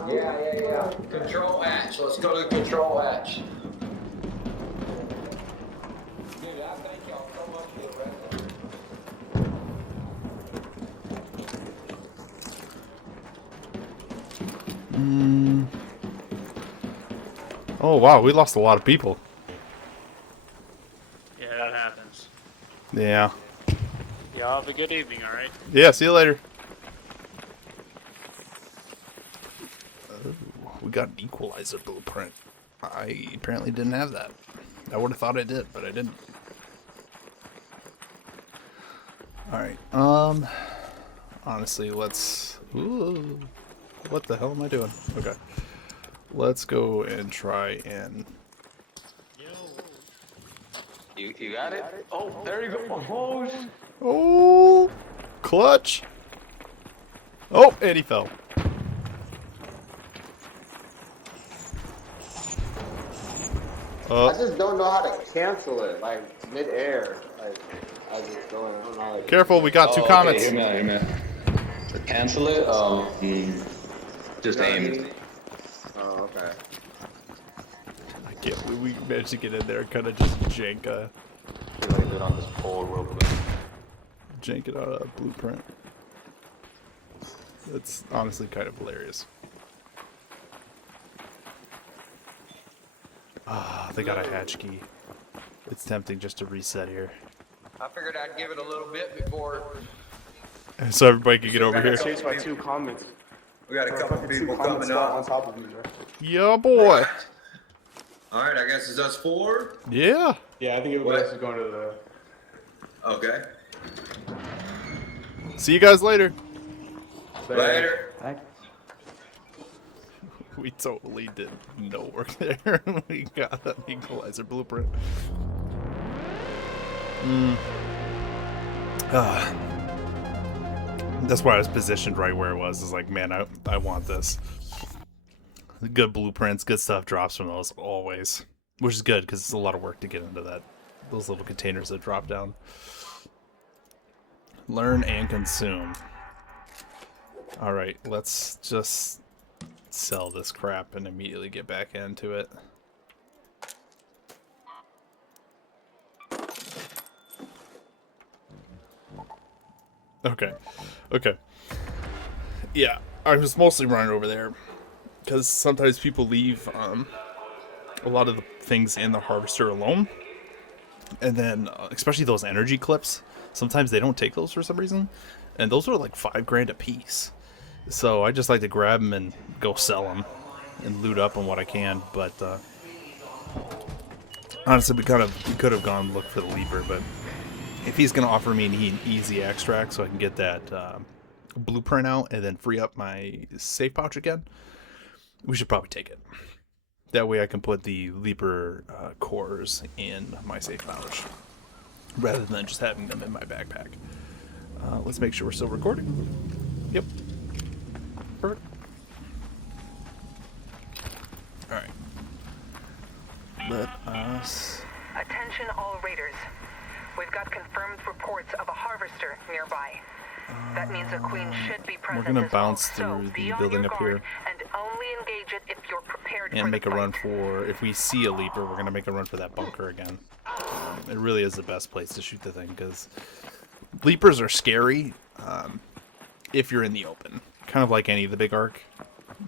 Yeah. Control hatch. Let's go to the control hatch. Dude, I thank y'all so much for the rest. Oh wow, we lost a lot of people. Yeah, that happens. Yeah. Y'all have a good evening, alright? Yeah, see you later. Oh, we got an equalizer blueprint. I apparently didn't have that. I would have thought I did, but I didn't. Alright, honestly, let's... Ooh, what the hell am I doing? Okay. Let's go and try and... You got it? Oh, there you go. Oh, clutch. Oh, and he fell. I just don't know how to cancel it, like mid-air. Like, as it's going, I don't know how to... Careful, we got two comets. Okay, here, man. To cancel it, just aim. Oh, okay. I can't believe we managed to get in there and kind of just jank a... Like it on this pole real quick. Jank it out of a blueprint. That's honestly kind of hilarious. Ah, they got a hatch key. It's tempting just to reset here. I figured I'd give it a little bit before. So everybody can get over here. Chased by two comets. We got a couple people coming up. On top of you, bro. Yeah, boy. Alright, I guess it's us four. Yeah. Yeah, I think everybody else is going to the... Okay. See you guys later. Later. We totally did no work there. We got an equalizer blueprint. That's why I was positioned right where it was. It's like, man, I want this. Good blueprints, good stuff drops from those always. Which is good, because it's a lot of work to get into those little containers that drop down. Learn and consume. Alright, let's just sell this crap and immediately get back into it. Okay. Yeah, I was mostly running over there because sometimes people leave a lot of the things in the harvester alone. And then, especially those energy clips, sometimes they don't take those for some reason. And those are like $5 a piece. So I just like to grab them and go sell them and loot up on what I can. But honestly, we could have gone look for the Leaper. But if he's going to offer me an easy extract so I can get that blueprint out and then free up my safe pouch again, we should probably take it. That way I can put the Leaper cores in my safe pouch rather than just having them in my backpack. Let's make sure we're still recording. Yep. Perfect. Alright. Let us... Attention all raiders. We've got confirmed reports of a harvester nearby. That means a queen should be present. We're gonna as well. bounce through the building up here and only engage it if you're prepared and for make the a run fight. for, if we see a Leaper, we're gonna make a run for that bunker again. It really is the best place to shoot the thing, because Leapers are scary if you're in the open. Kind of like any of the big arc.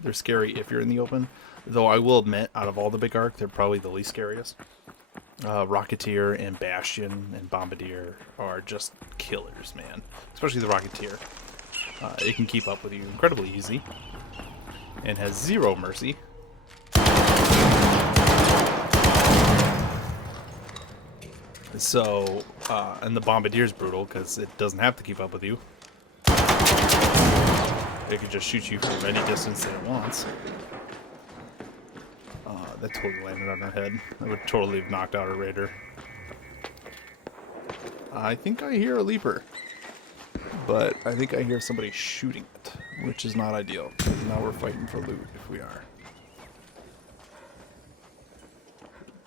They're scary if you're in the open. Though I will admit, out of all the big arc, they're probably the least scariest. Rocketeer and Bastion and Bombardier are just killers, man. Especially the Rocketeer. It can keep up with you incredibly easy. And has zero mercy. So, and the Bombardier's brutal because it doesn't have to keep up with you. It can just shoot you from any distance that it wants. That totally landed on our head. That would totally have knocked out a raider. I think I hear a Leaper. But I think I hear somebody shooting it, which is not ideal. Now we're fighting for loot if we are.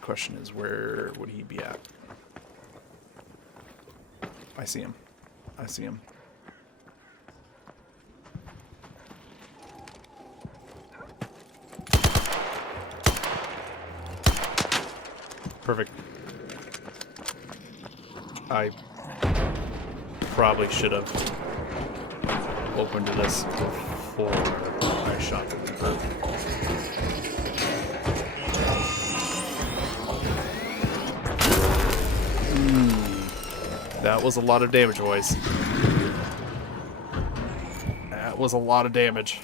Question is, where would he be at? I see him. I see him. Perfect. I probably should have opened to this before I shot the Leaper. That was a lot of damage, boys. That was a lot of damage.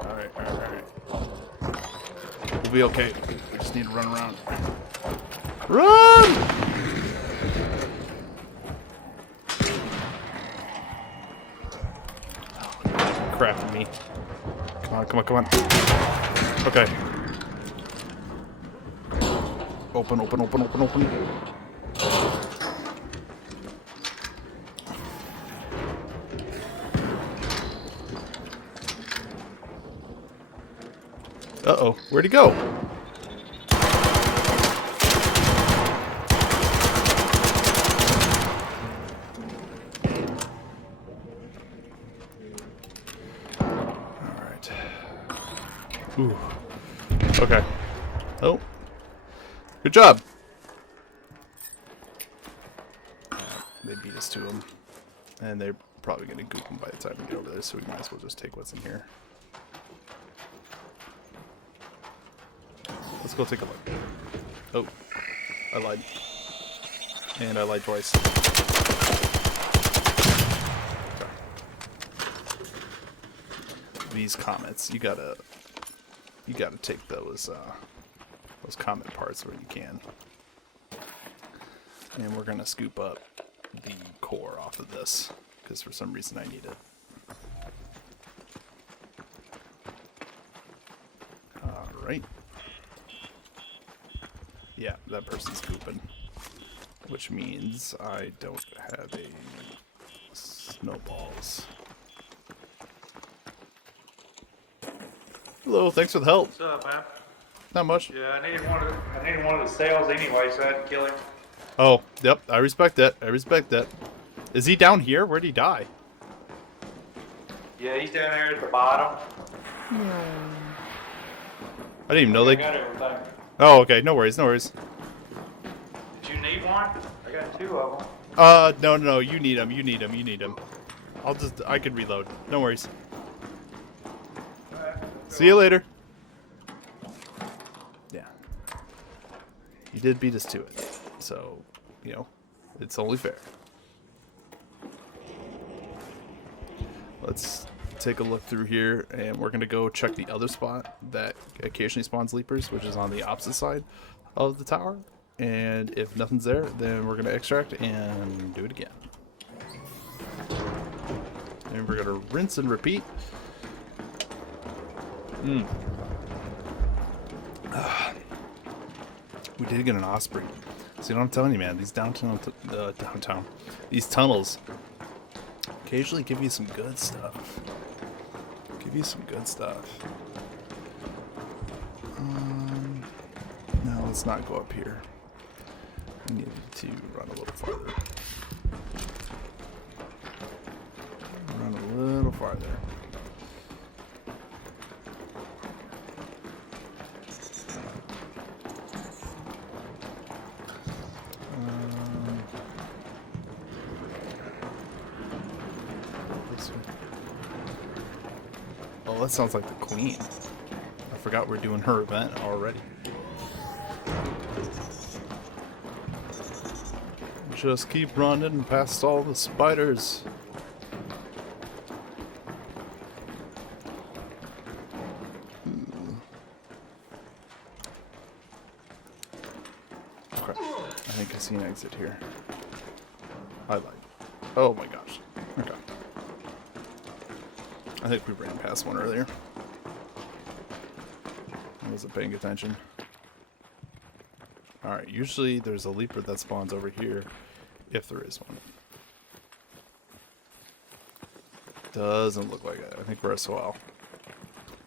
Alright, alright, alright. We'll be okay. We just need to run around. Run! Crapping me. Come on, come on, come on. Okay. Open, open, open, open, open. Uh-oh, where'd he go? Alright. Ooh. Okay. Oh. Good job. They beat us to him. And they're probably going to goop him by the time we get over there, so we might as well just take what's in here. Let's go take a look. Oh, I lied. And I lied twice. Okay. These comments, you gotta take those comment parts where you can. And we're gonna scoop up the core off of this, because for some reason I need it. Alright. Yeah, that person's pooping. Which means I don't have a snowballs. Hello, thanks for the help. What's up, man? Not much. Yeah, I needed one of the sails anyway, so I had to kill him. Oh, yep, I respect that. I respect that. Is he down here? Where'd he die? Yeah, he's down there at the bottom. I didn't even know they... got everything. Oh, okay, no worries, no worries. Did you need one? I got 2 of them. No, you need him, you need him, you need him. I can reload. No worries. See you later. Yeah. You did beat us to it. So, you know, it's only fair. Let's take a look through here, and we're going to go check the other spot that occasionally spawns leapers, which is on the opposite side of the tower. And if nothing's there, then we're going to extract and do it again. And we're going to rinse and repeat. We did get an osprey. See what I'm telling you, man? These these tunnels occasionally give you some good stuff. No, let's not go up here. We need to run a little farther. Oh, that sounds like the Queen. I forgot we're doing her event already. Just keep running past all the spiders. Okay, I think I see an exit here. I like it. Oh my gosh. Okay. I think we ran past one earlier. I wasn't paying attention. Alright, usually there's a leaper that spawns over here, if there is one. Doesn't look like it. I think we're SOL.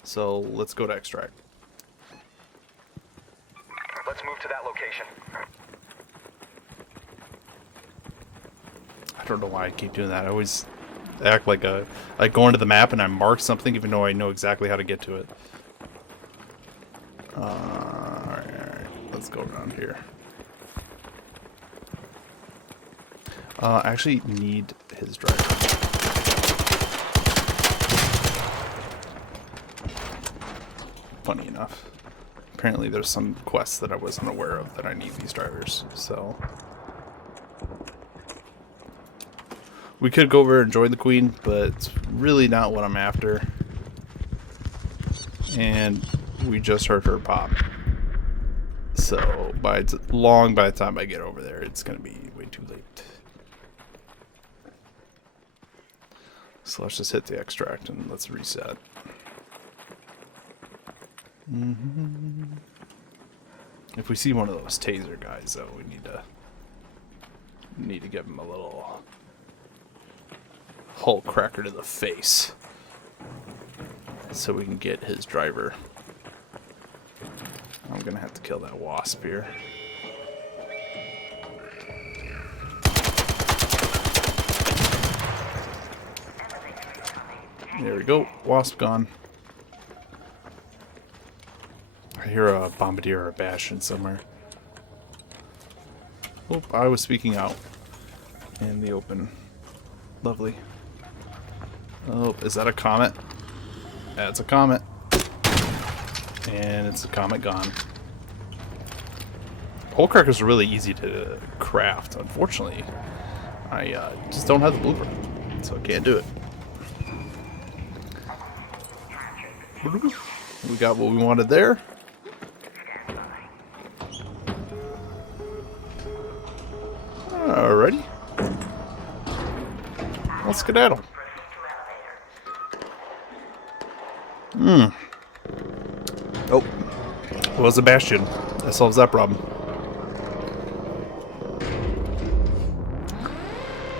So let's go to extract. Let's move to that location. I don't know why I keep doing that. I always act like I go into the map and I mark something even though I know exactly how to get to it. Alright, let's go around here. I actually need his driver. Funny enough. Apparently there's some quests that I wasn't aware of that I need these drivers, so... We could go over and join the Queen, but it's really not what I'm after. And we just heard her pop. So by the time I get over there, it's going to be way too late. So let's just hit the extract and let's reset. If we see one of those taser guys, though, we need to give him a little hull cracker to the face so we can get his driver. I'm gonna have to kill that wasp here. There we go, wasp gone. I hear a bombardier or a bastion somewhere. Oh, I was speaking out in the open. Lovely. Oh, is that a comet? That's a comet. And it's a comet gone. Hole crackers are really easy to craft. Unfortunately, I just don't have the blueprint, so I can't do it. We got what we wanted there. Alrighty. Let's skedaddle. Oh. It was a bastion. That solves that problem.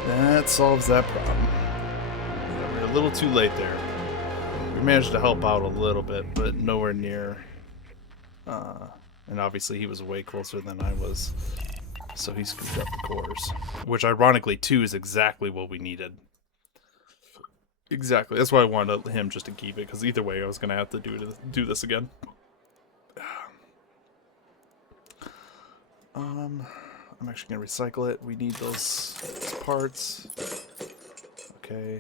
That solves that problem. Yeah, we're a little too late there. We managed to help out a little bit, but nowhere near. And obviously he was way closer than I was. So he scooped up the cores. Which ironically, too, is exactly what we needed. Exactly. That's why I wanted him just to keep it, because either way I was going to have to do this again. I'm actually going to recycle it. We need those parts. Okay.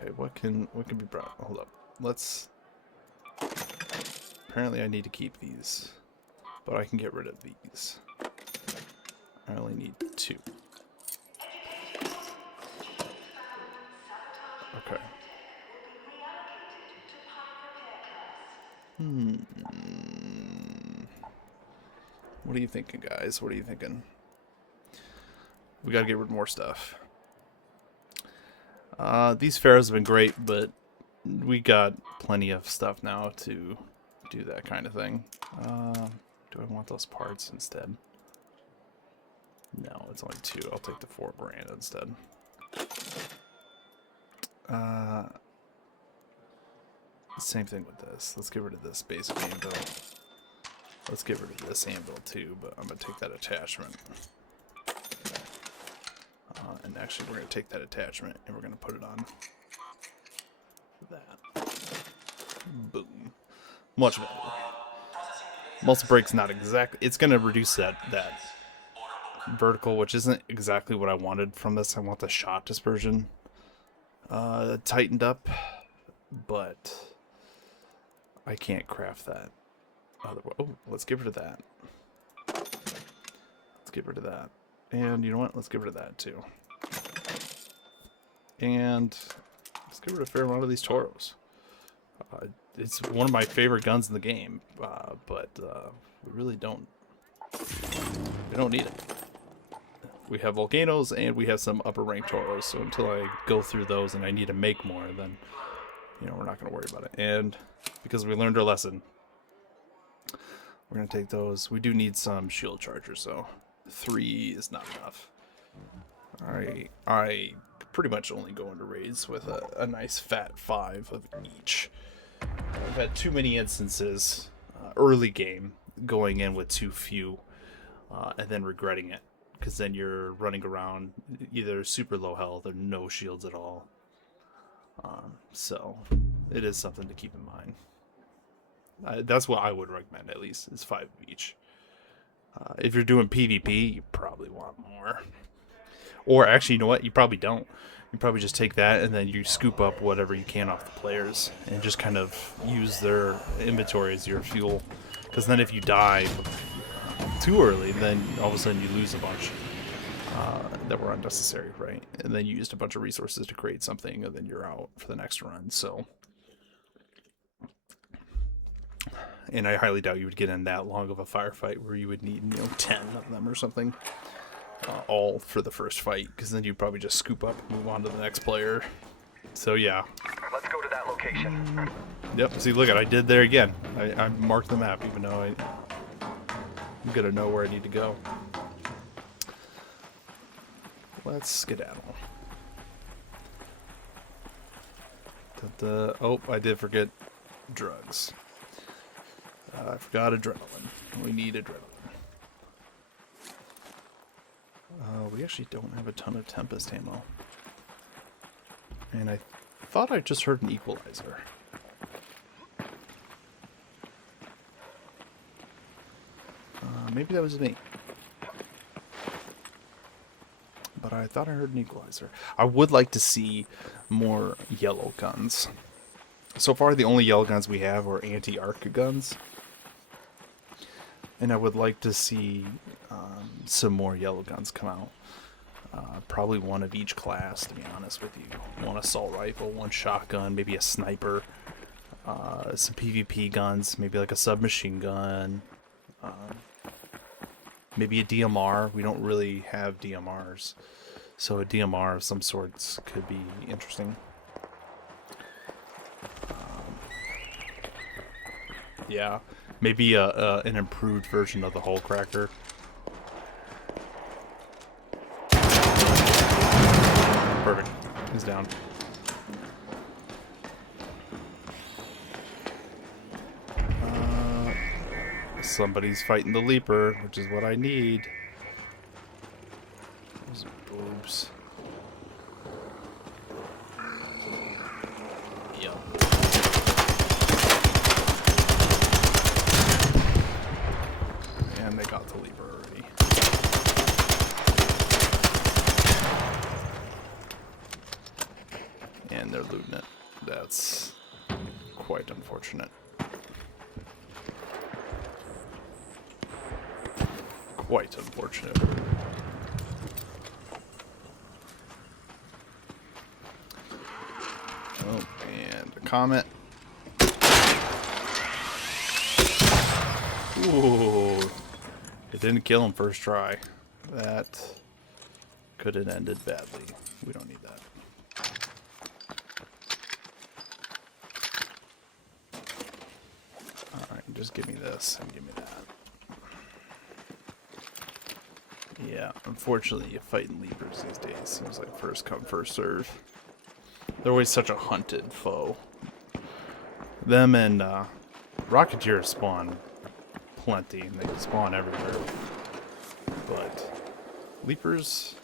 Okay, what can be brought? Hold up. Let's... Apparently I need to keep these. But I can get rid of these. I only need 2. Okay. What are you thinking, guys? What are you thinking? We gotta get rid of more stuff. These pharaohs have been great, but we got plenty of stuff now to do that kind of thing. Do I want those parts instead? No, it's only 2. I'll take the 4 grand instead. Same thing with this. Let's get rid of this basic anvil. Let's get rid of this anvil too, but I'm going to take that attachment. And actually, we're going to take that attachment and we're going to put it on that. Boom. Much better. Muscle break's not exactly... It's going to reduce that vertical, which isn't exactly what I wanted from this. I want the shot dispersion tightened up, but I can't craft that. Oh, let's get rid of that. Let's get rid of that. And you know what? Let's get rid of that too. And let's get rid of a fair amount of these Toros. It's one of my favorite guns in the game, but we really don't. We don't need it. We have volcanoes and we have some upper rank Toros. So until I go through those and I need to make more, then you know we're not going to worry about it. And because we learned our lesson, we're going to take those. We do need some shield chargers, so 3 is not enough. I pretty much only go into raids with a nice fat 5 of each. I've had too many instances early game going in with too few and then regretting it, because then you're running around either super low health or no shields at all. So it is something to keep in mind. That's what I would recommend, at least, is 5 of each. If you're doing PvP, you probably want more. Or actually, you know what? You probably don't. You probably just take that and then you scoop up whatever you can off the players and just kind of use their inventory as your fuel. Because then if you die too early, then all of a sudden you lose a bunch that were unnecessary, right? And then you used a bunch of resources to create something, and then you're out for the next run. So, and I highly doubt you would get in that long of a firefight where you would need, 10 of them or something, all for the first fight, because then you'd probably just scoop up and move on to the next player. So yeah. Let's go to that location. Yep. See, look at I did there again. I marked the map, even though I'm gonna know where I need to go. Let's skedaddle. Oh, I did forget drugs. I forgot adrenaline. We need adrenaline. We actually don't have a ton of Tempest ammo. And I thought I just heard an equalizer. Maybe that was me. But I thought I heard an equalizer. I would like to see more yellow guns. So far, the only yellow guns we have are anti-arc guns. And I would like to see some more yellow guns come out. Probably one of each class, to be honest with you. One assault rifle, one shotgun, maybe a sniper. Some PvP guns, maybe like a submachine gun. Maybe a DMR. We don't really have DMRs. So a DMR of some sorts could be interesting. Yeah. Maybe an improved version of the Hull Cracker. Perfect. He's down. Somebody's fighting the Leaper, which is what I need. Those boobs. Yep. And they got the Leaper already. And they're looting it. That's quite unfortunate. Quite unfortunate. comment. Ooh. It didn't kill him first try. That could have ended badly. We don't need that. Alright, just give me this and give me that. Yeah, unfortunately, fighting Leapers these days seems like first come, first serve. They're always such a hunted foe. Them and Rocketeers spawn plenty, and they can spawn everywhere. But Leapers...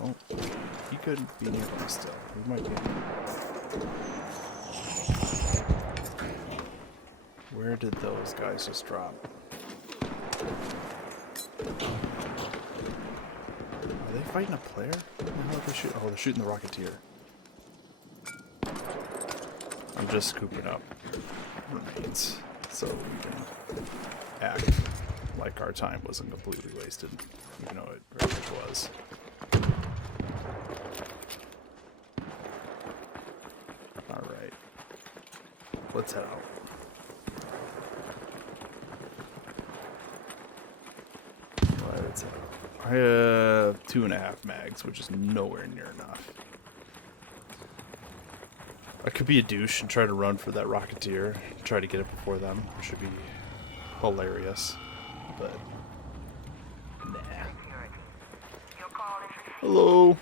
Well, he could be nearby still. He might be. Where did those guys just drop? Are they fighting a player? What the hell are they shooting? Oh, they're shooting the Rocketeer. I'm just scooping up remains so we can act like our time wasn't completely wasted, even though it really was. Alright. Let's head out. I have 2.5 mags, which is nowhere near enough. I could be a douche and try to run for that Rocketeer, try to get it before them, which would be hilarious, but nah. Hello.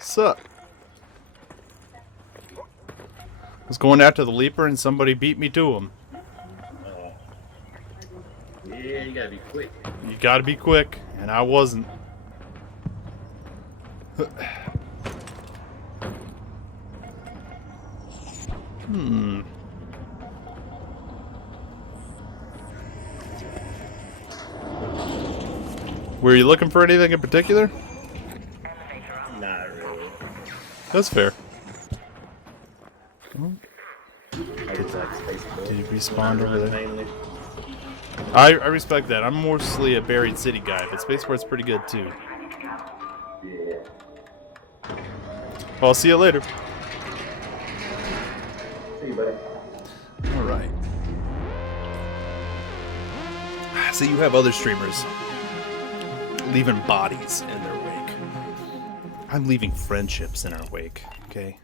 Sup? I was going after the Leaper and somebody beat me to him. Yeah, you gotta be quick. You gotta be quick, and I wasn't. Were you looking for anything in particular? Not really. That's fair. Did he respawn over there? I respect that. I'm mostly a buried city guy, but Spaceport's pretty good too. Yeah. Well, I'll see you later. See you, buddy. Alright. So you have other streamers leaving bodies in their wake. I'm leaving friendships in our wake, okay?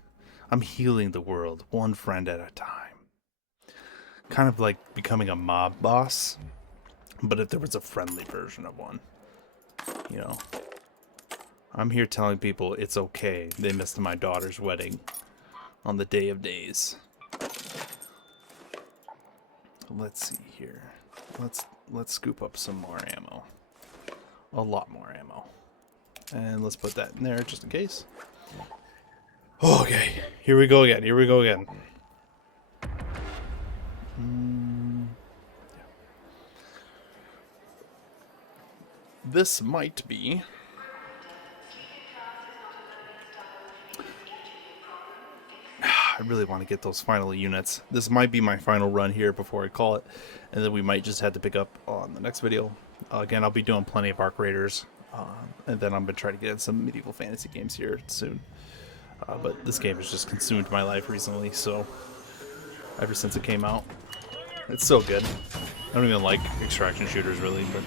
I'm healing the world one friend at a time. Kind of like becoming a mob boss, but if there was a friendly version of one. You know? I'm here telling people it's okay they missed my daughter's wedding on the day of days. Let's see here. Let's scoop up some more ammo. A lot more ammo. And let's put that in there just in case. Okay, here we go again. Here we go again. This might be... I really want to get those final units. This might be my final run here before I call it, and then we might just have to pick up on the next video. Again, I'll be doing plenty of Arc Raiders, and then I'm going to try to get in some medieval fantasy games here soon. But this game has just consumed my life recently, so ever since it came out. It's so good. I don't even like extraction shooters really, but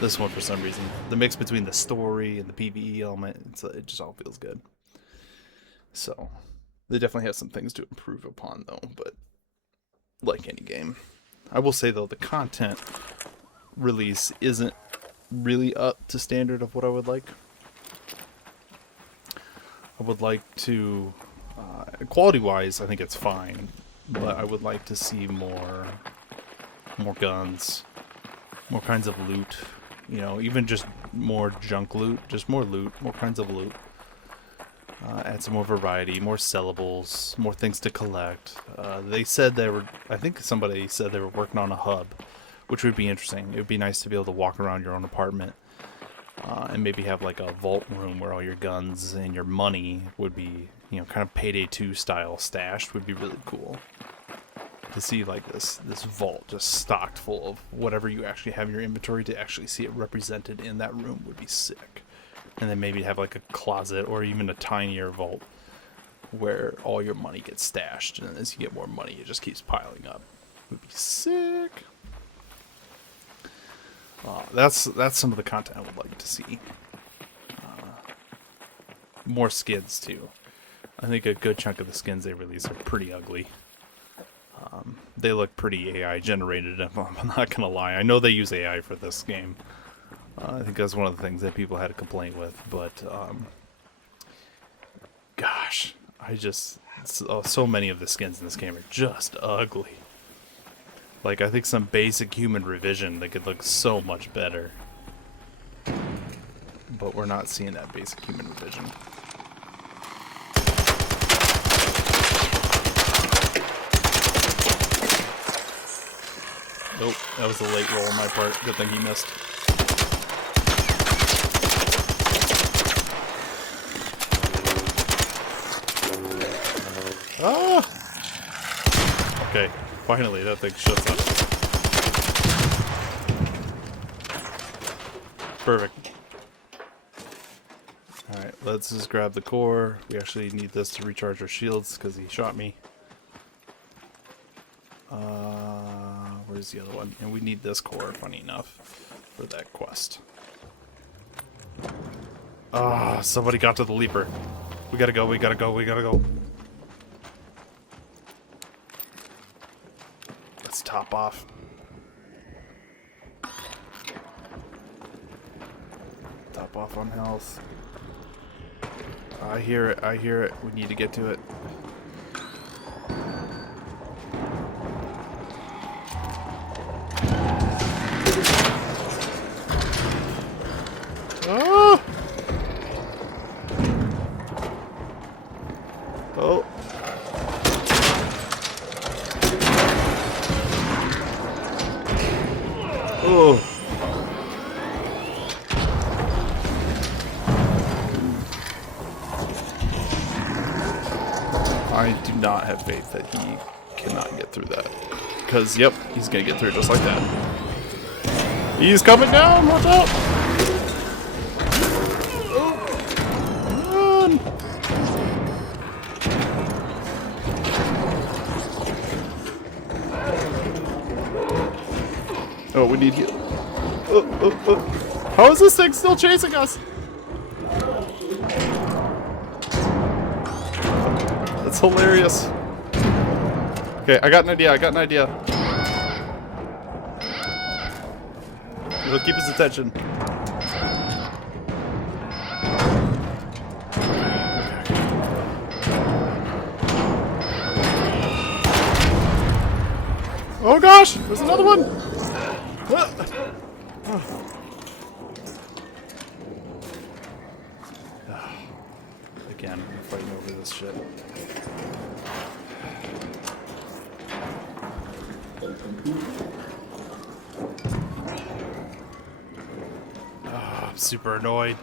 this one for some reason. The mix between the story and the PvE element, it just all feels good. So... they definitely have some things to improve upon, though, but like any game. I will say, though, the content release isn't really up to standard of what I would like. I would like to, quality-wise, I think it's fine, but I would like to see more guns, more kinds of loot, you know, even just more junk loot, just more loot, more kinds of loot. Add some more variety, more sellables, more things to collect. They said they were, I think somebody said they were working on a hub, which would be interesting. It would be nice to be able to walk around your own apartment and maybe have like a vault room where all your guns and your money would be, you know, kind of Payday 2 style stashed would be really cool. To see like this vault just stocked full of whatever you actually have in your inventory, to actually see it represented in that room would be sick. And then maybe have like a closet or even a tinier vault where all your money gets stashed, and as you get more money, it just keeps piling up. Would be sick. That's some of the content I would like to see. More skins too. I think a good chunk of the skins they release are pretty ugly. They look pretty AI generated, I'm not gonna lie. I know they use AI for this game. I think that's one of the things that people had a complaint with, but gosh, so many of the skins in this game are just ugly. Like, I think some basic human revision, they could look so much better. But we're not seeing that basic human revision. Nope, that was a late roll on my part. Good thing he missed. Ah! Okay, finally that thing shuts up. Perfect. Alright, let's just grab the core. We actually need this to recharge our shields because he shot me. Where's the other one? And we need this core, funny enough, for that quest. Ah, somebody got to the leaper. We gotta go, we gotta go, we gotta go. Let's top off. Top off on health. I hear it, I hear it. We need to get to it. Ah! Oh. Oh. I do not have faith that he cannot get through that. Because, yep, he's gonna get through just like that. He's coming down! Watch out! Run! Oh, we need heal. How is this thing still chasing us? That's hilarious. Okay, I got an idea, It'll keep his attention. Oh gosh, there's another one! Again, we're fighting over this shit. I'm super annoyed.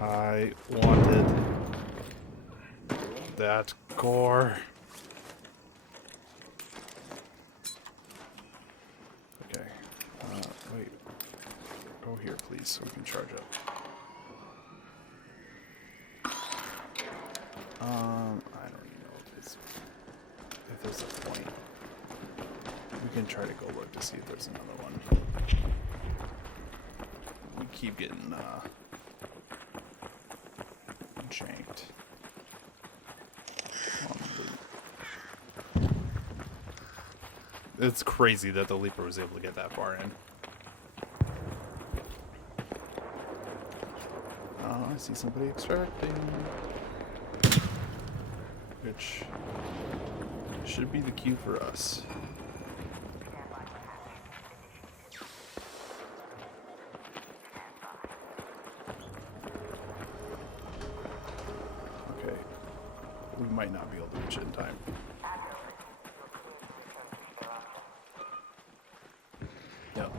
I wanted that core. Okay. Wait. Go here, please, so we can charge up. I don't even know if there's a point. We can try to go look to see if there's another one. We keep getting shanked. It's crazy that the Leaper was able to get that far in. Oh, I see somebody extracting. Which should be the cue for us. Okay. We might not be able to reach it in time. Yep.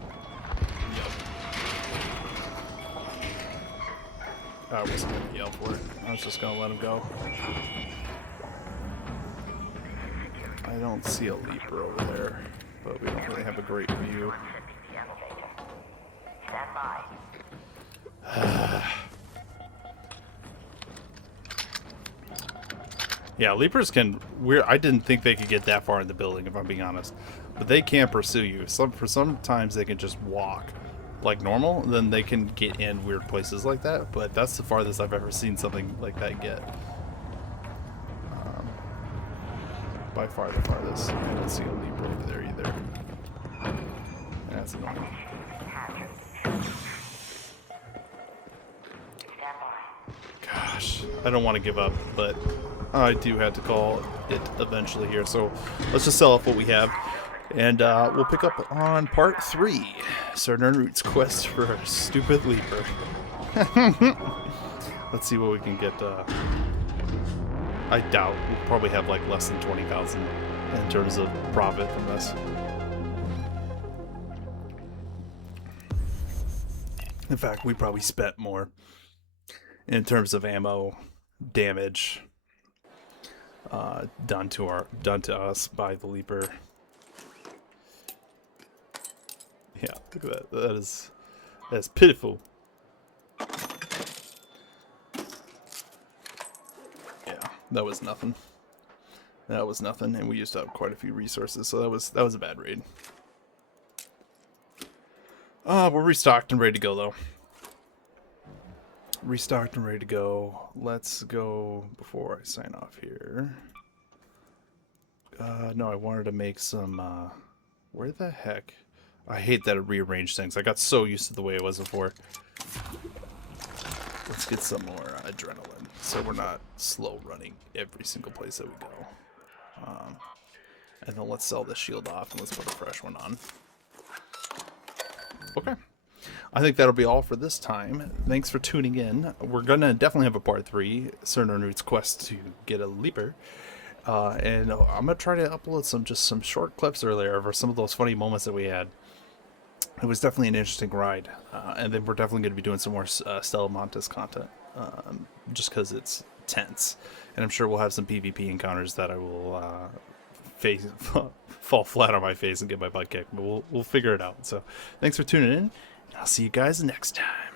I wasn't going to yell for it. I was just going to let him go. I don't see a Leaper over there, but we don't really have a great view. Yeah, Leapers can... I didn't think they could get that far in the building, if I'm being honest. But they can pursue you. For sometimes they can just walk like normal, then they can get in weird places like that. But that's the farthest I've ever seen something like that get. By far the farthest. I don't see a Leaper over there either. That's annoying. Gosh, I don't want to give up, but I do have to call it eventually here. So let's just sell off what we have, and we'll pick up on part 3, Sir Nirnroots' quest for a stupid Leaper. Let's see what we can get. I doubt we'll probably have like less than 20,000 in terms of profit from this. In fact, we probably spent more in terms of ammo damage done to us by the Leaper. Yeah, look at that. That's pitiful. Yeah, that was nothing. That was nothing, and we used up quite a few resources, so that was a bad raid. We're restocked and ready to go though. Restocked and ready to go. Let's go before I sign off here. No, I wanted to make some, where the heck? I hate that it rearranged things. I got so used to the way it was before. Let's get some more adrenaline, so we're not slow running every single place that we go. And then let's sell this shield off and let's put a fresh one on. Okay. I think that'll be all for this time. Thanks for tuning in. We're gonna definitely have a part 3, Sir Nirnroots' quest to get a Leaper. And I'm gonna try to upload some short clips earlier for some of those funny moments that we had. It was definitely an interesting ride, and then we're definitely going to be doing some more Stella Montes content, just because it's tense, and I'm sure we'll have some PvP encounters that I will fall flat on my face and get my butt kicked, but we'll figure it out. So thanks for tuning in, and I'll see you guys next time.